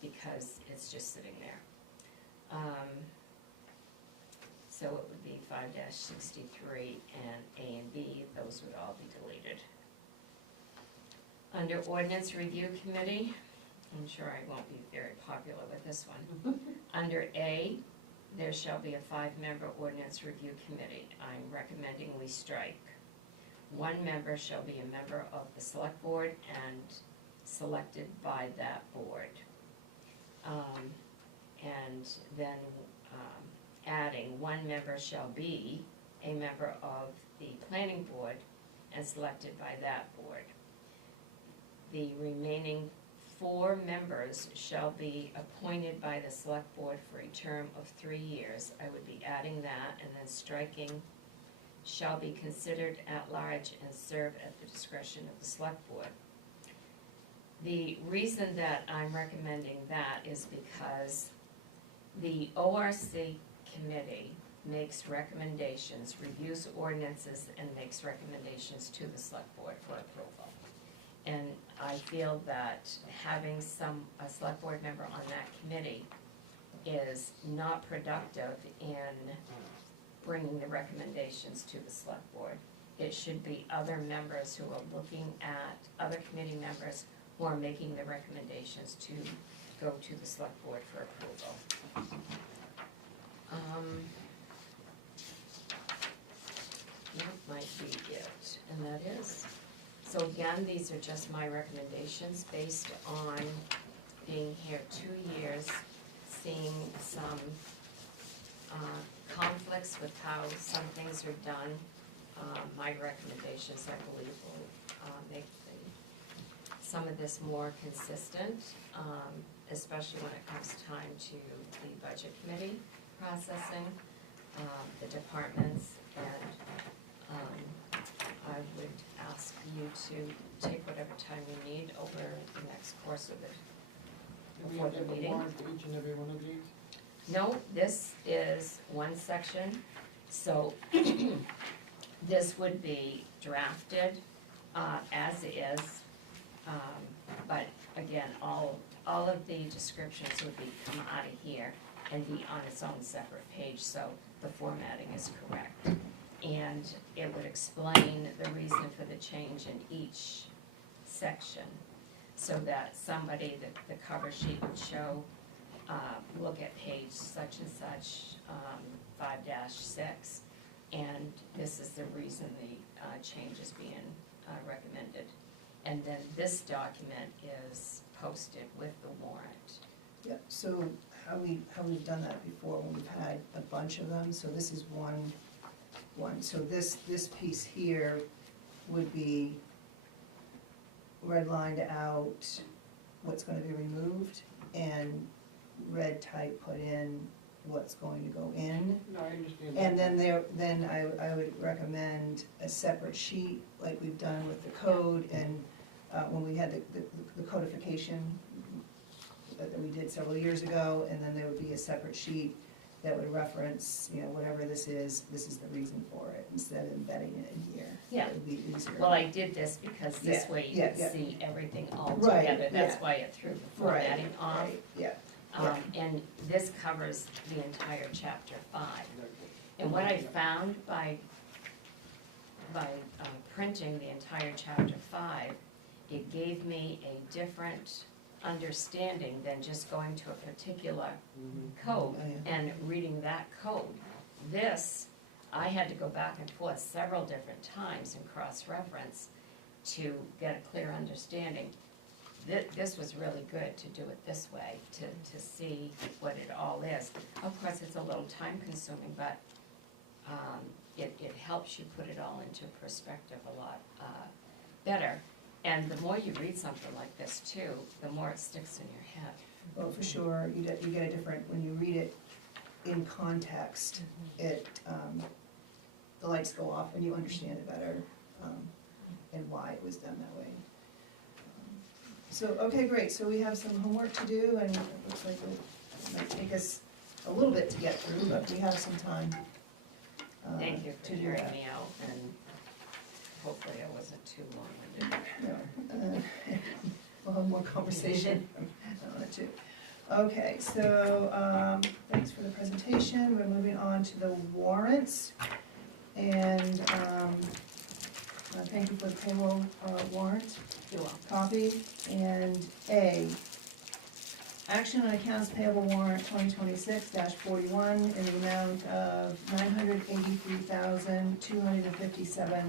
because it's just sitting there. So it would be 5-63 and A and B, those would all be deleted. Under Ordinance Review Committee, I'm sure I won't be very popular with this one. Under A, there shall be a 5-member Ordinance Review Committee. I'm recommending we strike. 1 member shall be a member of the Select Board and selected by that board. And then adding 1 member shall be a member of the Planning Board and selected by that board. The remaining 4 members shall be appointed by the Select Board for a term of 3 years. I would be adding that and then striking shall be considered at large and serve at the discretion of the Select Board. The reason that I'm recommending that is because the ORC committee makes recommendations, reviews ordinances, and makes recommendations to the Select Board for approval. And I feel that having a Select Board member on that committee is not productive in bringing the recommendations to the Select Board. It should be other members who are looking at, other committee members who are making the recommendations to go to the Select Board for approval. That might be it, and that is So again, these are just my recommendations based on being here 2 years, seeing some conflicts with how some things are done. My recommendations, I believe, will make some of this more consistent, especially when it comes time to the budget committee processing, the departments, and I would ask you to take whatever time you need over the next course of it. Do we Before have the to have a meeting? warrant for each and every one of these? No, this is one section, so this would be drafted as is, but again, all of the descriptions would be come out of here and be on its own separate page, so the formatting is correct. And it would explain the reason for the change in each section, so that somebody, the cover sheet would show, look at page such and such, 5-6, and this is the reason the change is being recommended. And then this document is posted with the warrant. Yep, so how we've done that before, when we've had a bunch of them, so this is one, so this piece here would be redlined out what's gonna be removed, and red type put in what's going to go in. No, I understand that. And then I would recommend a separate sheet, like we've done with the code, and when we had the codification that we did several years ago, and then there would be a separate sheet that would reference, whatever this is the reason for it, instead of embedding it in here. Yeah. It would be easier. Well, I did this because this Yeah, way you yeah, could yeah. see everything all Right, together, that's yeah. why it threw the Right, formatting off. right, yeah. yeah. And this covers the entire chapter 5. And what I found by printing the entire chapter 5, it gave me a different understanding than just going to a particular code Oh, yeah. and reading that code. This, I had to go back and forth several different times and cross-reference to get a clear understanding. This was really good to do it this way, to see what it all is. Of course, it's a little time-consuming, but it helps you put it all into perspective a lot better. And the more you read something like this too, the more it sticks in your head. Well, for sure, you get a different, when you read it in context, it, the lights go off and you understand it better, and why it was done that way. So, okay, great, so we have some homework to do, and it looks like it might take us a little bit to get through, but we have some time Thank you to for do hearing that. me out, and hopefully I wasn't too long-winded. No, we'll have more conversation on it too. Okay, so, thanks for the presentation, we're moving on to the warrants, and, thank you for the payroll warrant You're welcome. copy, and A, action on accounts payable warrant 2026-41 in the amount of $983,257.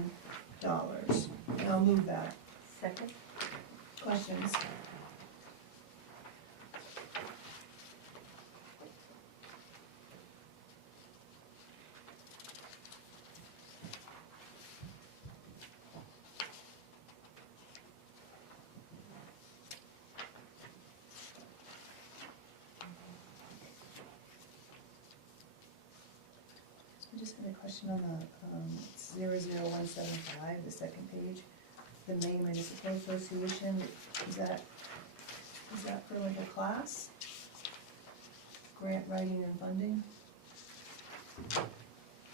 And I'll move that. Second? Questions? I just had a question on the 00175, the second page. The Maine Municipal Association, is that for like a class? Grant writing and funding?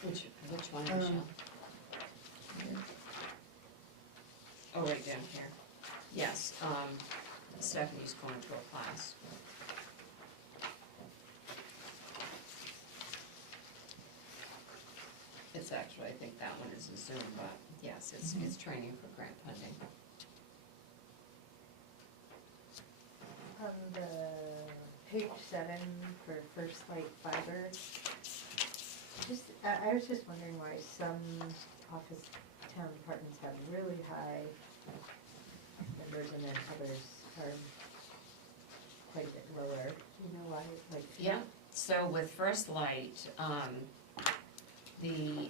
Which one, Um, Michelle? Oh, right down here. Yes, Stephanie's going to a class. It's actually, I think that one is a Zoom, but yes, it's training for grant funding. On the page 7 for First Light Fiber, I was just wondering why some office town departments have really high members and then others are quite a bit lower. You know why, like? Yeah, so with First Light, the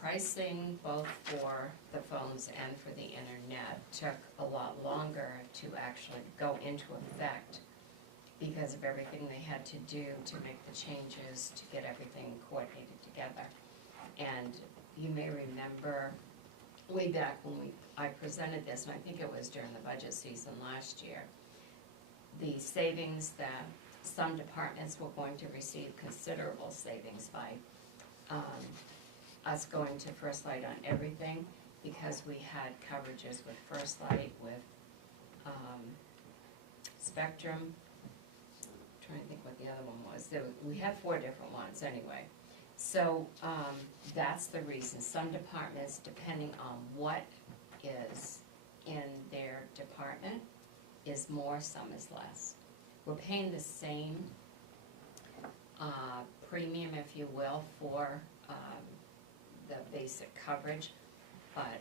pricing both for the phones and for the internet took a lot longer to actually go into effect because of everything they had to do to make the changes, to get everything coordinated together. And you may remember way back when I presented this, and I think it was during the budget season last year, the savings that some departments were going to receive considerable savings by us going to First Light on everything, because we had coverages with First Light, with Spectrum. Trying to think what the other one was. We had 4 different ones anyway. So that's the reason. Some departments, depending on what is in their department, is more, some is less. We're paying the same premium, if you will, for the basic coverage, but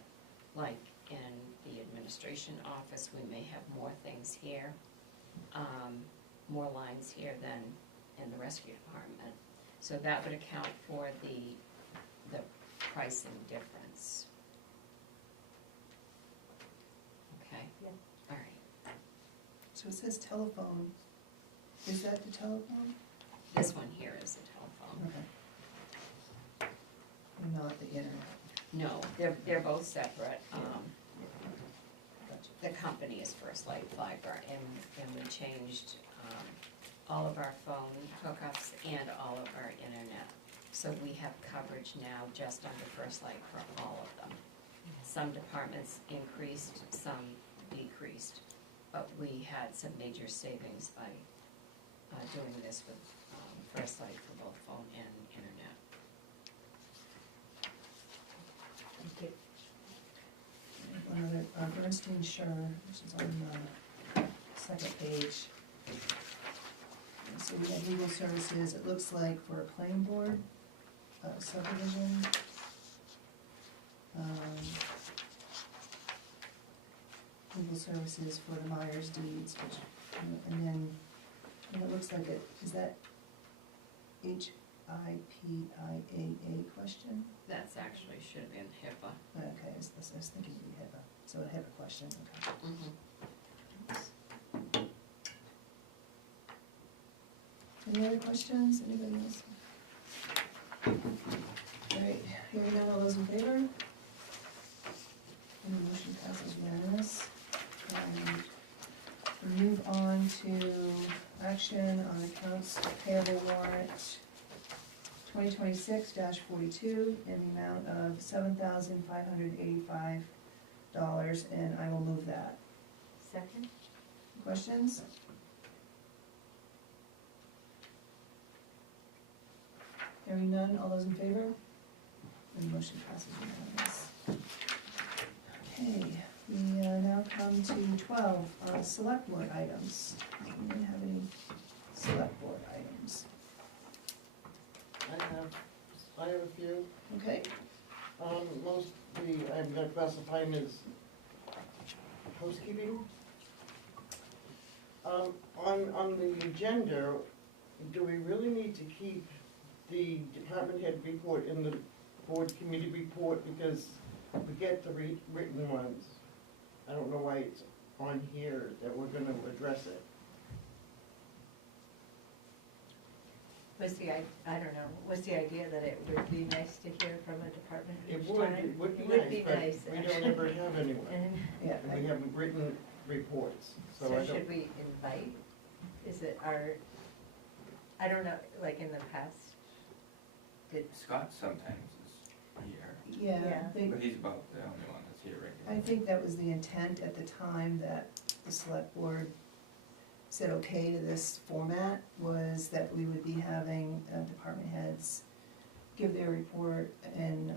like in the administration office, we may have more things here, more lines here than in the rescue department. So that would account for the pricing difference. Okay? Yeah. All right. So it says telephone. Is that the telephone? This one here is the telephone. Okay. And not the internet. No, they're both separate. Gotcha. The company is First Light Fiber, and we changed all of our phone hookups and all of our internet. So we have coverage now just under First Light for all of them. Some departments increased, some decreased, but we had some major savings by doing this with First Light for both phone and internet. Thank you. One other, Bernstein Sure, which is on the second page. So we have legal services, it looks like for a planning board subdivision. Legal services for the Myers deeds, which, and then it looks like it, is that HIPIAA question? That's actually should have been HIPAA. Okay, I was thinking we had so a HIPAA question, okay. Mm-hmm. Any other questions, anybody else? All right, hearing none, all those in favor? And the motion passes unanimous. And we move on to action on accounts payable warrant 2026-42 in the amount of $7,585, and I will move that. Second? Questions? Hearing none, all those in favor? And the motion passes unanimous. Okay, we now come to 12, select board items. Do we have any select board items? I have a few. Okay, Mostly, I'm gonna classify them as housekeeping. On the agenda, do we really need to keep the department head report in the board committee report, because we get the written ones? I don't know why it's on here that we're gonna address it. Was the, I don't know, was the idea that it would be nice to hear from a department It each would, time? it would be It would nice, be but nice, we don't actually. ever have anyone. And yeah, And we have written reports, so I so don't. should we invite, is it our, I don't know, like in the past, did, Scott sometimes is here, yeah, they, but he's about the only one that's here regularly. I think that was the intent at the time that the select board said okay to this format, was that we would be having department heads give their report, and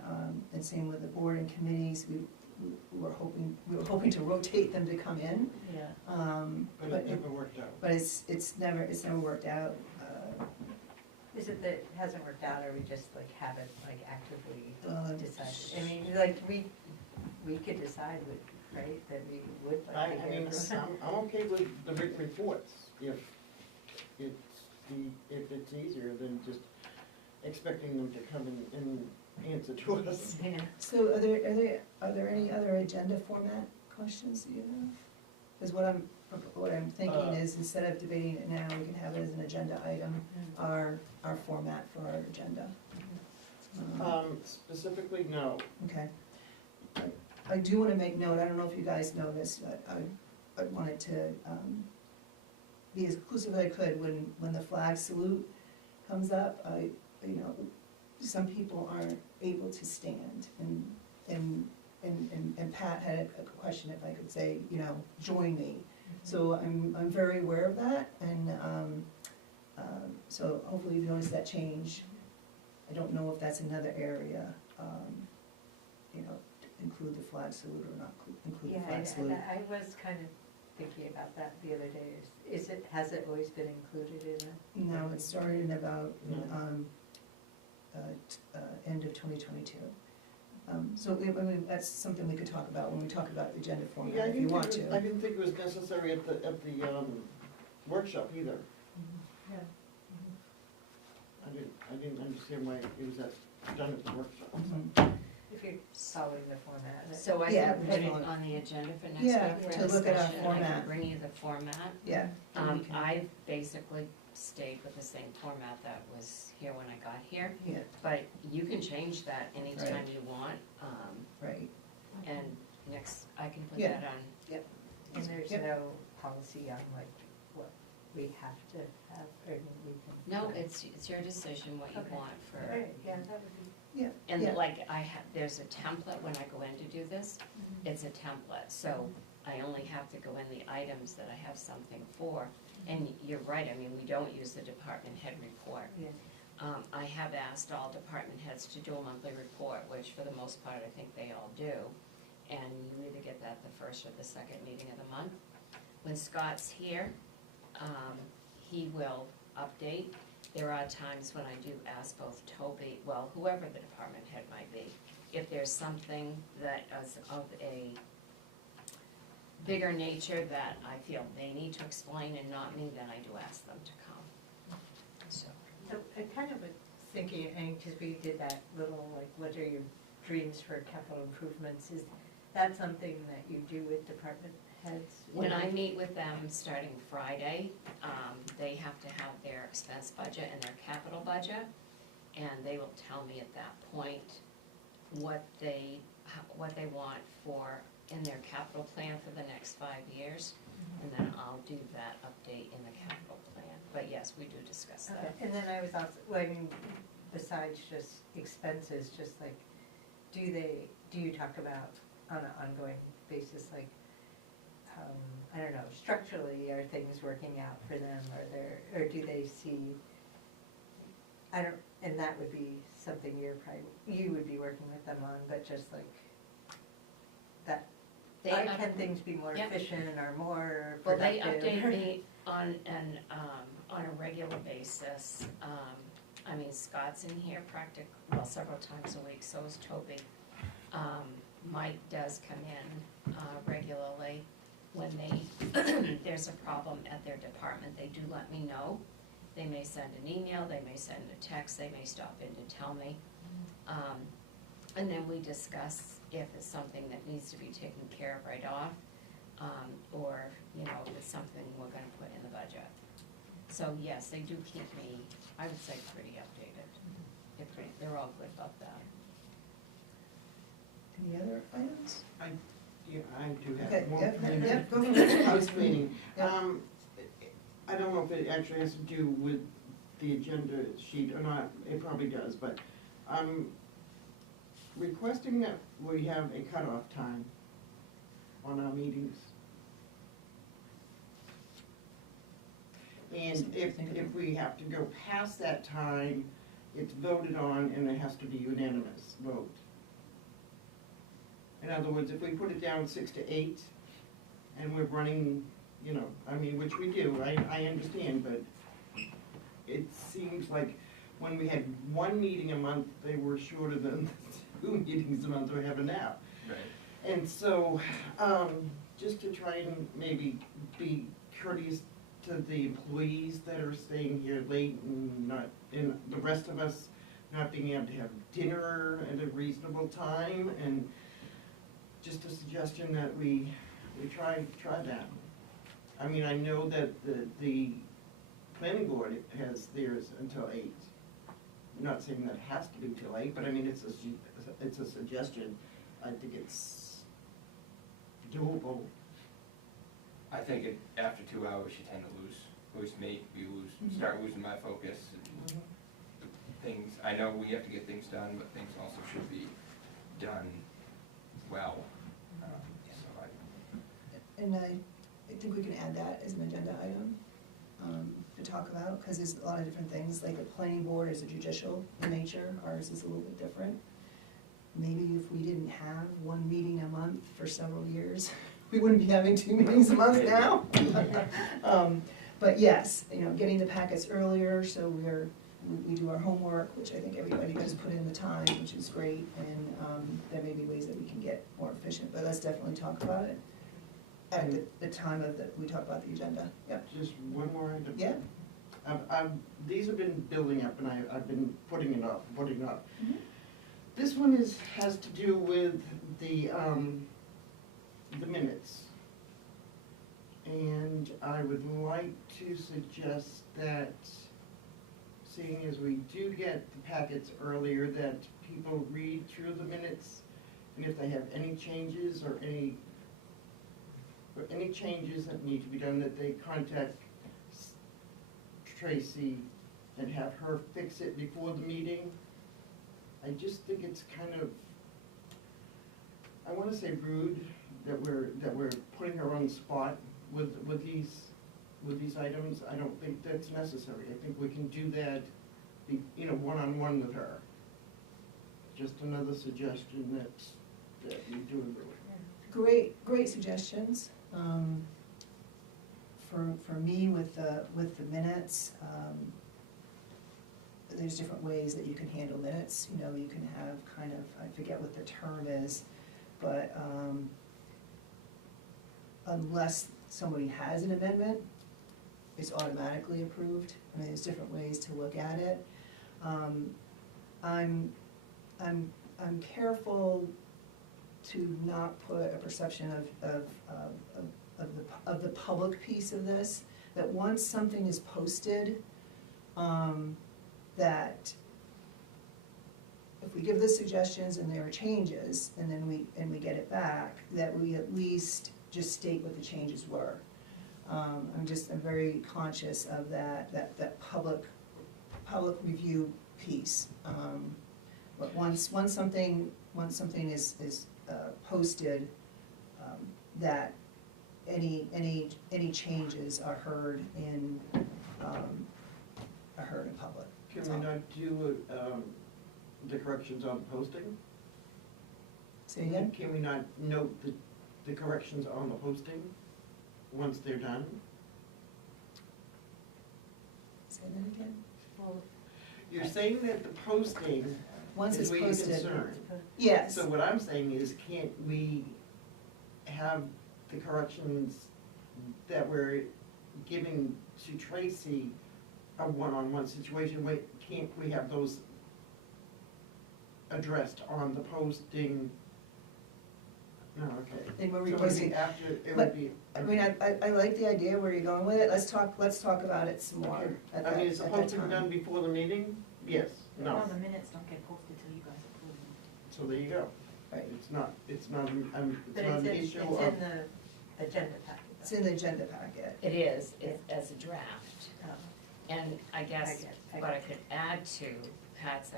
same with the board and committees. We were hoping to rotate them to come in. yeah. But it never worked out. But it's never worked out. Is it that it hasn't worked out, or we just like haven't like actively Uh, decided? I mean, like we could decide, right, that we would I like to mean, hear from. I'm okay with the written reports, if it's easier than just expecting them to come and answer to us. Yeah. So are there any other agenda format questions that you have? Because what I'm thinking is, instead of debating it now, we can have it as an agenda item, our format for our agenda. Specifically, no. Okay. I do want to make note, I don't know if you guys noticed, but I wanted to be as inclusive as I could when the flag salute comes up. Some people aren't able to stand, and Pat had a question, if I could say, join me. So I'm very aware of that, and so hopefully you've noticed that change. I don't know if that's another area, include the flag salute or not include the Yeah, flag salute. I was kind of thinking about that the other day. Has it always been included in it? No, it started in about, end of 2022. So, that's something we could talk about when we talk about the agenda Yeah, format, if you want to. I didn't think it was necessary at the workshop either. Yeah. I didn't understand why it was done at the workshop. Mhm. If you're following the format. So I Yeah, can put it definitely. on the agenda for next Yeah, week for to look at our discussion. I format. can bring you the format. Yeah. and we can- I've basically stayed with the same format that was here when I got here, Yeah, but you can change that anytime you want. right. And next, I can put Yeah. that on. And there's Yep. no policy on like what we have to have, or we can. No, it's your decision what you Okay. want for. All right, yeah, that would be. Yeah. And yeah. like there's a template when I go in to do this, Mm-hmm. it's a template, so I only have to go in the items that I have something for. And you're right, I mean, we don't use the department head report. Yeah. I have asked all department heads to do a monthly report, which for the most part, I think they all do. And you either get that the first or the second meeting of the month. When Scott's here, he will update. There are times when I do ask both Toby, well, whoever the department head might be, if there's something that is of a bigger nature that I feel they need to explain and not me, then I do ask them to come. So, So I kind of was thinking, and because we did that little, like, what are your dreams for capital improvements? Is that something that you do with department heads? when I meet with them starting Friday, they have to have their expense budget and their capital budget, and they will tell me at that point what they want for, in their capital plan for the next 5 years, and then I'll do that update in the capital plan. But yes, we do discuss Okay, that. and then I was also, well, I mean, besides just expenses, just like, do you talk about on an ongoing basis, like, I don't know, structurally, are things working out for them, or do they see, and that would be something you would be working with them on, but just like, that, They can things be more Yep. efficient or more Well, they productive? update me on a regular basis. I mean, Scott's in here several times a week, so is Toby. Mike does come in regularly. When there's a problem at their department, they do let me know. They may send an email, they may send a text, they may stop in to tell me. And then we discuss if it's something that needs to be taken care of right off, or, if it's something we're gonna put in the budget. So yes, they do keep me, I would say, pretty updated. They're all good about that. Any other items? Yeah, I do have Okay, more. yep, go for it. House cleaning. Yeah. I don't know if it actually has to do with the agenda sheet or not, it probably does, but I'm requesting that we have a cutoff time on our meetings. And if we have to go past that time, it's voted on and it has to be unanimous vote. In other words, if we put it down 6 to 8, and we're running, which we do, I understand, but it seems like when we had one meeting a month, they were shorter than 2 meetings a month we have now. Right. And so, just to try and maybe be courteous to the employees that are staying here late and not, and the rest of us not being able to have dinner at a reasonable time, and just a suggestion that we try that. I mean, I know that the planning board has theirs until 8. I'm not saying that it has to be till 8, but I mean, it's a suggestion. I think it's doable. I think after 2 hours, you tend to lose, at least me, start losing my focus. And things, I know we have to get things done, but things also should be done well. So And I think we can add that as an agenda item to talk about, because there's a lot of different things, like the planning board is a judicial in nature, ours is a little bit different. Maybe if we didn't have one meeting a month for several years, we wouldn't be having 2 meetings a month now. But yes, you know, getting the packets earlier, so we do our homework, which I think everybody does put in the time, which is great, and there may be ways that we can get more efficient, but let's definitely talk about it at the time of we talk about the agenda. Yep. Just one more item. Yeah. These have been building up, and I've been putting it off. Mhm. This one has to do with the minutes. And I would like to suggest that, seeing as we do get the packets earlier, that people read through the minutes, and if they have any changes or any changes that need to be done, that they contact Tracy and have her fix it before the meeting. I just think it's kind of, I wanna say rude that we're putting her on the spot with these items. I don't think that's necessary. I think we can do that, you know, one-on-one with her. Just another suggestion that we do. Great suggestions. For me, with the minutes, there's different ways that you can handle minutes. You know, you can have kind of, I forget what the term is, but unless somebody has an amendment, it's automatically approved. I mean, there's different ways to look at it. I'm careful to not put a perception of the public piece of this, that once something is posted, that if we give the suggestions and there are changes, and then we get it back, that we at least just state what the changes were. I'm very conscious of that public review piece. But once something is posted, that any changes are heard in public. Can we not do the corrections on the posting? Say again? Can we not note the corrections on the posting once they're done? Say that again? Well, You're saying that the posting Once is it's where you're posted, concerned. yes. So what I'm saying is, can't we have the corrections that we're giving to Tracy a one-on-one situation? Can't we have those addressed on the posting? No, okay. And we're So it would reposting. be after, it But, would be. I mean, I like the idea where you're going with it. Let's talk about it some more Okay. at I that, mean, is the at that posting time. done before the meeting? Yes, no. No, the minutes don't get posted till you guys approve them. So there you go. Right. It's not But an it's issue in of. the agenda packet. It's in the agenda packet. It is, it's as a draft. Oh. And I guess I what I get could add to Pat's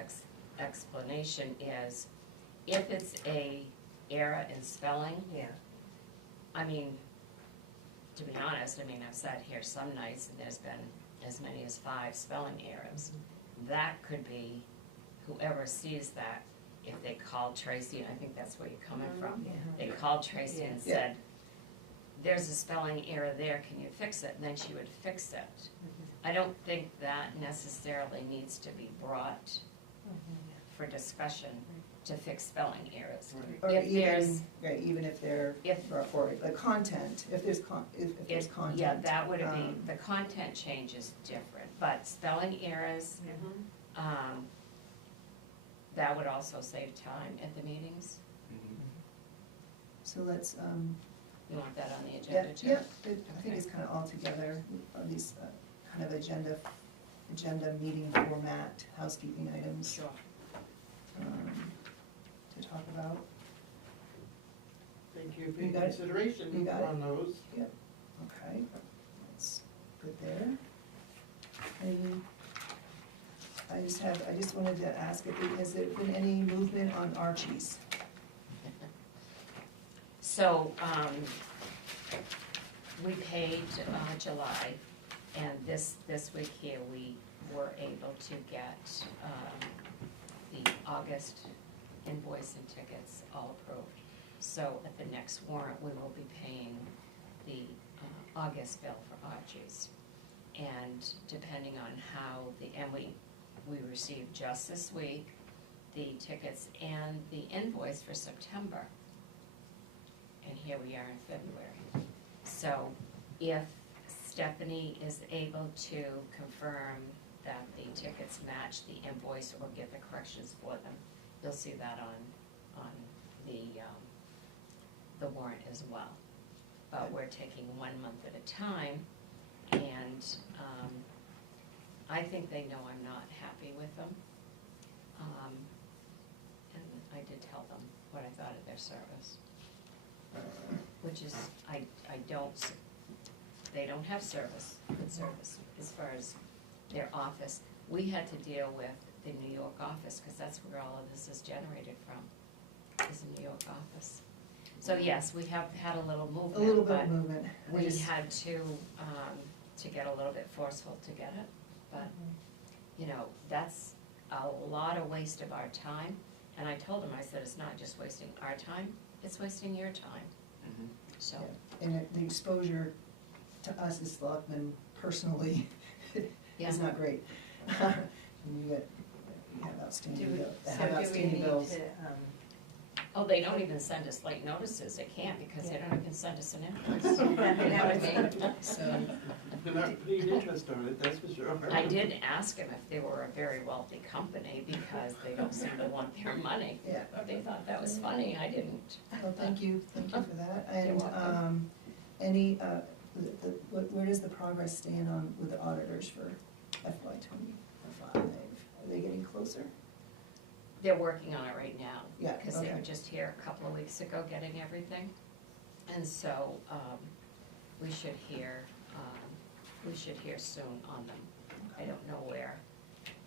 explanation is, if it's a error in spelling, Yeah. I mean, to be honest, I mean, I've sat here some nights and there's been as many as 5 spelling errors. That could be, whoever sees that, if they called Tracy, and I think that's where you're coming from, Yeah. they called Tracy and Yeah. said, there's a spelling error there, can you fix it? And then she would fix it. I don't think that necessarily needs to be brought for discussion to fix spelling errors. Or If even, there's, right, even if they're, if, for the content, if there's if there's content. yeah, that would be, um, the content change is different, but spelling errors, that would also save time at the meetings. So let's, You want that on the yeah, agenda too? yeah, I think Okay. it's kind of all together, these kind of agenda meeting format, housekeeping items Sure. to talk about. Thank you for You your got it? consideration You got it? on those. Okay, that's good there. I just wanted to ask, has there been any movement on Archie's? So, we paid, July, and this week here, we were able to get, the August invoice and tickets all approved. So at the next warrant, we will be paying the, August bill for Archie's. And depending on how and we received just this week, the tickets and the invoice for September. And here we are in February. So if Stephanie is able to confirm that the tickets match the invoice or get the corrections for them, you'll see that on the warrant as well. But we're taking 1 month at a time, and I think they know I'm not happy with them. And I did tell them what I thought of their service. Which is, they don't have good service as far as their office. We had to deal with the New York office, because that's where all of this is generated from, is the New York office. So yes, we have had a little movement. A little bit but of movement. I we just- had to get a little bit forceful to get it, but, you know, that's a lot of waste of our time. And I told him, I said, it's not just wasting our time, it's wasting your time, so. Yeah, and the exposure to us as selectmen personally Yeah. is not great. And you have outstanding, So have do we outstanding need bills. to, Oh, they don't even send us late notices, they can't, because they don't even send us an invoice. That was- So, They're not putting interest on it, that's for sure. I did ask them if they were a very wealthy company, because they don't seem to want their money. yeah, They thought that was funny, I didn't. well, thank you for that. You're And, welcome. where does the progress stand on, with the auditors for FY25? Are they getting closer? They're working on it right now. Yeah, Because they okay. were just here a couple of weeks ago getting everything. And so, we should hear soon on them. I don't know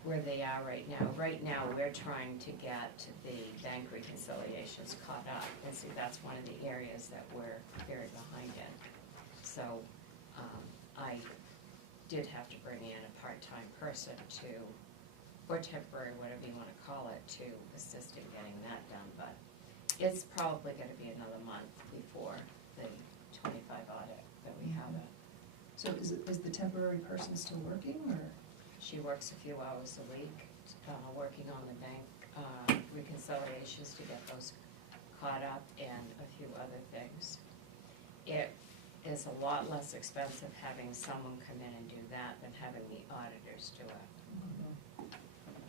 where they are right now. Right now, we're trying to get the bank reconciliations caught up. And see, that's one of the areas that we're very behind in. So, I did have to bring in a part-time person or temporary, whatever you wanna call it, to assist in getting that done, but it's probably gonna be another month before the 25 audit that we have it. So is the temporary person still working, or? She works a few hours a week, working on the bank reconciliations to get those caught up and a few other things. It is a lot less expensive having someone come in and do that than having the auditors do it.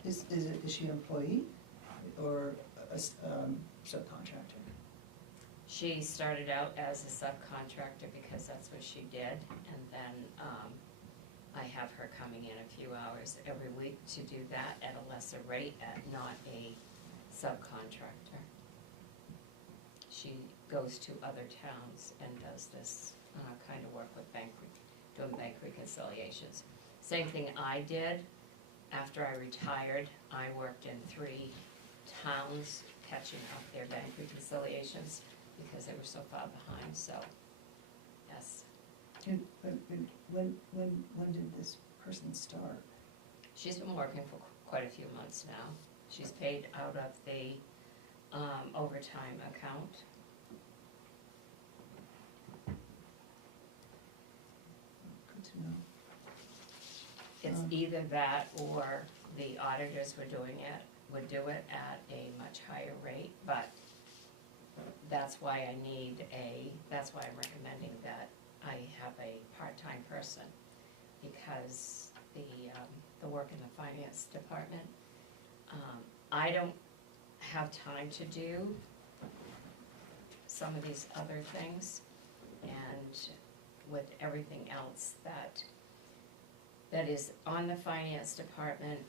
Is she an employee or a subcontractor? She started out as a subcontractor because that's what she did, and then I have her coming in a few hours every week to do that at a lesser rate, not a subcontractor. She goes to other towns and does this kind of work with doing bank reconciliations. Same thing I did. After I retired, I worked in 3 towns catching up their bank reconciliations because they were so far behind, so, yes. When did this person start? She's been working for quite a few months now. She's paid out of the overtime account. Good to know. It's either that or the auditors would do it at a much higher rate, but that's why that's why I'm recommending that I have a part-time person, because the work in the finance department, I don't have time to do some of these other things, and with everything else that is on the finance department,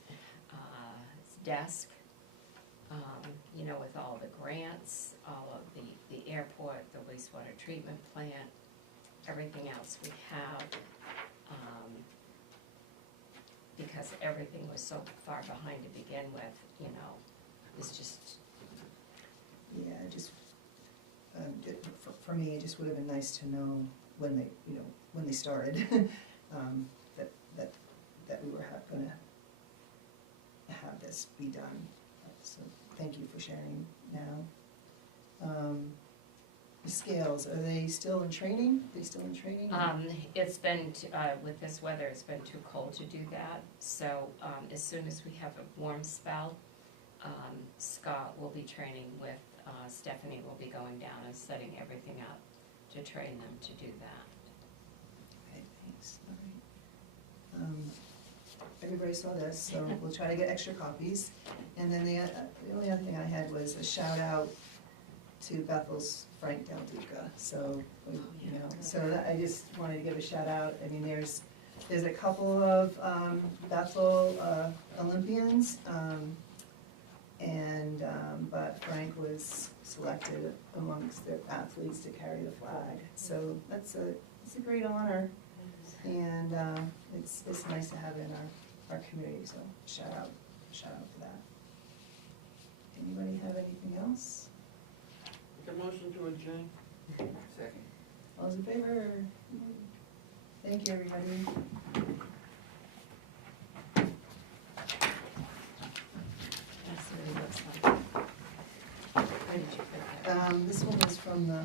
desk, you know, with all the grants, all of the airport, the wastewater treatment plant, everything else we have, because everything was so far behind to begin with, you know, it's just, Yeah, just, for me, it just would have been nice to know when they, you know, when they started, that we were gonna have this be done. So thank you for sharing now. The scales, are they still in training? it's been, with this weather, it's been too cold to do that, so, as soon as we have a warm spell, Scott will be training with, Stephanie will be going down and setting everything up to train them to do that. Okay, thanks, all right. Everybody saw this, so we'll try to get extra copies. And then the only other thing I had was a shout out to Bethel's Frank Del Duca, so, you know, so I just wanted to give a shout out. I mean, there's a couple of Bethel Olympians, but Frank was selected amongst the athletes to carry the flag. So it's a great honor, and it's nice to have it in our community, so shout out for that. Anybody have anything else? Make a motion to adjourn. Second. All those in favor? Thank you, everybody. That's what it looks like. Where did you put that? This one was from the